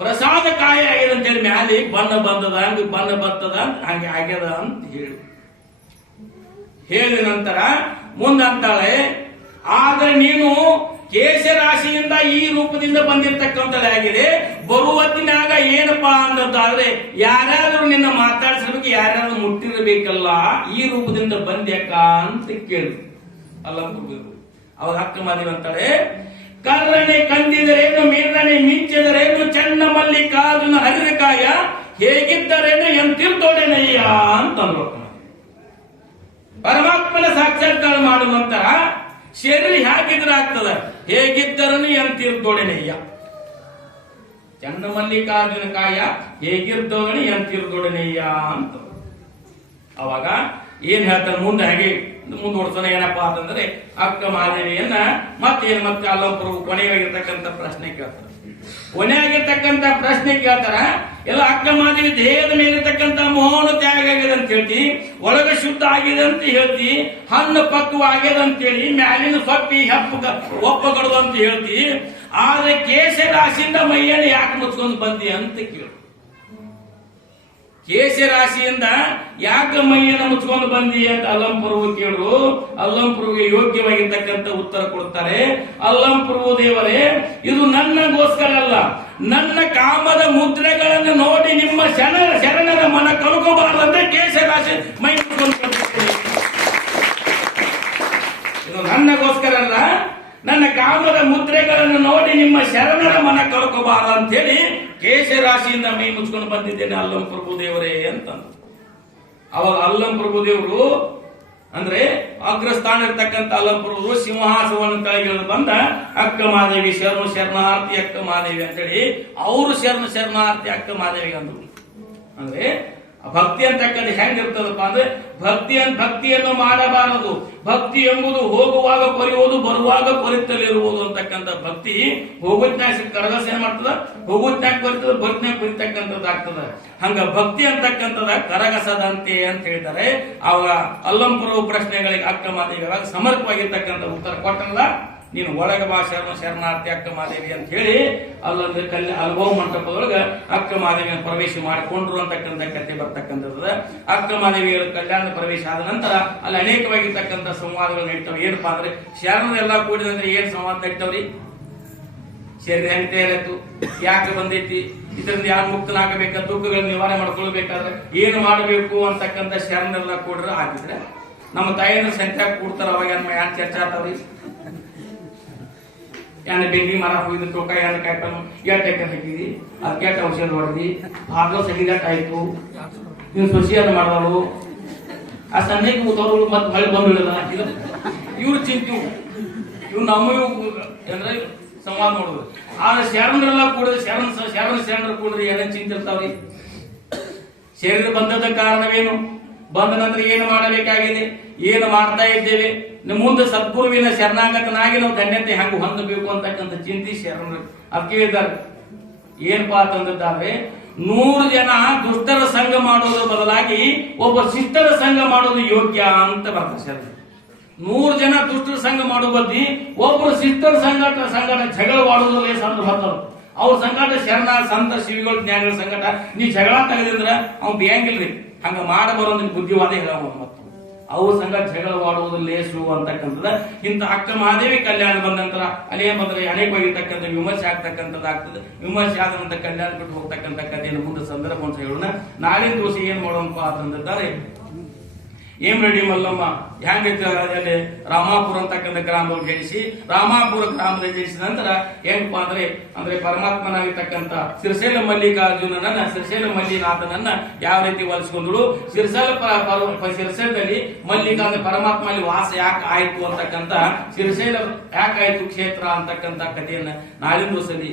ಪ್ರಸಾದ ಕಾಯ ಆಗ್ಯದ ಅಂತೇಳಿ ಮ್ಯಾಲಿ ಬಣ್ಣ ಬಂದದ, ಹಂಗ ಬಣ್ಣ ಬರ್ತದ, ಹಂಗೆ ಆಗ್ಯದ ಅಂತ ಹೇಳಿದ ನಂತರ ಮುಂದಂತಾಳೆ, ಆದ್ರೆ ನೀನು ಕೇಶರಾಶಿಯಿಂದ ಈ ರೂಪದಿಂದ ಬಂದಿರ್ತಕ್ಕಂಥದ್ದು ಆಗಿದೆ. ಬರುವತ್ತಿನಾಗ ಏನಪ್ಪಾ ಅಂತಂದ್ರೆ ಯಾರ್ಯಾರು ನಿನ್ನ ಮಾತಾಡಿಸಿರ್ಬೇಕು, ಯಾರ್ಯಾರು ಮುಟ್ಟಿರ್ಬೇಕಲ್ಲ, ಈ ರೂಪದಿಂದ ಬಂದ್ಯಾಕ ಅಂತ ಕೇಳಿ. ಅಲ್ಲಂಪ್ರಭು. ಅವಾಗ ಅಕ್ಕ ಮಾದೇವಿ ಅಂತಾಳೆ, ಕರ್ರಣೆ ಕಂದಿದರೇನು ಮೀರನೆ ಮಿಂಚಿದರೇನು ಚನ್ನ ಮಲ್ಲಿಕಾರ್ಜುನ ಹರಿಕಾಯ ಹೇಗಿದ್ದರೇನು ಎಂತಿರ್ದೊಡೆನಯ್ಯ ಅಂತಂದ್ರು. ಪರಮಾತ್ಮನ ಸಾಕ್ಷಾತ್ಕಾರ ಮಾಡುವಂತಹ ಶರೀರ ಹೇಗಿದ್ರೆ ಆಗ್ತದ, ಹೇಗಿದ್ದರನು ಎಂತಿರ್ದೊಡೆನಯ್ಯ. ಚನ್ನ ಮಲ್ಲಿಕಾರ್ಜುನ ಕಾಯ ಹೇಗಿರ್ದೋಣಿ ಎಂತಿರ್ದೊಡೆನಯ್ಯ ಅಂತ. ಅವಾಗ ಏನ್ ಹೇಳ್ತಾರೆ ಮುಂದೆ ಹಾಗೆ ಮುಂದುವರ್ಸೋಣ ಏನಪ್ಪಾ ಅಂತಂದ್ರೆ ಅಕ್ಕ ಮಹಾದೇವಿಯನ್ನ ಮತ್ತೆ ಅಲ್ಲಂಪ್ರಭು ಕೊನೆಯಾಗಿರ್ತಕ್ಕಂಥ ಪ್ರಶ್ನೆ ಕೇಳ್ತಾರೆ. ಕೊನೆಯಾಗಿರ್ತಕ್ಕಂಥ ಪ್ರಶ್ನೆ ಕೇಳ್ತಾರ, ಎಲ್ಲ ಅಕ್ಕ ಮಹಾದೇವಿ ದೇಹದ ಮೇಲಿರ್ತಕ್ಕಂಥ ಮೋಹನ ತ್ಯಾಗ ಆಗಿದೆ ಅಂತ ಹೇಳ್ತಿ, ಒಳಗ ಶುದ್ಧ ಆಗಿದೆ ಅಂತ ಹೇಳ್ತಿ, ಹಣ್ಣು ಪಕ್ವ ಆಗ್ಯದ ಅಂತೇಳಿ ಮ್ಯಾಲಿನ ಸೊಪ್ಪಿ ಒಪ್ಪಗಡದು ಅಂತ ಹೇಳ್ತಿ, ಆದ್ರೆ ಕೇಶ ರಾಶಿಯಿಂದ ಮೈಯನ್ನು ಯಾಕೆ ಮುಚ್ಕೊಂಡು ಬಂದಿ ಅಂತ ಕೇಳಿ. ಕೇಶ ರಾಶಿಯಿಂದ ಯಾಕೆ ಮೈಯನ್ನು ಮುಚ್ಕೊಂಡು ಬಂದಿ ಅಂತ ಅಲ್ಲಂಪ್ರಭು ಕೇಳು. ಅಲ್ಲಂಪ್ರಭುಗೆ ಯೋಗ್ಯವಾಗಿರ್ತಕ್ಕಂಥ ಉತ್ತರ ಕೊಡ್ತಾರೆ. ಅಲ್ಲಂಪ್ರಭು ದೇವರೇ, ಇದು ನನ್ನಗೋಸ್ಕರ ಅಲ್ಲ, ನನ್ನ ಕಾಮದ ಮುದ್ರೆಗಳನ್ನು ನೋಡಿ ನಿಮ್ಮ ಶರಣರ ಮನ ಕಳ್ಕೋಬಾರದಂತೆ ಕೇಶ ರಾಶಿ ಮೈ ಮುಚ್ಕೊಂಡು ಬಂದಿದ್ದೇನೆ. ಇದು ನನ್ನಗೋಸ್ಕರ ಅಲ್ಲ, ನನ್ನ ಕಾಮದ ಮುದ್ರೆಗಳನ್ನು ನೋಡಿ ನಿಮ್ಮ ಶರಣರ ಮನ ಕಳ್ಕೋಬಾರ ಅಂತ ಹೇಳಿ ಕೇಶ ರಾಶಿಯಿಂದ ಮೈ ಮುಚ್ಕೊಂಡು ಬಂದಿದ್ದೇನೆ ಅಲ್ಲಂಪ್ರಭು ದೇವರೇ ಅಂತ. ಅವಾಗ ಅಲ್ಲಂಪ್ರಭು ದೇವರು ಅಂದ್ರೆ ಅಗ್ರಸ್ಥಾನ ಇರ್ತಕ್ಕಂಥ ಅಲ್ಲಂಪ್ರಭು ಸಿಂಹಾಸವನ್ನು ಕೆಳಗಿಳಿದು ಬಂದ ಅಕ್ಕ ಮಹಾದೇವಿ ಶರಣಾರ್ಥಿ ಅಕ್ಕ ಮಹಾದೇವಿ ಅಂತೇಳಿ ಅವರು ಶರಣಾರ್ಥಿ ಅಕ್ಕ ಮಹಾದೇವಿ ಅಂದ್ರು. ಅಂದ್ರೆ ಭಕ್ತಿ ಅಂತಕ್ಕಂಥ ಹೆಂಗಿರ್ತದಪ್ಪ ಅಂದ್ರೆ ಭಕ್ತಿಯನ್ನು ಮಾಡಬಾರದು. ಭಕ್ತಿ ಎಂಬುದು ಹೋಗುವಾಗ ಕೊರೆಯುವುದು, ಬರುವಾಗ ಕೊರಿತಲಿರುವುದು ಅಂತಕ್ಕಂಥ ಭಕ್ತಿ ಹೋಗುತ್ನ್ಯಾಗ ಕರಗಸ ಏನ್ ಮಾಡ್ತದ, ಹೋಗುತ್ನ್ಯಾಗ ಕೊರಿತದ, ಬರುತ್ನ್ಯಾಗ ಕೊರಿತಕ್ಕಂಥದ್ದು ಆಗ್ತದ. ಹಂಗ ಭಕ್ತಿ ಅಂತಕ್ಕಂಥದ ಕರಗಸದಂತೆ ಅಂತ ಹೇಳ್ತಾರೆ. ಅವಾಗ ಅಲ್ಲಂಪ್ರಭು ಪ್ರಶ್ನೆಗಳಿಗೆ ಅಕ್ಕ ಮಾದೇವಿ ಸಮರ್ಪವಾಗಿರ್ತಕ್ಕಂಥ ಉತ್ತರ ಕೊಟ್ಟಲ್ಲ, ನೀನು ಒಳಗ ಬಾ ಶರಣಾರ್ಥಿ ಅಕ್ಕ ಮಾದೇವಿ ಅಂತ ಹೇಳಿ ಅಲ್ಲೊಂದು ಅನುಭವ ಮಂಟಪದೊಳಗ ಅಕ್ಕ ಮಾದೇವಿಯ ಪ್ರವೇಶ ಮಾಡಿಕೊಂಡ್ರು ಅಂತಕ್ಕಂಥ ಕಥೆ ಬರ್ತಕ್ಕಂಥದ್ದು. ಅಕ್ಕ ಮಾದೇವಿಯರ ಕಲ್ಯಾಣ ಪ್ರವೇಶ ಆದ ನಂತರ ಅಲ್ಲಿ ಅನೇಕವಾಗಿರ್ತಕ್ಕಂಥ ಸಂವಾದಗಳು ನಡೀತಾವೆ. ಏನಪ್ಪಾ ಅಂದ್ರೆ ಶರಣರೆಲ್ಲ ಕೂಡಿದಂದ್ರೆ ಏನ್ ಸಂವಾದ ನಡೀತಾವ್ರಿ? ಶರೀರ ಹೆಂಗ್ ತಯಾರಾಯ್ತು, ಯಾಕೆ ಬಂದೈತಿ, ಇದರಿಂದ ಯಾರು ಮುಕ್ತನಾಗಬೇಕ, ದುಃಖಗಳನ್ನ ನಿವಾರಣೆ ಮಾಡ್ಕೊಳ್ಬೇಕಾದ್ರೆ ಏನು ಮಾಡಬೇಕು ಅಂತಕ್ಕಂಥ ಶರಣರೆಲ್ಲ ಕೂಡ್ರೆ ಹಾಕಿದ್ರೆ ನಮ್ಮ ತಾಯಿನ ಸಂಖ್ಯಾ ಕೂಡ್ತಾರ. ಅವಾಗ ಯಾನ್ ಚರ್ಚೆ ಆಗ್ತಾವ್ರಿ? ಯಾನ ಬೆಂಗಿ ಮರ ಹೋಗಿದ್ದು ತೋಕ ಯಾನ ಕಾಯ್ತಾನು ಎಟ್ ಎಕರೆ ಹಾಕಿದಿ, ಅದಕ್ಕೆ ಎಟ್ ಔಷಧ ಹೊಡೆದಿ, ಆದ್ರೂ ಸಹಿದಟ್ ಆಯ್ತು, ನೀವು ಸೊಸಿಯನ್ನು ಮಾಡೋರು ಆ ಸಣ್ಣಕ್ಕೆ ಕೂತವ್ರು ಮತ್ತೆ ಹೊಳೆ ಬಂದಿಲ್ಲ. ಇವ್ರು ಚಿಂತು ಇವ್ರು ನಮ್ಮ ಅಂದ್ರೆ ಸಂವಾದ ನೋಡುದು. ಆದ್ರೆ ಶರಣರೆಲ್ಲ ಕೂಡಿದ್ರೆ ಶರಣರು ಕೂಡಿದ್ರೆ ಏನೇನ್ ಚಿಂತಿರ್ತಾವ್ರಿ? ಶರೀರ ಬಂದದ ಕಾರಣವೇನು, ಬಂದ ನಂತರ ಏನು ಮಾಡಬೇಕಾಗಿದೆ, ಏನು ಮಾಡ್ತಾ ಇದ್ದೇವೆ, ಮುಂದೆ ಸದ್ಗುರುವಿನ ಶರಣಾಗತನಾಗಿ ನಾವು ಧನ್ಯತೆ ಹೆಂಗ್ ಹೊಂದಬೇಕು ಅಂತಕ್ಕಂಥ ಚಿಂತೆ ಶರಣರು ಅದಕ್ಕೆ ಇದ್ದಾರೆ. ಏನಪ್ಪಾ ಅಂತಂದಿದ್ದಾರೆ, 100 ಜನ ದುಷ್ಟರ ಸಂಘ ಮಾಡೋದ್ರ ಬದಲಾಗಿ ಒಬ್ಬ ಶಿಷ್ಟರ ಸಂಘ ಮಾಡೋದು ಯೋಗ್ಯ ಅಂತ ಬರ್ತಾರೆ ಶರಣ. 100 ಜನ ದುಷ್ಟರ ಸಂಘ ಮಾಡೋ ಬದ್ಲಿ ಒಬ್ಬರು ಶಿಷ್ಟರ ಸಂಘಟ ಜಗಳವಾಡೋದು ಸಂದರ್ಭ ಬರ್ತದೆ. ಅವ್ರ ಸಂಘಟ ಶರಣ ಸಂತ ಶಿವಿಗಳ ಜ್ಞಾನಿಗಳ ಸಂಘಟ ನೀ ಜಗಳ ತೆಗೆದಂದ್ರ ಅವ್ನು ಬೇಯಂಗಿಲ್ರಿ. ಹಂಗ ಮಾಡಬರೋ ಬುದ್ಧಿವಾದ ಹೇಳ ಮತ್ತು ಅವ್ರ ಸಂಘ ಜಗಳವಾಡುವುದು ಲೇಸು ಅಂತಕ್ಕಂಥದ್ದು. ಇಂಥ ಅಕ್ಕ ಮಹಾದೇವಿ ಕಲ್ಯಾಣ ಬಂದ ನಂತರ ಬಂದ್ರೆ ಅನೇಕವಾಗಿರ್ತಕ್ಕಂಥ ವಿಮರ್ಶೆ ಆಗ್ತಕ್ಕಂಥದ್ದು ಆಗ್ತದೆ. ವಿಮರ್ಶೆ ಆದ ನಂತರ ಕಲ್ಯಾಣ ಬಿಟ್ಟು ಹೋಗ್ತಕ್ಕಂಥ ಕಥೆಯನ್ನು ಮುಂದೆ ಸಂದರ್ಭ ಅಂತ ಹೇಳೋಣ. ನಾಳಿನ ದಿವಸ ಏನ್ ಮಾಡೋಣಪ್ಪ ಅಂತಂದಿದ್ದಾರೆ, ಏನ್ ರೆಡ್ಡಿ ಮಲ್ಲಮ್ಮ ಹೆಂಗೈತೆ ರಾಮಾಪುರ ಅಂತಕ್ಕಂಥ ಗ್ರಾಮದಲ್ಲಿ ಜನಿಸಿ, ರಾಮಾಪುರ ಗ್ರಾಮದಲ್ಲಿ ಜನಿಸಿದ ನಂತರ ಹೆಂಗಪ್ಪ ಅಂದ್ರೆ ಪರಮಾತ್ಮನಾಗಿರ್ತಕ್ಕಂಥ ಶ್ರೀಶೈಲ ಮಲ್ಲಿಕಾರ್ಜುನನನ್ನ, ಶ್ರೀಶೈಲ ಮಲ್ಲಿನಾಥನನ್ನ ಯಾವ ರೀತಿ ಒಲಿಸಿಕೊಂಡ್ರು, ಶ್ರೀಶೈಲದಲ್ಲಿ ಮಲ್ಲಿಕಾ ಅಂದ್ರೆ ಪರಮಾತ್ಮ ಅಲ್ಲಿ ವಾಸ ಯಾಕೆ ಆಯ್ತು ಅಂತಕ್ಕಂಥ, ಶ್ರೀಶೈಲ ಯಾಕಾಯ್ತು ಕ್ಷೇತ್ರ ಅಂತಕ್ಕಂಥ ಕಥೆಯನ್ನ ನಾಳಿನ ದಿವಸದಲ್ಲಿ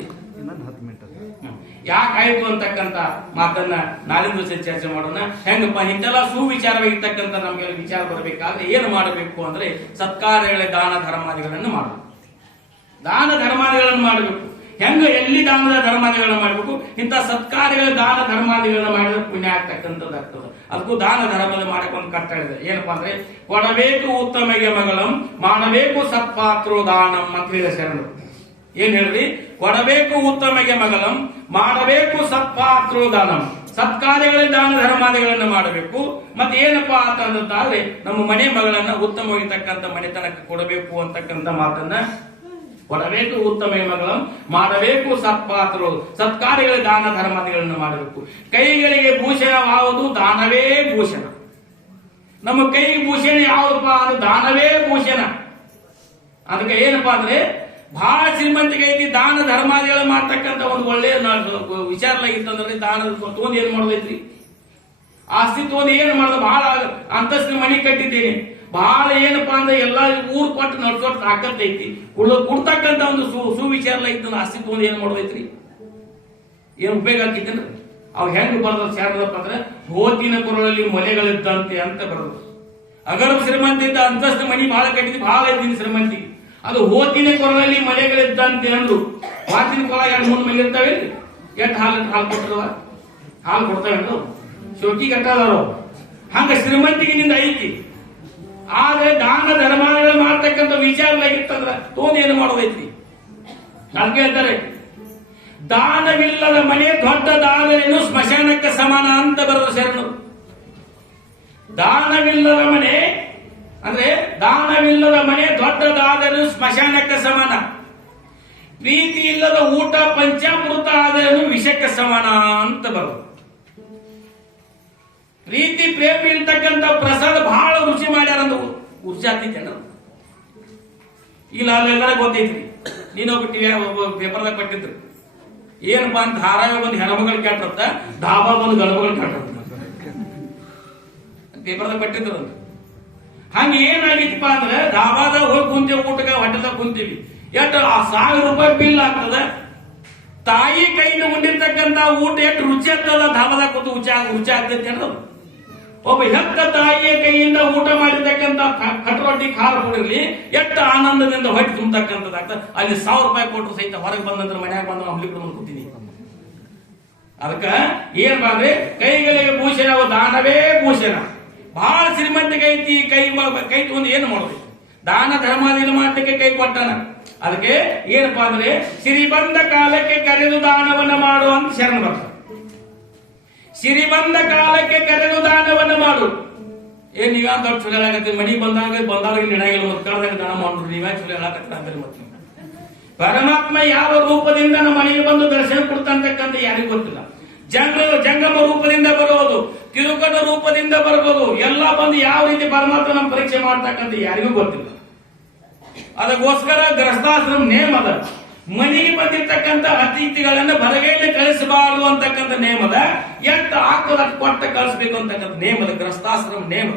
ಯಾಕಾಯ್ತು ಅಂತಕ್ಕಂಥ ಮಾತನ್ನ ನಾಳಿನ ದಿವಸ ಚರ್ಚೆ ಮಾಡೋಣ. ಹೆಂಗಪ್ಪ ಇಂತೆಲ್ಲ ಸುವಿಚಾರವಾಗಿರ್ತಕ್ಕಂಥ ನಮ್ಗೆ ವಿಚಾರ ಬರಬೇಕಾದ್ರೆ ಏನು ಮಾಡಬೇಕು ಅಂದ್ರೆ ಸತ್ಕಾರ್ಯಗಳ ದಾನ ಧರ್ಮಾದಿಗಳನ್ನು ಮಾಡಬೇಕು. ದಾನ ಧರ್ಮಾದಿಗಳನ್ನು ಮಾಡಬೇಕು. ಹೆಂಗ ಎಲ್ಲಿ ದಾನದ ಧರ್ಮಾದಿಗಳನ್ನ ಮಾಡಬೇಕು, ಇಂಥ ಸತ್ಕಾರ್ಯಗಳ ದಾನ ಧರ್ಮಾದಿಗಳನ್ನ ಮಾಡಿದ್ರೆ ಪುಣ್ಯ ಆಗ್ತಕ್ಕಂಥದ್ದು ಆಗ್ತದೆ. ಅದಕ್ಕೂ ದಾನ ಧರ್ಮದ ಮಾಡಕ್ಕೆ ಒಂದು ಕಟ್ಟ ಇದೆ. ಏನಪ್ಪಾ ಅಂದ್ರೆ ಕೊಡಬೇಕು ಉತ್ತಮಗೆ ಮಗಳಂ, ಮಾಡಬೇಕು ಸತ್ಪಾತ್ರೋ ದಾನಂ ಅಂತ ಹೇಳಿದ ಶರಣರು. ಏನ್ ಹೇಳ್ರಿ, ಕೊಡಬೇಕು ಉತ್ತಮಗೆ ಮಗಳಂ, ಮಾಡಬೇಕು ಸತ್ಪಾತ್ರೋ ದಾನಂ, ಸತ್ಕಾರ್ಯಗಳ ದಾನ ಧರ್ಮಾದಿಗಳನ್ನ ಮಾಡಬೇಕು. ಮತ್ತೆ ಏನಪ್ಪಾ ಅಂತಂದ್ರೆ ನಮ್ಮ ಮನೆ ಮಗಳನ್ನ ಉತ್ತಮವಾಗಿರ್ತಕ್ಕಂಥ ಮನೆತನಕ್ಕೆ ಕೊಡಬೇಕು ಅಂತಕ್ಕಂಥ ಮಾತನ್ನ, ಕೊಡಬೇಕು ಉತ್ತಮ ಮಗಳಂ, ಮಾಡಬೇಕು ಸತ್ಪಾತ್ರೋ, ಸತ್ಕಾರ್ಯಗಳ ದಾನ ಧರ್ಮಾದಿಗಳನ್ನು ಮಾಡಬೇಕು. ಕೈಗಳಿಗೆ ಭೂಷಣವಾವುದು ದಾನವೇ ಭೂಷಣ. ನಮ್ಮ ಕೈ ಭೂಷಣ ಯಾವುದಪ್ಪ ಅಂದ್ರೆ ದಾನವೇ ಭೂಷಣ. ಅದಕ್ಕೆ ಏನಪ್ಪಾ ಅಂದ್ರೆ ಬಹಳ ಶ್ರೀಮಂತಿಗೆ ಐತಿ, ದಾನ ಧರ್ಮಾದಿಗಳು ಮಾಡ್ತಕ್ಕಂಥ ಒಂದು ಒಳ್ಳೆಯ ವಿಚಾರ ಇತ್ತಂದ್ರೆ ದಾನ ತಗೊಂಡ್ ಏನ್ ಮಾಡೋದೈತ್ರಿ, ಆಸ್ತಿ ತಗೊಂಡ್ ಏನ್ ಮಾಡೋದು, ಬಹಳ ಅಂತಸ್ತಿನ ಮನಿ ಕಟ್ಟಿದ್ದೇನೆ, ಬಹಳ ಏನಪ್ಪಾ ಅಂದ್ರೆ ಎಲ್ಲಾ ಊರ್ ಕೊಟ್ಟು ನಡ್ಕೊಟ್ಟು ತಾಕತ್ತೈತಿ, ಕೊಡ್ತಕ್ಕಂಥ ಒಂದು ಸುವಿಚಾರ ಇತ್ತು, ಆಸ್ತಿ ತಗೊಂಡ್ ಏನ್ ಮಾಡೋದೈತ್ರಿ, ಏನ್ ಉಪಯೋಗ ಆಗ್ತಿತ್ತೇನ್ರಿ? ಅವ್ ಹೆಂಗ್ ಬರೋದು ಶಾರದಪ್ಪ ಅಂದ್ರೆ ಹೋತಿನ ಕೊರಳಲ್ಲಿ ಮೊಲೆಗಳಿದ್ದಂತೆ ಅಂತ ಬರೋದು. ಅಗರ್ಭ ಶ್ರೀಮಂತ ಇದ್ದ ಅಂತಸ್ತು ಮನಿ ಬಹಳ ಕಟ್ಟಿದ್, ಬಹಳ ಇದ್ದೀನಿ ಶ್ರೀಮಂತಿ, ಅದು ಹೋತಿನ ಕೊರಳಲ್ಲಿ ಮಲೆಗಳಿದ್ದಂತೆ ಅಂದ್ರು. ಮಾತಿನ ಕೊಳ 2-3 ಮನೆ ಇರ್ತಾವೆ, ಎಷ್ಟು ಹಾಲು ಕೊಟ್ಟರುವ, ಹಾಲು ಕೊಡ್ತಾವೆ ಅಂತ ಶೋಕಿ ಕಟ್ಟದಾರ. ಹಂಗ ಶ್ರೀಮಂತಿಗೆ ನಿಂದ ಐತಿ. ಆದ್ರೆ ದಾನ ಧರ್ಮಗಳು ಮಾಡ್ತಕ್ಕಂಥ ವಿಚಾರದಾಗಿತ್ತಂದ್ರ ತೋನ್ ಏನು ಮಾಡೋದೈತಿ? ಅದಕ್ಕೆ ಹೇಳ್ತಾರೆ, ದಾನವಿಲ್ಲದ ಮನೆ ದೊಡ್ಡದಾದರೇನು ಸ್ಮಶಾನಕ್ಕೆ ಸಮಾನ ಅಂತ ಬರೋದು ಶರಣರು. ದಾನವಿಲ್ಲದ ಮನೆ ಅಂದ್ರೆ ದಾನವಿಲ್ಲದ ಮನೆ ದೊಡ್ಡದಾದರೂ ಸ್ಮಶಾನಕ್ಕೆ ಸಮಾನ, ಪ್ರೀತಿ ಇಲ್ಲದ ಊಟ ಪಂಚಾಮೃತ ಆದರೂ ವಿಷಕ್ಕೆ ಸಮಾನ ಅಂತ ಬರೋದು. ಪ್ರೀತಿ ಪ್ರೇಮ ಇರ್ತಕ್ಕಂಥ ಪ್ರಸಾದ ಬಹಳ ರುಚಿ ಮಾಡ್ಯಾರಂತ ರುಚಿ ಆಗ್ತೈತೆ. ಇಲ್ಲ ಅಲ್ಲೆಲ್ಲ ಗೊತ್ತೈತ್ರಿ, ನೀನೊಬ್ಬ ಪೇಪರ್ದಾಗ ಪಟ್ಟಿದ್ರು, ಏನಪ್ಪಾ ಅಂತ ಧಾರಾವಾಹಿ ಬಂದು ಹೆಣ್ಮಗಳು ಕೆಟ್ಟತ್ತ, ಧಾಬಾ ಬಂದು ಗಣಮಗಳು ಕೆಟ್ಟತ್ತ ಪೇಪರ್ದಾಗ ಪಟ್ಟಿದ್ರು ಅಂತ. ಹಂಗ ಏನಾಗಿತ್ತಪ್ಪ ಅಂದ್ರೆ ಧಾಬಾದಾಗ ಹೋಗಿ ಕುಂತೇವಿ, ಊಟಕ್ಕೆ ಹೊಟ್ಟೆದಾಗ ಕುಂತೀವಿ, ಎಷ್ಟು ₹1000 ಬಿಲ್ ಆಗ್ತದ. ತಾಯಿ ಕೈಯಿಂದ ಉಂಡಿರ್ತಕ್ಕಂಥ ಊಟ ಎಷ್ಟು ರುಚಿ ಆಗ್ತದ, ಧಾಬಾದಾಗ ಕೂತು ರುಚಿ ಆಗ್ತೈತಿ ಅನ್ನೋದು. ಒಬ್ಬ ಹೆತ್ತ ತಾಯಿಯ ಕೈಯಿಂದ ಊಟ ಮಾಡಿರ್ತಕ್ಕಂಥ ಕಟ್ರೊಟ್ಟಿ ಖಾರ ಕೊಡಿರ್ಲಿ ಎಷ್ಟು ಆನಂದದಿಂದ ಹೊಟ್ಟೆ ತುಂಬತಕ್ಕಂಥದ್ದಾಗ್ತದೆ. ಅಲ್ಲಿ ₹1000 ಕೊಟ್ಟರು ಸಹಿತ ಹೊರಗೆ ಬಂದಂದ್ರೆ ಮನ್ಯಾಗ ಬಂದ ಹಂಬ್ಲಿಕ್ಕೆ ಬಂದು ಕೂತೀನಿ. ಅದಕ್ಕ ಏನ್ ಮಾಡ್ರಿ, ಕೈಗಳಿಗೆ ಭೂಷಣ, ದಾನವೇ ಭೂಷಣ. ಬಹಳ ಶ್ರೀಮಂತಿಗೆ ಐತಿ, ಕೈ ತಗೊಂಡು ಏನು ಮಾಡೋದು, ದಾನ ಧರ್ಮಾದಿನ ಮಾಡ್ಲಿಕ್ಕೆ ಕೈ ಕೊಟ್ಟನ. ಅದಕ್ಕೆ ಏನಪ್ಪಾ ಅಂದ್ರೆ ಸಿರಿ ಬಂದ ಕಾಲಕ್ಕೆ ಕರೆದು ದಾನವನ್ನ ಮಾಡು ಅಂತ ಶರಣ ಬರ್ತಾರೆ. ಸಿರಿ ಬಂದ ಕಾಲಕ್ಕೆ ಕರೆದು ದಾನವನ್ನ ಮಾಡು. ಏನ್ ನೀವ ದೊಡ್ಡ ಚುಲ ಹೇಳಾಕತ್ತೀರಿ, ಮನಿ ಬಂದಾಗ ನಿಡಾಗಿಲ್ಲ, ಮಕ್ಕಳದಾಗ ದಾನ ಮಾಡುದು, ನೀವೇ ಚುಲ ಹೇಳಾಕತ್ತೀರ ಅಂದ್ರೆ ಮತ್ತೆ ಪರಮಾತ್ಮ ಯಾವ ರೂಪದಿಂದ ನಮ್ಮ ಮನೆಗೆ ಬಂದು ದರ್ಶನ ಕೊಡ್ತಕ್ಕಂಥ ಯಾರಿಗೂ ಗೊತ್ತಿಲ್ಲ. ಜಂಗಮ ರೂಪದಿಂದ ಬರೋದು, ತಿರುಕಟ ರೂಪದಿಂದ ಬರಬಹುದು, ಎಲ್ಲ ಬಂದು ಯಾವ ರೀತಿ ಪರಮಾತ್ಮ ನಮ್ಮ ಪರೀಕ್ಷೆ ಮಾಡ್ತಕ್ಕಂಥ ಯಾರಿಗೂ ಗೊತ್ತಿಲ್ಲ. ಅದಕ್ಕೋಸ್ಕರ ಗೃಹಸ್ಥಾಶ್ರಮ ನೇಮದ, ಮನೆಗೆ ಬಂದಿರ್ತಕ್ಕಂಥ ಅತಿಥಿಗಳನ್ನ ಹೊರಗಡೆ ಕಳಿಸಬಾರದು ಅಂತಕ್ಕಂಥ ನೇಮದ, ಎಷ್ಟು ಆಗ್ತದ ಕೊಟ್ಟ ಕಳಿಸ್ಬೇಕು ಅಂತಕ್ಕಂಥ ನೇಮದ ಗೃಹಸ್ಥಾಶ್ರಮ ನೇಮ.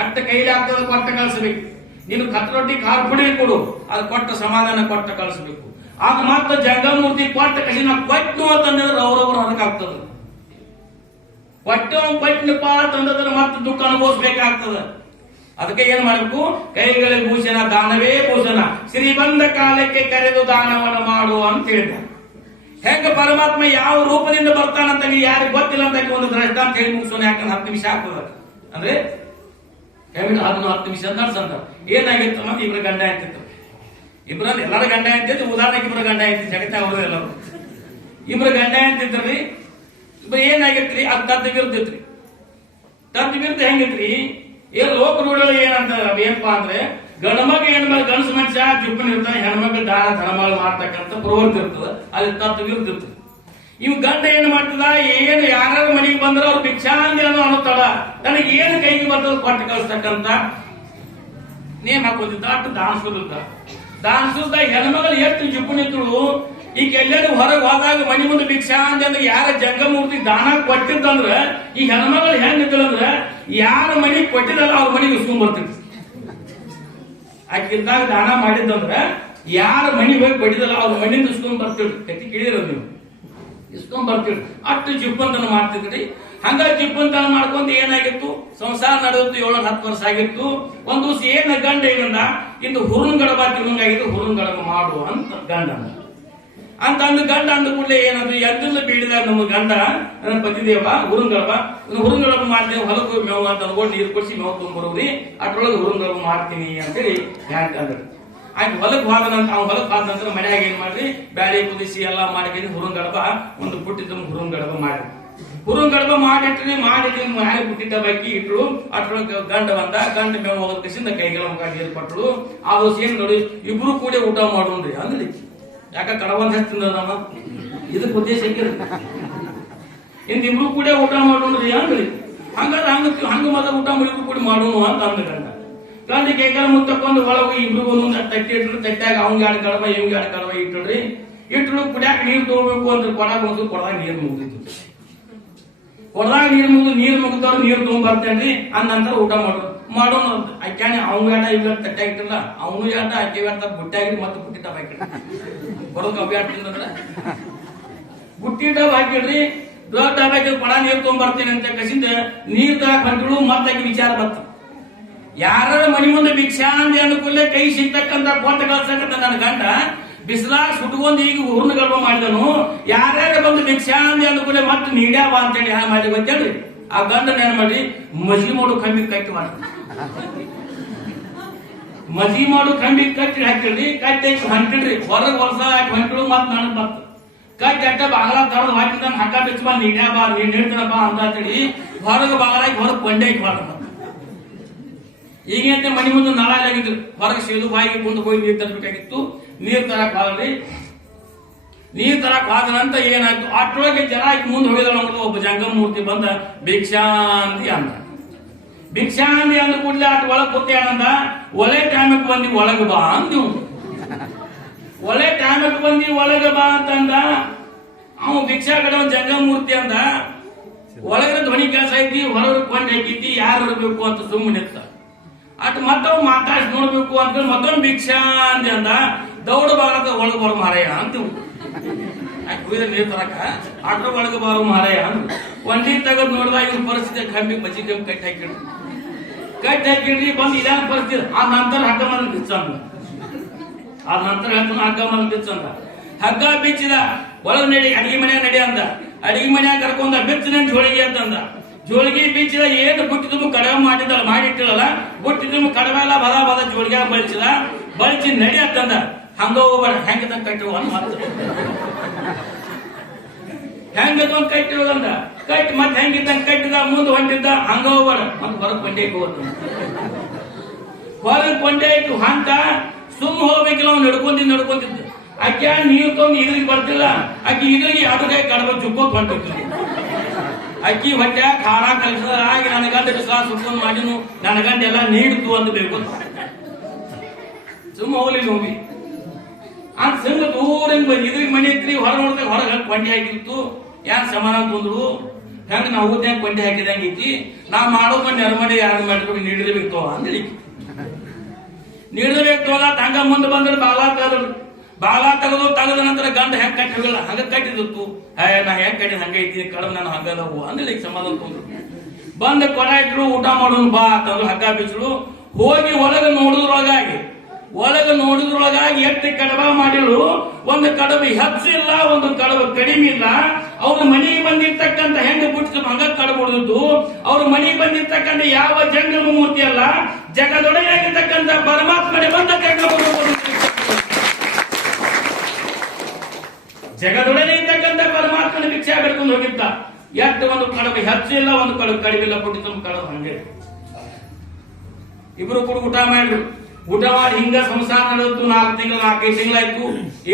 ಎಷ್ಟು ಕೈಲಿ ಆಗ್ತದ ಕೊಟ್ಟ ಕಳಿಸಬೇಕು. ನೀನು ಕಟ್ರೊಟ್ಟಿ ಖಾರ ಪುಡಿ ಕೊಡು, ಅದು ಕೊಟ್ಟ ಸಮಾಧಾನ ಕೊಟ್ಟ ಕಳಿಸ್ಬೇಕು. ಆಗ ಮಾತ್ರ ಜಂಗಮೂರ್ತಿ ಕೊಟ್ಟ ಕಸಿ ನಾವು ಕೊಟ್ಟು ಅಂತಂದ್ರೆ ಅವ್ರವ್ರು ಅದಕ್ಕಾಗ್ತದ. ಕೊಟ್ಟನಪ್ಪ ಅಂತಂದ್ರೆ ಮತ್ತೆ ದುಃಖ ಅನುಭವಿಸ್ಬೇಕಾಗ್ತದ. ಅದಕ್ಕೆ ಏನ್ ಮಾಡಬೇಕು, ಕೈಗಳಲ್ಲಿ ಭೂಷಣ, ದಾನವೇ ಭೂಷಣ, ಶ್ರೀ ಬಂದ ಕಾಲಕ್ಕೆ ಕರೆದು ದಾನವನ್ನು ಮಾಡು ಅಂತ ಹೇಳಿದ. ಹೆಂಗ ಪರಮಾತ್ಮ ಯಾವ ರೂಪದಿಂದ ಬರ್ತಾನಂತ ಯಾರಿಗೆ ಗೊತ್ತಿಲ್ಲ ಅಂತ ಒಂದು ದೃಷ್ಟ ಅಂತ ಹೇಳಿ ಮುಗಿಸೋಣ. ಯಾಕಂದ್ರೆ 10 ನಿಮಿಷ ಆಗ್ತದ. ಅಂದ್ರೆ 10 ನಿಮಿಷ ನಡ್ಸಂತ ಏನಾಗಿತ್ತು ಮತ್ತೆ ಇಬ್ರು ಗಂಡ ಅಂತಿತ್ತು. ಇಬ್ರಲ್ಲಿ ಎಲ್ಲರ ಗಂಡ ಅಂತಿದ್ದು, ಉದಾಹರಣೆಗೆ ಇಬ್ರು ಗಂಡ ಅಂತಿತ್ತು, ಜಗತ್ತ ಅವರು ಎಲ್ಲರೂ ಇಬ್ರು ಗಂಡ ಅಂತಿದ್ರಿ. ಇಬ್ರು ಏನಾಗಿತ್ರಿ, ಅದು ತದ್ದು ವಿರುದ್ಧ ಇತ್ರಿ. ತದ್ದು ವಿರುದ್ಧ ಹೆಂಗಿತ್ರಿ, ಏನ್ ಲೋಕ ರೂಢಿ ಏನಂತ ಏನಪ್ಪಾ ಅಂದ್ರೆ ಗಂಡಮಗ ಹೆಣ್ಮಗ, ಗಂಡಸ ಮನುಷ್ಯ ಜುಪ್ಪನ್ ಇರ್ತಾನೆ, ಹೆಣ್ಮಗ ದಾನ ಧರ್ಮಗಳು ಮಾಡ್ತಕ್ಕಂಥ ಪ್ರವೃತ್ತಿ ಇರ್ತದ, ಅಲ್ಲಿ ತತ್ತು ವಿರುದ್ಧ ಇರ್ತದೆ. ಇವ್ ಗಂಡ ಏನ್ ಮಾಡ್ತದ, ಏನು ಯಾರು ಮನೆಗೆ ಬಂದ್ರೆ ಅವ್ರು ಭಿಕ್ಷಾಂದಿ ಅನ್ನೋತಾಳ, ನನಗೆ ಏನು ಕೈಗೆ ಬರ್ತದ ಕೊಟ್ಟು ಕಳಿಸ್ತಕ್ಕಂಥ ನೇಮ್ ಹಾಕೋದಿದ್ದ. ಅಷ್ಟು ದಾನ ಸುದ್ದ ಹೆಣ್ಮಗಳು ಎಷ್ಟು ಜುಪ್ಪನಿದ್ರು. ಈಗ ಎಲ್ಲರೂ ಹೊರಗೆ ಹೋದಾಗ ಮನೆ ಮುಂದೆ ಭಿಕ್ಷಾಂದಿ ಅಂದ್ರೆ ಯಾರ ಜಂಗಮೂರ್ತಿ ದಾನ ಕೊಟ್ಟಿದ್ದಂದ್ರ ಈ ಹೆಣ್ಮಗಳು ಹೆಂಗಿದ್ರಂದ್ರ ಯಾರ ಮನೆ ಕೊಟ್ಟಿದಲ್ಲ ಅವ್ರ ಮನೆಗೆ ಇಸ್ಕೊಂಡ್ ಬರ್ತಿದ್ರು. ಆಕಿದ್ದಾಗ ದಾನ ಮಾಡಿದ್ದಂದ್ರ ಯಾರ ಮನೆ ಹೋಗಿ ಕೊಟ್ಟಿದಲ್ಲ ಅವ್ರ ಮನೆಯಿಂದ ಇಸ್ಕೊಂಡ್ ಬರ್ತಿದ್ರು. ಕತಿ ಕೇಳಿರೋ ನೀವು, ಇಸ್ಕೊಂಡ್ ಬರ್ತಿದ್ರು. ಅಷ್ಟು ಜಿಪ್ಪಂತನ ಮಾಡ್ತಿದ್ರಿ. ಹಂಗ ಜಿಪ್ಪಂತನ ಮಾಡ್ಕೊಂಡ್ ಏನಾಗಿತ್ತು, ಸಂಸಾರ ನಡೆದಿತ್ತು 7-10 ವರ್ಷ ಆಗಿತ್ತು. ಒಂದ್ ದಿವಸ ಏನ ಗಂಡ ಏನಂದ, ಇಂದು ಹುರುಂಗಡಬ ತಿರುಂಗಾಗಿದ್ದು ಹುರುಂಗಡಬ ಮಾಡು ಅಂತ ಗಂಡ ಅಂತ ಅಂದ. ಗಂಡ ಅಂದ ಕೂಡಲೇ ಏನಂದ್ರೆ ಎದ್ದಲ್ಲ ಬೀಳಿದ ನಮ್ಮ ಗಂಡ, ನನ್ನ ಪತಿದೇವ ಹುರುಂಗಡಬ ಮಾಡ್ತೀನಿ, ಹೊಲಕ್ಕೆ ಮೇವು ಅಂತ ಅನ್ಕೊಂಡು ನೀರು ಕೊಡಿಸಿ ಮೇವು ತುಂಬಿರೋರಿ, ಅದ್ರೊಳಗೆ ಹುರುಂಗಡಬ ಮಾಡ್ತೀನಿ ಅಂತೇಳಿ ಯಾಕೆ ಅಂದ್ರಿ. ಆಯ್ತು ಹೊಲಕ್ ಹೋದನಂತ. ಅವ್ನು ಹೊಲಕ್ ಹೋದ ನಂತರ ಮನ್ಯಾಗ ಏನ್ ಮಾಡ್ರಿ, ಬ್ಯಾಳಿ ಕುದಿಸಿ ಎಲ್ಲಾ ಮಾಡ್ಕೊಂಡು ಹುರುಂಗಡಬ ಒಂದು ಪುಟ್ಟಿದ ಹುರುಂಗಡಬ ಮಾಡಿ ಮಾಡಿಟ್ರಿ. ಮಾಡಿದ್ರಿ ಮನೆ ಪುಟ್ಟಿದ್ದ ಬೈಕಿ ಇಟ್ರು. ಅದ್ರೊಳಗೆ ಗಂಡ ಬಂದ. ಗಂಡ ಮೇವು ಹೋಗೋದ್ ಕಸಿಂದ ಕೈಗೆಲ್ಲ ಮುಖ ನೀರು ಕೊಟ್ಟರು. ಆ ದಿವಸ ಏನ್ ನೋಡಿ, ಇಬ್ರು ಕೂಡ ಊಟ ಮಾಡೋನ್ರಿ ಅಂದ್ರಿ. ಯಾಕ ಕಡವಂತ ಹಚ್ತಿಂದ ನಮ್ಮ ಇದಕ್ಕೆ ಉದ್ದೇಶ ಇಂದ ಇಬ್ರು ಕೂಡ ಊಟ ಮಾಡೋನ್ರಿ ಅಂದ್ರಿ. ಹಂಗಾದ್ರೆ ಹಂಗ ಮೊದಲು ಊಟ ಮಾಡಿದ್ರು ಕೂಡ ಮಾಡೋಣ ಅಂತ ಅಂದ ಗಂಡ. ಕಂದು ಕೇಕಲ್ ಮುತ್ತಕೊಂಡು ಒಳಗೆ ಇಬ್ರಿಗೂ ತಟ್ಟಿ ಇಟ್ರು, ತಟ್ಟಾಗ ಅವಂಗ ಎರಡು ಕಡಬ ಇವಂಗ ಎರಡು ಕಡಬ ಇಟ್ರಿ. ಇಟ್ರು ಕುಡಿಯಾಕ ನೀರು ತಗೋಬೇಕು ಅಂತ ಕೊಡಾಕ ಒಂದು ಕೊಡದಾಗ ನೀರು ಮುಗಿದಿತ್ತು. ಕೊಡದಾಗ ನೀರು ಮುಗಿದವ್ರು ನೀರು ತಗೊಂಡ್ಬರ್ತೇನ್ರಿ ಅಂದ ನಂತರ ಊಟ ಮಾಡೋಣ ಅಕ್ಯಾನೆ ಅವಂಗ ಆಟ ಇವಾಗ ತಟ್ಟಾಗ ಇಟ್ಟಿಲ್ಲ, ಅವನು ಆಟ ಅಕ್ಕಿ ಆಟ ಬುಟ್ಟಾಗಿ ಮತ್ತೆ ಬುಟ್ಟಿ ಟಬ್ ಹಾಕಿ ಕೊಡೋದು ಕಬ್ಬಿ ಆಡ್ತಿಲ್ಲ ಬುಟ್ಟಿ ಟಬ್ ಹಾಕಿಡ್ರಿ. ದೊಡ್ಡ ಟಬ್ ಹಾಕಿ ಕೊಡ ನೀರು ತಗೊಂಡ್ಬರ್ತೇನೆ ಅಂತ ಕಸಿಂದ ನೀರ್ ತರಕ್ ಹೊಂಟಿಳು. ಮತ್ತಾಕಿ ವಿಚಾರ ಬತ್ತ, ಯಾರ ಮನಿ ಮುಂದೆ ಭಿಕ್ಷಾ ಅಂದಿ ಅಂದ್ಕೂಡ್ಲೆ ಕೈ ಸಿಗ್ತಕ್ಕಂತ ಕೊಟ್ಟ ಕಳ್ಸಕಂತ ನನ್ನ ಗಂಡ ಬಿಸಿಲಾಗ ಸುಟ್ಕೊಂಡ್ ಈಗ ಹೂರ್ನ ಗರ್ಭ ಮಾಡಿದನು. ಯಾರ್ಯಾರ ಬಂದು ಭಿಕ್ಷಾ ಅಂದಿ ಅಂದ್ಕೂಡ್ಲೆ ಮತ್ತೆ ನೀಡ್ಯಾವ ಅಂತೇಳಿ ಹ್ಯಾ ಮಾಡಿ ಗೊತ್ತೇಳ್ರಿ. ಆ ಗಂಡನ ಏನ್ ಮಾಡಿ ಮಜಿ ಮಾಡು ಕಂಬಿ ಕಟ್ಟಿ ಮಾಡಿ ಮಜಿ ಮಾಡು ಕಂಬಿ ಕಟ್ಟಿ ಹಾಕಿಡ್ರಿ. ಕಟ್ಟಿ ಹೊಂಟಿಡ್ರಿ, ಹೊರಗೆ ವರ್ಷ ಹಾಕಿ ಹೊಂಟಿಳು. ಮತ್ ನನಗ್ ಬತ್ತ ಕಟ್ಟಿ ಅಟ್ಟ ಬಾಗಲ ತರದ್ ಹಾಕಿದ ಹಗ್ಗ ಬಿಚ್ಚ ಬಾ ನೀಡ್ಯಾ ಬಾ ನೀನ್ ನೀಡ್ತೀನಪ್ಪ ಅಂತೇಳಿ ಹೊರಗೆ ಬಾಗಲಾಗಿ ಹೊರಗೆ ಕೊಂಡೆ ಮಾಡಿ ಈಗಂತೆ ಮನಿ ಮುಂದೆ ನಾಳಾಗಿದ್ರು. ಹೊರಗೆ ಸೇದು ಬಾಯಿಗೆ ಮುಂದೆ ಹೋಗಿ ನೀರು ತರಬೇಕಾಗಿತ್ತು. ನೀರ್ ತರಕ್ ಹೋದ್ರಿ. ನೀರ್ ತರಕ್ ಹೋದನಂತ ಏನಾಯ್ತು, ಅಟ್ರೊಳಗೆ ಜನ ಆಯ್ತು ಮುಂದೆ ಹೋಗಿದಳ. ಒಬ್ಬ ಜಂಗಮೂರ್ತಿ ಬಂದ ಭಿಕ್ಷಾಂತಿ ಅಂದ. ಭಿಕ್ಷಾಂತಿ ಅಂದ ಕೂಡಲೇ ಅಟ್ ಒಳಗ್ ಕೂತೆ ಏನಂದ, ಒಲೆ ಟೈಮಕ್ ಬಂದಿ ಒಳಗ ಬಾ ಅಂದಿವ್. ಒಲೆ ಟೈಮಕ್ ಬಂದಿ ಒಳಗ ಬಾ ಅಂತಂದ. ಅವ ಭಿಕ್ಷಾ ಕಡೆ ಜಂಗಮೂರ್ತಿ ಅಂದ. ಒಳಗಡೆ ಧ್ವನಿ ಕೆಲಸ ಐತಿ, ಹೊರಗೆ ಕೊಂಡ್ ಹಾಕಿತಿ, ಯಾರು ಇರಬೇಕು ಅಂತ ಸುಮ್ಮನೆ ಇತ್ತ. ಅಟ್ ಮತ್ತವ್ ಮಾತಾಡಿ ನೋಡ್ಬೇಕು ಅಂತ ಮತ್ತೊಂದು ಭಿಕ್ಷಾ ಅಂದ. ದೌಡ ಬಾಳಕ ಒಳಗ ಬರೋ ಮಾರಾಯ ಅಂತೀವ್. ನೀರ್ ತರಕ ಅಟ್ರ ಒಳಗ ಬಾರೋ ಮಾರಾಯ ಒಂದಿ ತಗದ್ ನೋಡಿದಾಗ ಇವ್ರ ಪರಿಸ್ಥಿತಿ ಕಂಬಿ ಮಜ್ಜಿ ಕಂಬಿ ಕಟ್ಟಿ ಹಾಕಿಡ್ರಿ. ಬಂದ್ ಇದ ಪರಿಸ್ಥಿತಿ. ಆ ನಂತರ ಹಗ್ಗ ಮರಲ್ ಬಿಚ್ಚಂದ. ಹಗ್ಗ ಬಿಚ್ಚಿದ. ಒಳಗ್ ನಡಿ ಅಡಿಗೆ ಮನ್ಯಾಗ ನಡಿ ಅಂದ. ಅಡಿಗೆ ಮನ್ಯಾಗ ಕರ್ಕೊಂಡ ಬಿಚ್ಚನ ಜೋಳಿಗೆ ಅಂತಂದ. ಜೋಳಿಗೆ ಬಿಚ್ಚಿದ. ಏನು ಬುಟ್ಟಿ ತುಂಬ ಕಡವೆ ಮಾಡಿಟ್ಟಿಲ್ಲ, ಬುಟ್ಟಿ ತುಂಬ ಕಡವೆ ಎಲ್ಲ ಬದ ಜೋಳಿಗೆ ಬಳಸಿದ. ಬಳಸಿ ನಡಿ ಅಂತಂದ. ಹಂಗ ಹೋಗ್ಬೇಡ, ಹೆಂಗ ಕಟ್ಟಿವ ಹೆಂಗ ಕಟ್ಟಿರೋದಂದ. ಕಟ್ಟಿ ಮತ್ತೆ ಹೆಂಗಿದ್ದಂಗ ಕಟ್ಟಿದ. ಮುಂದೆ ಹೊಂಟಿದ್ದ. ಹಂಗ ಹೋಗ್ಬೇಡ, ಮತ್ತೆ ಹೊರಗ್ ಕೊಂಡೆ ಹೊರಗ್ ಕೊಂಡೆ ಇಟ್ಟು ಹಂತ ಸುಮ್ ಹೋಗ್ಬೇಕಿಲ್ಲ. ಅವ್ನು ನಡ್ಕೊಂತಿದ್ದ. ಆಕೆ ನೀರು ತಗೊಂಡು ಇದ್ರಿಗೆ ಬರ್ತಿಲ್ಲ. ಆಕಿ ಇದ್ರಿಗೆ ಅಡುಗೆ ಕಡಬ ಚುಕ್ಕೋತ್ ಹೊಂಟಿದ್ಲು. ಅಕ್ಕಿ ಹೊಟ್ಟೆ ಖಾರ ಕಲಿಸದ ಆಗಿ ನನ್ನ ಗಂಡ ಬಿಸಿಲ ಸುಟ್ಕೊಂಡ್ ಮಾಡಿನು. ನನ್ನ ಗಂಡ ಎಲ್ಲ ನೀಡ್ತು ಅಂತ ಬೇಕು. ಸುಮ್ಮ ಹೋಗ್ಲಿಲ್ಲ ಹೋಗಿ ಅಂತ ಸಂಘ ದೂರಿಂದ ಇದ್ರಿಗೆ ಮನೆ ಇತ್ರಿ. ಹೊರ ನೋಡ್ದಾಗ ಹೊರಗೆ ಕೊಂಡಿ ಹಾಕಿತ್ತು. ಯಾರು ಸಮಾನ ತಂದ್ರು. ಹೆಂಗ ನಾವು ಊದ್ಯಾಗ ಕೊಂಡಿ ಹಾಕಿದಂಗ ಐತಿ. ನಾ ಮಾಡೋದ್ ನೆರಮಡಿ ಯಾರು ಮಾಡ್ಬೇಕು ನೀಡಿರ್ಬೇಕು ಅಂದೇಳಿ ನೀಡಬೇಕು. ಹಂಗ ಮುಂದೆ ಬಂದ್ರೆ ಬಾಲ ತೆಗೆದ ನಂತರ ಗಂಡ ಹೆಂಗ್ ಕಟ್ಟಿ ಹೋಗಲ್ಲ, ಹಂಗ ಕಟ್ಟಿದ್ದು. ನಾ ಹೆಂಗ್ ಕಟ್ಟಿದ ಹಂಗ ಐತಿ ಕಡಮ್ ನಾನು ಹಂಗದವು ಅಂದ್ರೆ ಸಮಾಧಾನ ತಂದ್ರು. ಬಂದ ಕೊಡ ಇಟ್ರು. ಊಟ ಮಾಡೋದು ಬಾ ತಂದ್ರು. ಹಗ್ಗ ಬಿಚ್ಚರು. ಹೋಗಿ ಒಳಗ ನೋಡಿದ್ರೊಳಗಾಗಿ ಎಷ್ಟು ಕಡಬ ಮಾಡಿದ್ರು. ಒಂದು ಕಡಬ ಹೆಚ್ಚಿಲ್ಲ, ಒಂದು ಕಡಬ ಕಡಿಮೆ ಇಲ್ಲ. ಅವ್ರ ಮನೆಗೆ ಬಂದಿರ್ತಕ್ಕಂಥ ಹೆಂಗ ಬಿಟ್ಟು ಹಂಗ ಕಡಬ ಹೊಡೆದಿದ್ದು. ಅವ್ರ ಮನೆಗೆ ಬಂದಿರ್ತಕ್ಕಂಥ ಯಾವ ಜಂಗಮ ಮೂರ್ತಿ ಅಲ್ಲ, ಜಗದೊಳಗಿರ್ತಕ್ಕಂಥ ಪರಮಾತ್ಮನೆ ಬಂದ ಜಗದೊಡನೆ ಇರ್ತಕ್ಕಂಥ ಪರಮಾತ್ಮನ ಭಿಕ್ಷಾ ಬೆಳ್ಕೊಂಡು ಹೋಗಿದ್ದ. ಎಷ್ಟು ಒಂದು ಕಡಬ ಹೆಚ್ಚಿಲ್ಲ, ಒಂದು ಕಡಬ ಕಡಿಮೆ ಇಲ್ಲ. ಪುಟ್ಟಿ ತುಂಬ ಕಡಬ ಹಂಗೆ ಇಬ್ರು ಕೂಡ ಊಟ ಮಾಡಿದ್ರು. ಊಟ ಮಾಡಿ ಹಿಂಗ ಸಂಸಾರ ನಡೆದು 4 ತಿಂಗಳು 4-5 ತಿಂಗಳಾಯ್ತು.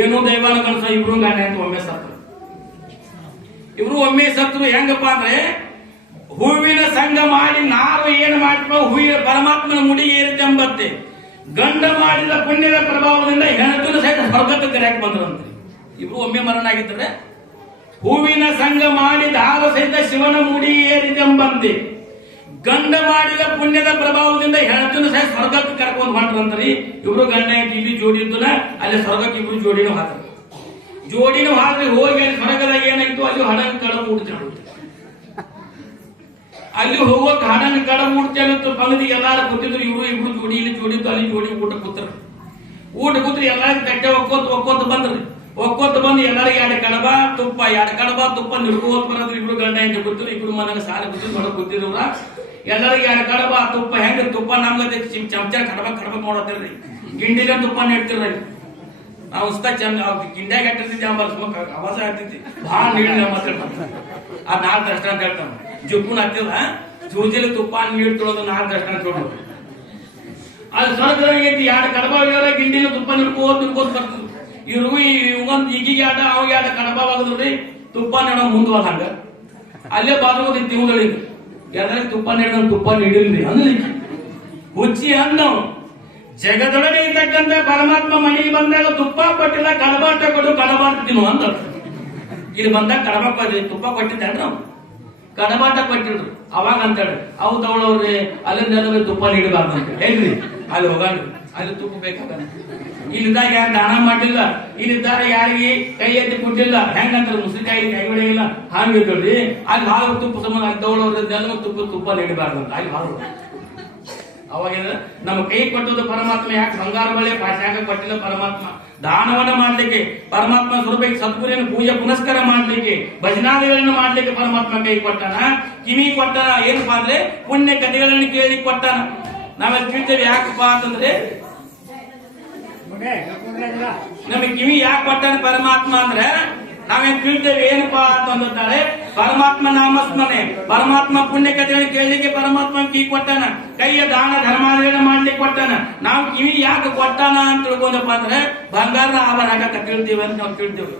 ಏನೋ ದೈವಾನ ಕನಸ. ಇಬ್ರು ಗಂಡ ಆಯ್ತು ಒಮ್ಮೆ ಸತ್ರು. ಹೆಂಗಪ್ಪ ಅಂದ್ರೆ ಹೂವಿನ ಸಂಘ ಮಾಡಿ ನಾವು ಏನು ಮಾಡ್ತೀವೋ ಹೂವಿನ ಪರಮಾತ್ಮನ ಮುಡಿ ಏರಿತೆ ಎಂಬತ್ತೆ. ಗಂಡ ಮಾಡಿದ ಪುಣ್ಯದ ಪ್ರಭಾವದಿಂದ ಹೆಣತಿನ ಸಹಿತ ಸ್ವರ್ಗಕ್ಕೆ ಕರೆಯಾಗಿ ಬಂದ್ರಂತೆ. ಇಬ್ರು ಒಮ್ಮೆ ಮರಣ ಆಗಿದ್ದಾರೆ. ಹೂವಿನ ಸಂಘ ಮಾಡಿದ ಹಾವ ಸಹಿತ ಶಿವನ ಮುಡಿ ಏರಿದೆಂಬಂತೆ. ಗಂಡ ಮಾಡಿದ ಪುಣ್ಯದ ಪ್ರಭಾವದಿಂದ ಹೆಣತಿನ ಸಹಿತ ಸ್ವರ್ಗಕ್ಕೆ ಕರ್ಕೊಂಡು ಹೊಂಟ್ರಂತ್ರಿ. ಇಬ್ರು ಗಂಡ ಇಲ್ಲಿ ಜೋಡಿ ಇದ್ದನ ಅಲ್ಲಿ ಸ್ವರ್ಗಕ್ಕೆ ಇಬ್ರು ಜೋಡಿನೂ ಹಾದ್ರಿ. ಹೋಗಿ ಅಲ್ಲಿ ಸ್ವರ್ಗದಾಗ ಏನಾಯ್ತು, ಅಲ್ಲಿ ಹಡಂಗ ಕಡ ಮೂಡ್ತಿ. ಅಲ್ಲಿ ಹೋಗೋಕ್ ಹಡಂಗ ಕಡ ಮೂಡ್ತಿ ಅನ್ನೋ ಪಂಗದಿ ಎಲ್ಲಾರು ಕೂತಿದ್ರು. ಇಬ್ರು ಜೋಡಿ ಇಲ್ಲಿ ಜೋಡಿದ್ದು ಅಲ್ಲಿ ಜೋಡಿ ಊಟ ಕೂತ್ರಿ. ಎಲ್ಲಾರು ತಟ್ಟೆ ಒಕ್ಕೋತ್ ಬಂದ್ರಿ. ಎಲ್ಲರಿಗೆ 2 ಕಡಬ ತುಪ್ಪ ನಿಡ್ಕೋತ್ ಬರೋದ್ರಿ. ಇಬ್ರು ಗಂಡ ಹೆಂಡತಿ ಕೂತಿದ್ರು. ಇಬ್ರು ಮನೆಗೆ ಸಾಲ ಕೂತಿದ್ರು. ಹೊರಗೆ ಕೂತಿದ್ರು. ಎಲ್ಲರಿಗೆ 2 ಕಡಬ ತುಪ್ಪ. ಹೆಂಗ ತುಪ್ಪ ನಮ್ಗೆ ಚಮಚ ಕಡಬ ನೋಡತ್ತಿರ್ರಿ. ಗಿಂಡಿನ ತುಪ್ಪ ನೆಡ್ತಿರ್ರಿ. ನಾವು ಚಂದ ಗಿಂಡ್ಯಾಗ ಇಟ್ಟಿರ್ತಿದ್ದೆ. ಅವಾಸ ಆಗ್ತೈತಿ. ಭಾಳ ನೀಡಿ ಮಾತಾಡ್ತಾನೆ. ಅದ್ 4 ದರ್ಶನ ಅಂತ ಹೇಳ್ತಾನೆ. ಜುಪ್ಪುನ ಹತ್ತಿದ ಜೂಜಿಲಿ ತುಪ್ಪ ನೀರು ತೊಳೋದು 4 ದರ್ಶನ ತೊಗೊಂಡು ಅಲ್ಲಿ ಸ್ವರ್ಗ 2 ಕಡಬ ಗಿಂಡಿನ ತುಪ್ಪ ನಿಡ್ಕೋತ್ ಬರ್ತದೆ. ಇವ್ರಿಗೂ ಇವಂದ್ ಈಗೀಗ ಅವಾಗ 2 ಕಡಬ ಆಗದ್ರಿ. ತುಪ್ಪ ನೆಡೋ ಮುಂದುವಲ್ಲ ಹಂಗ ಅಲ್ಲೇ ಬಾಜು ತಿಂಗಳಿಗೆ ಎಲ್ಲರಿಗೆ ತುಪ್ಪ ನೀಡಿದ್ರಿ ಅಂದ್ರೆ ಹುಚ್ಚಿ ಹಣ್ಣವು ಜಗದೊಳಗೆ ಇರ್ತಕ್ಕಂಥ ಪರಮಾತ್ಮ ಮನೆಗೆ ಬಂದಾಗ ತುಪ್ಪ ಕೊಟ್ಟಿಲ್ಲ, ಕಡಬಾಟ ಕೊಡು, ಕಡಬಾಟ ತಿನ್ನು ಅಂತ. ಇಲ್ಲಿ ಬಂದಾಗ ಕಡಬ ತುಪ್ಪ ಕೊಟ್ಟಿದ್ದ ನಾವು, ಕಡಬಾಟ ಕೊಟ್ಟಿದ್ರು. ಅವಾಗ ಅಂತೇಳಿ ಹೌದವಳವ್ರಿ ಅಲ್ಲಿಂದ ತುಪ್ಪ ನೀಡಬಾರ್ದು ಅಂತ ಹೇಳ್ರಿ. ಅಲ್ಲಿ ಹೋಗೋಣ, ಅಲ್ಲಿ ತುಪ್ಪ ಬೇಕಾಗ. ಇಲ್ಲಿದ್ದಾಗ ಯಾರು ದಾನ ಮಾಡಿಲ್ಲ, ಇಲ್ಲಿದ್ದಾಗ ಯಾರಿಗೆ ಕೈ ಎತ್ತಿ ಕೊಟ್ಟಿಲ್ಲ, ಹೆಂಗಂತಾರೆ ಮುಸ್ಲಿಕಾಯಿ ಕೈ ಹೊಡೆಯಿಲ್ಲ, ಹಂಗಿದ್ರಿ. ಅಲ್ಲಿ ಹಾಲು ತುಪ್ಪ ಸಂಬಂಧ ಅಲ್ಲಿ ತಗೊಳ್ಳೋದ್ರಿಂದ ತುಪ್ಪ ನೀಡಬಾರ್ದು ಅಂತ ಅಲ್ಲಿ ಹಾಲು. ಅವಾಗ ನಮ್ಮ ಕೈ ಕೊಟ್ಟದ್ದು ಪರಮಾತ್ಮ. ಯಾಕೆ ಬಂಗಾರ ಬಳೆ ಯಾಕ ಕೊಟ್ಟಿಲ್ಲ ಪರಮಾತ್ಮ? ದಾನವನ್ನ ಮಾಡ್ಲಿಕ್ಕೆ, ಪರಮಾತ್ಮ ಸ್ವರೂಪ ಸದ್ಗುರಿನ ಪೂಜೆ ಪುನಸ್ಕಾರ ಮಾಡ್ಲಿಕ್ಕೆ, ಭಜನಾದಿಗಳನ್ನ ಮಾಡ್ಲಿಕ್ಕೆ ಪರಮಾತ್ಮ ಕೈ ಕೊಟ್ಟಾನ. ಕಿವಿ ಕೊಟ್ಟಾನ. ಏನಪ್ಪಾ ಅಂದ್ರೆ ಪುಣ್ಯ ಕಥೆಗಳನ್ನ ಕೇಳಲಿಕ್ಕೆ ಕೊಟ್ಟಾನ. ನಾವೆಲ್ಲ ಕೇಳ್ತೇವೆ. ಯಾಕಪ್ಪ ಅಂತಂದ್ರೆ ನಮಗೆ ಕಿವಿ ಯಾಕೆ ಕೊಟ್ಟಾನ ಪರಮಾತ್ಮ ಅಂದ್ರೆ ನಾವೇನ್ ಕೇಳ್ತೇವೆ. ಏನಪ್ಪಾ ಅಂತಂದ್ರೆ ಪರಮಾತ್ಮ ನಾಮಸ್ಮರಣೆ, ಪರಮಾತ್ಮ ಪುಣ್ಯ ಕಥೆಗಳನ್ನ ಕೇಳಲಿಕ್ಕೆ ಪರಮಾತ್ಮ ಕಿವಿ ಕೊಟ್ಟಾನ. ಕೈಯ ದಾನ ಧರ್ಮಾದಿಗಳನ್ನ ಮಾಡ್ಲಿಕ್ಕೆ ಕೊಟ್ಟಾನ. ನಾವು ಕಿವಿ ಯಾಕೆ ಕೊಟ್ಟಾನ ಅಂತ ತಿಳ್ಕೊಂಡಪ್ಪ ಅಂದ್ರೆ ಬಂಗಾರದ ಆಭರಣ ಹಾಕಕ್ ತಿಳ್ತೀವಿ ಅಂತ ನಾವು ತಿಳ್ತೀವಿ.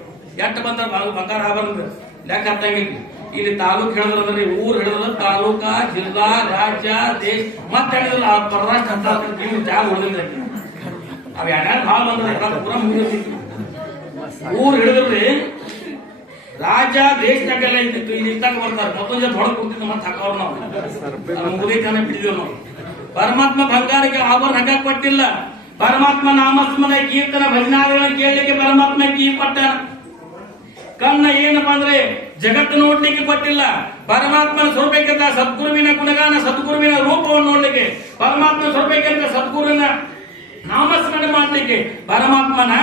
ಎಷ್ಟು ಬಂದ ಬಂಗಾರ ಆಭರಣ ಲೆಕ್ಕ ಹತ್ತಂಗಿಲ್ಲ. ಇಲ್ಲಿ ತಾಲೂಕ್ ಹೇಳಿದ್ರಿ, ಊರ್ ಹೇಳಿದ್ರ ತಾಲೂಕ, ಜಿಲ್ಲಾ, ರಾಜ್ಯ, ದೇಶ ಮತ್ತೆ ಹೇಳಿದ್ರ ಪರರಾಷ್ಟ್ರ ಅಂತ ಜಾಗ ಉಳಿದ್ರೆ ಅವ್ ಯಾರ್ಯಾರು ಭಾಳ ಬಂದ್ರೆ ಪೂರ ಮುಗಿದಿತ್ತು. ಊರ್ ಹಿಡಿದ್ರಿ ರಾಜ್ಯ ದೇಶದಾಗೆಲ್ಲ ಇದ್ದಿತ್ತು. ಇಲ್ಲಿ ಇದ್ದಾಗ ಬರ್ತಾರೆ ಮತ್ತೊಂದು ಜೊತೆ ಹೊಳಗ್ ಕೊಡ್ತಿದ್ದ ಮತ್ತೆ ಹಾಕೋರು ನಾವು ಮುಗಿತಾನೆ ಬಿಟ್ಟಿದ್ದೇವೆ ನಾವು. ಪರಮಾತ್ಮ ಬಂಗಾರಕ್ಕೆ ಆಭರಣ ಹಾಕಕ್ ಕೊಟ್ಟಿಲ್ಲ. ಪರಮಾತ್ಮ ನಾಮಸ್ಮರಣೆ ಕೀರ್ತನ ಭಜನಾದಿಗಳನ್ನ ಕೇಳಲಿಕ್ಕೆ ಪರಮಾತ್ಮ ಕಿವಿ ಕೊಟ್ಟಾನ. ಕಣ್ಣ ಏನಪ್ಪಾ ಅಂದ್ರೆ ಜಗತ್ತು ನೋಡ್ಲಿಕ್ಕೆ ಕೊಟ್ಟಿಲ್ಲ. ಪರಮಾತ್ಮನ ಸ್ವರೂಪಕ್ಕಿಂತ ಸದ್ಗುರುವಿನ ಗುಣಗಾನ, ಸದ್ಗುರುವಿನ ರೂಪವನ್ನು ನೋಡ್ಲಿಕ್ಕೆ, ಪರಮಾತ್ಮ ಸ್ವರೂಪಕ್ಕಿಂತ ಸದ್ಗುರುವಿನ ನಾಮಸ್ಮರಣೆ ಮಾಡ್ಲಿಕ್ಕೆ, ಪರಮಾತ್ಮನ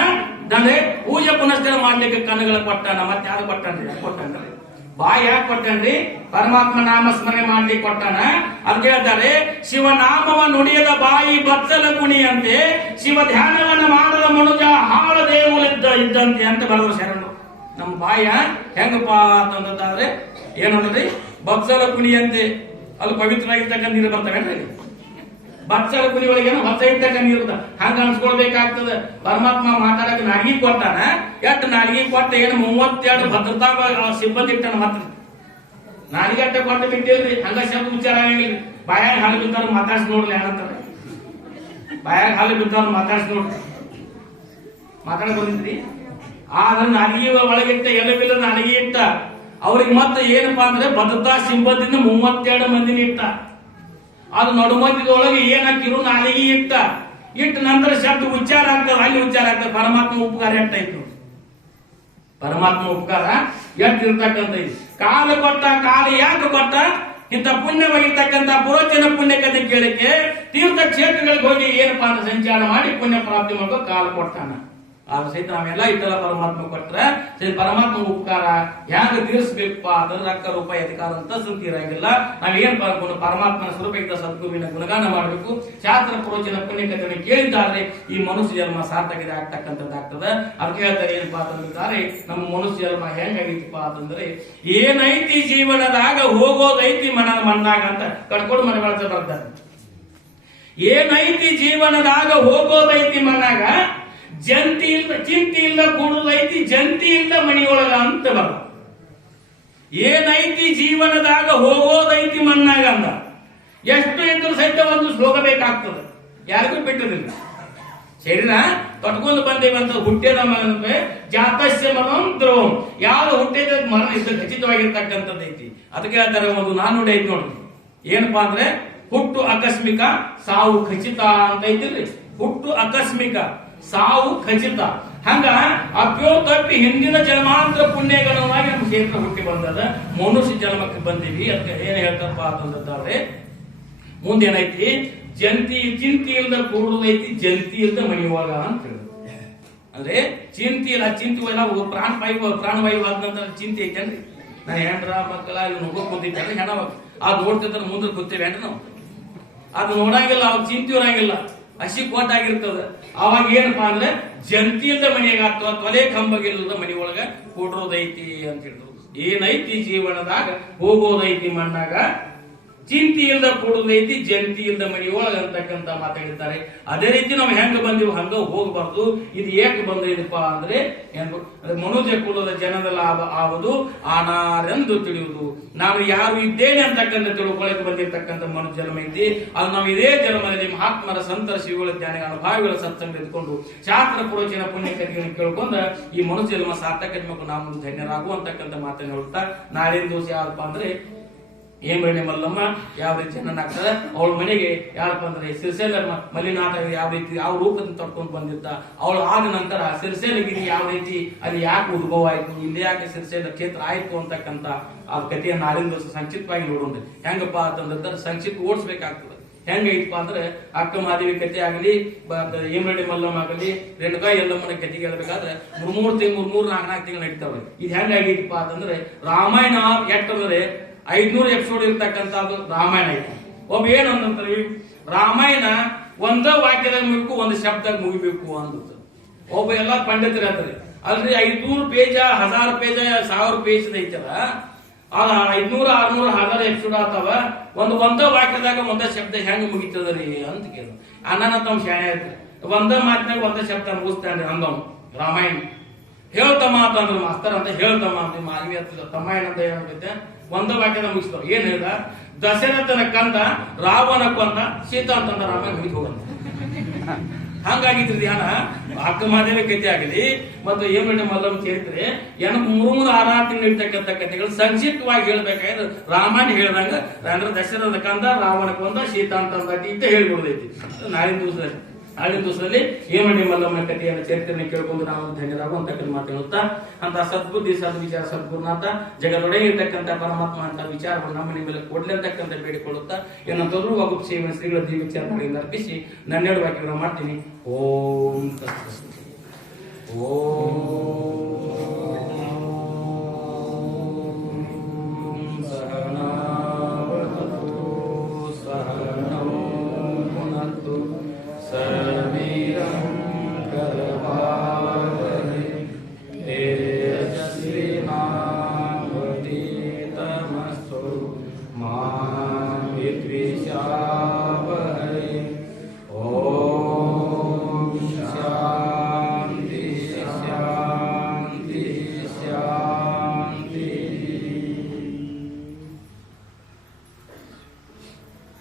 ಅಂದ್ರೆ ಪೂಜೆ ಪುನಸ್ಕಾರ ಮಾಡ್ಲಿಕ್ಕೆ ಕಣ್ಣುಗಳ ಕೊಟ್ಟಾನ. ಮತ್ತೆ ಯಾರು ಕೊಟ್ಟಾನ್ರಿ? ಬಾಯಿ ಯಾಕೆ ಕೊಟ್ಟನ್ರಿ? ಪರಮಾತ್ಮ ನಾಮಸ್ಮರಣೆ ಮಾಡ್ಲಿಕ್ಕೆ ಕೊಟ್ಟಾನ. ಅಂತ ಹೇಳ್ತಾರೆ, ಶಿವನಾಮವ ನುಡಿಯದ ಬಾಯಿ ಬಚ್ಚಲ ಕುಣಿಯಂತೆ, ಶಿವ ಧ್ಯಾನವನ್ನ ಮಾಡದ ಮನುಜ ಹಾಳ ಇದ್ದಂತೆ ಅಂತ ಬರೆದ್ರು ಶರಣರು. ನಮ್ಮ ಬಾಯ ಹೆಂಗಪ್ಪ ಅಂತಂದ್ರೆ ಏನಂದ್ರಿ? ಬಚ್ಚಲ ಕುಣಿಯಂತೆ. ಅಲ್ಲಿ ಪವಿತ್ರವಾಗಿರ್ತಕ್ಕಂಥ ನೀರು ಬರ್ತಾವೇನ್ರಿ? ಬಚ್ಚಲ ಕುನಿ ಒಳಗೆ ಹೊಸ ಇರ್ತಕ್ಕ ನೀರು ಹಂಗ ಅನ್ಸ್ಕೊಳ್ಬೇಕಾಗ್ತದ. ಪರಮಾತ್ಮ ಮಾತಾಡಕ್ ನಾಲ್ಗಿ ಕೊಟ್ಟಾನ. ಎಷ್ಟು ನಾಲ್ಗಿ ಕೊಟ್ಟ? ಏನು 32 ಭದ್ರತಾ ಸಿಬ್ಬಂದಿ ಇಟ್ಟಾನ. ಮಾತ್ರ ನಾಲ್ಗೆ ಅಟ್ಟ ಕೊಟ್ಟ ಬಿಟ್ಟಿಲ್ರಿ. ಹಂಗ ಶಬ್ದ ವಿಚಾರ ಆಗಿಲ್ರಿ. ಬಾಯಾಗ ಹಾಲು ಬಿದ್ದಾರ ಮಾತಾಡ್ಸಿ ನೋಡ್ಲಿ ಏನಂತಾರೆ. ಬಾಯಾಗ ಹಾಲು ಬಿದ್ದಾರ ಮಾತಾಡ್ಸಿ ನೋಡ್ರಿ. ಮಾತಾಡ ಬಂದಿದ್ರಿ. ಆದ್ರ ನಾಲ್ಗಿ ಒಳಗಿಟ್ಟ ಎಲ್ಲವಿಲ್ಲ ನಾಲ್ಗಿ ಇಟ್ಟ. ಅವ್ರಿಗೆ ಮತ್ತೆ ಏನಪ್ಪಾ ಅಂದ್ರೆ ಭದ್ರತಾ ಸಿಬ್ಬಂದಿನ 32 ಮಂದಿನ ಇಟ್ಟ. ಅದು ನಡುಮಧ್ಯದೊಳಗೆ ಏನ್ ಹಾಕಿರು? ನಾಲಿಗೆ ಇಟ್ಟ ನಂತರ ಶಬ್ದ ಉಚ್ಚಾರ ಆಗ್ತದೆ. ಅಲ್ಲಿ ಉಚ್ಚಾರ ಆಗ್ತದೆ. ಪರಮಾತ್ಮ ಉಪಕಾರ ಎಷ್ಟಾಯ್ತು? ಪರಮಾತ್ಮ ಉಪಕಾರ ಎಷ್ಟಿರ್ತಕ್ಕಂಥ ಕಾಲ ಕೊಟ್ಟ. ಕಾಲ ಯಾಕೆ ಕೊಟ್ಟ? ಇಂಥ ಪುಣ್ಯವಾಗಿರ್ತಕ್ಕಂಥ ಪುರೋಚನ ಪುಣ್ಯ ಕಥೆ ಕೇಳಕ್ಕೆ ತೀರ್ಥ ಕ್ಷೇತ್ರಗಳಿಗೆ ಹೋಗಿ ಏನಪ್ಪಾ ಅಂತ ಸಂಚಾರ ಮಾಡಿ ಪುಣ್ಯ ಪ್ರಾಪ್ತಿ ಮಾಡೋ ಕಾಲ ಕೊಟ್ಟಾನ. ಆದ್ರೂ ಸಹಿತ ನಾವೆಲ್ಲ ಇಟ್ಟಲ್ಲ ಪರಮಾತ್ಮ ಕೊಟ್ರೆ ಪರಮಾತ್ಮ ಉಪಕಾರ ಯಾಕೆ ತೀರಿಸಬೇಕಪ್ಪ ಅಂದ್ರೆ ರೊಕ್ಕ ರೂಪಾಯಿ ಅಧಿಕಾರ ಅಂತ ಸುದ್ದಿ ಇರಂಗಿಲ್ಲ. ನಾವೇನ್ ಪರಮಾತ್ಮನ ಸ್ವರೂಪಕ್ಕೆ ಸದ್ಗುರುವಿನ ಗುಣಗಾನ ಮಾಡಬೇಕು. ಶಾಸ್ತ್ರ ಪುರೋಚನ ಪುಣ್ಯಕಥೆಯನ್ನು ಕೇಳಿದ್ದಾರೆ ಈ ಮನುಷ್ಯ ಜನ್ಮ ಸಾರ್ಥಕತೆ ಆಗ್ತಕ್ಕಂಥದ್ದಾಗ್ತದೆ. ಅದಕ್ಕೆ ಹೇಳ್ತಾರೆ ಏನಪ್ಪಾ ಅಂತಂದಿದ್ದಾರೆ, ನಮ್ಮ ಮನುಷ್ಯ ಜನ್ಮ ಹೆಂಗಾಗೈತಿಪ್ಪ ಅಂತಂದ್ರೆ ಏನೈತಿ ಜೀವನದಾಗ ಹೋಗೋದೈತಿ ಮಣ್ಣಾಗ ಅಂತ ಕಟ್ಕೊಂಡು ಮನೆ ಬಳಸ ಬರ್ತಾರೆ. ಏನೈತಿ ಜೀವನದಾಗ ಹೋಗೋದೈತಿ ಮಣ್ಣಾಗ, ಜಂತಿ ಇಲ್ಲ ಚಿಂತಿ ಇಲ್ಲ ಕೂಡುದೈತಿ ಜಂತಿ ಇಲ್ಲ ಮಣಿಯೊಳಗ ಅಂತ ಬರ. ಏನೈತಿ ಜೀವನದಾಗ ಹೋಗೋದೈತಿ ಮಣ್ಣಾಗ ಅಂದ. ಎಷ್ಟು ಇದ್ರೂ ಸಹಿತ ಒಂದು ಶ್ಲೋಕ ಬೇಕಾಗ್ತದೆ. ಯಾರಿಗೂ ಬಿಟ್ಟಿರಲಿಲ್ಲ. ಶರೀರ ಕಟ್ಕೊಂಡು ಬಂದೇವಂತ ಹುಟ್ಟಿದ ಜಾತಸ್ಯ ಮನೋಂದ್ರವಂ. ಯಾರು ಹುಟ್ಟಿದ ಮರಣ ಇದ್ದ ಖಚಿತವಾಗಿರ್ತಕ್ಕಂಥದ್ದೈತಿ. ಅದಕ್ಕೆ ಹೇಳ್ತಾರೆ ಒಂದು ನಾನುಡಿ ಐತಿ ನೋಡ್ರಿ. ಏನಪ್ಪಾ ಅಂದ್ರೆ ಹುಟ್ಟು ಆಕಸ್ಮಿಕ, ಸಾವು ಖಚಿತ ಅಂತ ಐತಿಲ್ರಿ. ಹುಟ್ಟು ಆಕಸ್ಮಿಕ, ಸಾವು ಖಚಿತ. ಹಂಗ ಅಪ್ಯೋ ತಪ್ಪಿ ಹಿಂದಿನ ಜನ್ಮಾಂತರ ಪುಣ್ಯಗಣವಾಗಿ ನಮ್ಮ ಕ್ಷೇತ್ರ ಹುಟ್ಟಿ ಬಂದದ. ಮನುಷ್ಯ ಜನ್ಮಕ್ಕೆ ಬಂದಿವಿ. ಅದಕ್ಕೆ ಏನ್ ಹೇಳ್ತಾರಪ್ಪ ಅಂತಂದ್ರೆ ಮುಂದೇನೈತಿ? ಜಂತಿ ಚಿಂತಿ ಇಲ್ದ ಕೂಡುದೈತಿ, ಜಂತಿ ಇಲ್ದ ಮಣಿಯೊಳಗ ಅಂತ ಹೇಳಿದ್ರು. ಅಂದ್ರೆ ಚಿಂತಿ ಇಲ್ಲ, ಚಿಂತಿ ಪ್ರಾಣವಾಯು ಆದ ನಂತರ ಚಿಂತೆ ಐತೇನ್ರಿ? ನಾ ಹೆಂಡ್ರ ಮಕ್ಕಳ ಇಲ್ಲಿ ನುಗ್ಗೋ ಕುಂತಿದ್ದೆ ಹೆಣ ಅದು ನೋಡ್ತಿದ್ರೆ ಮುಂದೆ ಕೂತೇವೇನ್ರಿ ನಾವು? ಅದು ನೋಡಂಗಿಲ್ಲ, ಅವ್ರು ಚಿಂತೆ ಇರಂಗಿಲ್ಲ, ಹಸಿ ಕೋಟಾಗಿರ್ತದ. ಅವಾಗ ಏನಪ್ಪಾ ಅಂದ್ರೆ ಜಂತಿ ಇಲ್ದ ಮನೆಯಾಗ ತೊಲೆ ಕಂಬಗಿಲ್ಲದ ಮನಿ ಒಳಗ ಕೂಡ್ರೋದೈತಿ ಅಂತ ಹೇಳಿದ್ರು. ಏನೈತಿ ಜೀವನದಾಗ ಹೋಗೋದೈತಿ ಮಣ್ಣಾಗ, ಚಿಂತಿ ಇಲ್ದ ಕೂಡುದೈತಿ ಜಂತಿ ಇಲ್ದ ಮನಿ ಒಳಗ ಅಂತಕ್ಕಂತ ಮಾತಾಡಿದ್ದಾರೆ. ಅದೇ ರೀತಿ ನಾವು ಹೆಂಗ ಬಂದಿವಿ ಹಂಗ ಹೋಗ್ಬಾರ್ದು. ಇದು ಏಕೆ ಬಂದಿದಪ್ಪ ಅಂದ್ರೆ ಮನುಜ ಕುಲದ ಜನದ ಲಾಭ ಆವುದು ಆನಾರೆಂದು ತಿಳಿಯುವುದು. ನಾನು ಯಾರು ಇದ್ದೇನೆ ಅಂತಕ್ಕಂಥ ತಿಳ್ಕೊಳ್ಳಕ್ಕೆ ಬಂದಿರತಕ್ಕಂಥ ಮನುಷ್ಯ ಜನ್ಮ ಐತಿ. ಅದು ನಾವು ಇದೇ ಜನ್ಮದಲ್ಲಿ ಮಹಾತ್ಮರ ಸಂತರ ಶಿವಗಳ ಜ್ಞಾನಿಗಳ ಅನುಭಾವಿಗಳ ಸತ್ಸಂಗ ಎತ್ಕೊಂಡು ಶಾಸ್ತ್ರ ಪುರೋಚನ ಪುಣ್ಯ ಕಥೆಯನ್ನು ಕೇಳ್ಕೊಂಡ ಈ ಮನುಷ್ಯ ಜನ್ಮ ಸಾರ್ಥಕ ಜನ್ಮಕ್ಕೂ ನಾವು ಧನ್ಯರಾಗುವಂತಕ್ಕಂಥ ಮಾತನ್ನು ಹೇಳ್ತಾ, ನಾಳಿನ ದಿವಸ ಯಾರಪ್ಪ ಅಂದ್ರೆ ಏಮರಣೆ ಮಲ್ಲಮ್ಮ ಯಾವ ರೀತಿ ಜನನಾಗ್ತದೆ, ಅವಳ ಮನೆಗೆ ಯಾರಪ್ಪ ಅಂದ್ರೆ ಸಿರಿಸೇಲ ಮಲ್ಲಿನಾಥ ಯಾವ ರೀತಿ ಯಾವ ರೂಪದಿಂದ ತಡ್ಕೊಂಡು ಬಂದಿರ್ತ, ಅವಳು ಆದ ನಂತರ ಸಿರಿಸೇಲಗಿರಿ ಯಾವ ರೀತಿ ಅಲ್ಲಿ ಯಾಕೆ ಉದ್ಭವ ಆಯ್ತು, ಇಲ್ಲಿ ಯಾಕೆ ಸಿರಿಸೇಲ ಕ್ಷೇತ್ರ ಆಯ್ತು ಅಂತಕ್ಕಂಥ ಆ ಕಥೆಯನ್ನು ನಾಳಿನ ದಿವಸ ಸಂಕ್ಷಿಪ್ತವಾಗಿ ನೋಡೋಣ. ಹೆಂಗಪ್ಪ ಅಂತಂದ್ರೆ ಸಂಕ್ಷಿಪ್ತ ಓಡಿಸ್ಬೇಕಾಗ್ತದೆ. ಹೆಂಗೈತಪ್ಪ ಅಂದ್ರೆ ಅಕ್ಕ ಮಾದೇವಿ ಕಥೆ ಆಗಲಿ, ಏಮರಡಿ ಮಲ್ಲಮ್ಮ ಆಗಲಿ, ರೇಣುಕಾ ಎಲ್ಲಮ್ಮನ ಕಥೆಗೆ ಹೇಳ್ಬೇಕಾದ್ರೆ ಮೂರ್ ತಿಂಗಳು 4 ತಿಂಗಳು ನಡೀತಾವ್ರಿ. ಇದು ಹೆಂಗಾಗೈತಪ್ಪ ಅಂತಂದ್ರೆ ರಾಮಾಯಣ ಎಟ್ಟಂದ್ರೆ 500 ಎಪಿಸೋಡ್ ಇರ್ತಕ್ಕಂಥದ್ದು ರಾಮಾಯಣ ಐತಿ. ಒಬ್ಬ ಏನಂದ್ರೆ ರಾಮಾಯಣ ಒಂದ ವಾಕ್ಯದಾಗ ಮುಗಿಬೇಕು, ಒಂದು ಶಬ್ದಾಗ ಮುಗಿಬೇಕು ಅಂತ ಒಬ್ಬ ಎಲ್ಲಾ ಪಂಡಿತರು ಹೇಳ್ತಾರೆ. ಅಲ್ರಿ 500 ಪೇಜ 1000 ಪೇಜ 1000 ಪೇಜ್ ಐತಲ್ಲ, ಅದ 500 600 1000 ಎಪಿಸೋಡ್ ಆತಾವ, ಒಂದ ವಾಕ್ಯದಾಗ ಒಂದ ಶಬ್ದ ಹೆಂಗ್ ಮುಗಿತದ್ರಿ ಅಂತ ಕೇಳ. ಅನ್ನ ತಮ್ಮ ಶಾಣೆ ಐತ್ರಿ, ಒಂದ ಮಾತಿನಾಗ ಒಂದ ಶಬ್ದ ಮುಗಿಸ್ತಾನ್ರಿ ಅಂದವ್ ರಾಮಾಯಣ. ಹೇಳ್ತಮ್ಮ ಅಂತಂದ್ರ ಮಾಸ್ತರ್ ಅಂತ ಹೇಳ್ತಮ್ಮ ಅಂತ ಮಾನವೀಯ ತಮ್ಮ ಏನಂತ ಏನಾಗೈತೆ ಒಂದ ವಾಕ್ಯದ ಮುಗಿಸ್ತಾವ. ಏನ್ ಹೇಳ್ದ, ದಶರಥನ ಕಂದ ರಾವಣ ಕೊಂದ ಸೀತಾ ಅಂತಂದ ರಾಮಾಯಣ ಮುಗಿದು ಹೋಗಂತ. ಹಂಗಾಗಿದ್ರಿ ಧ್ಯಾನ ಅಕ್ಕ ಮಾದೇವಿ ಕಥೆ ಆಗಲಿ ಮತ್ತು ಏಮರಡಿ ಮಲ್ಲಮ್ಮ ಚರಿತ್ರೆ 3-6 ತಿಂಗಳು ಇರ್ತಕ್ಕಂಥ ಕಥೆಗಳು ಸಂಕ್ಷಿಪ್ತವಾಗಿ ಹೇಳ್ಬೇಕಾದ್ರೆ ರಾಮಾಯಣ ಹೇಳ್ದಂಗ ಅಂದ್ರೆ ದಶರಥನ ಕಂದ ರಾವಣ ಕೊಂದ ಸೀತಾ ಅಂತಂದತಿ ಅಂತ ಹೇಳ್ಬಿಡ್ದೈತಿ. ನಾಳಿನ ದಿವಸದಲ್ಲಿ ಏಮರಡಿ ಮಲ್ಲಮ್ಮನ ಕಥೆಯನ್ನು ಚರಿತ್ರೆಯನ್ನು ಕೇಳ್ಕೊಂಡು ನಾವು ಧನ್ಯರಾಗುವಂತಕ್ಕಂಥ ಮಾತು ಹೇಳುತ್ತಾ, ಅಂತ ಸದ್ಬುದ್ಧಿ ಸದ್ವಿಚಾರ ಸದ್ಗುರುನಾಥ ಜಗದೊಡೆ ಇರ್ತಕ್ಕಂಥ ಪರಮಾತ್ಮ ಅಂತ ವಿಚಾರವನ್ನು ನಮ್ಮ ಮನೆ ಮೇಲೆ ಕೊಡ್ಲಿ ಅಂತಕ್ಕಂಥ ಬೇಡಿಕೊಳ್ಳುತ್ತಾ ಏನಂತಂದ್ರು ವಗುಪ್ ಸೇವನ ಶ್ರೀಗಳ ದಿವ್ಯ ವಿಚಾರಗಳಿಂದ ಅರ್ಪಿಸಿ ನನ್ನೆರಡು ವಾಕ್ಯಗಳನ್ನು ಮಾಡ್ತೀನಿ. ಓಂ ಓಂ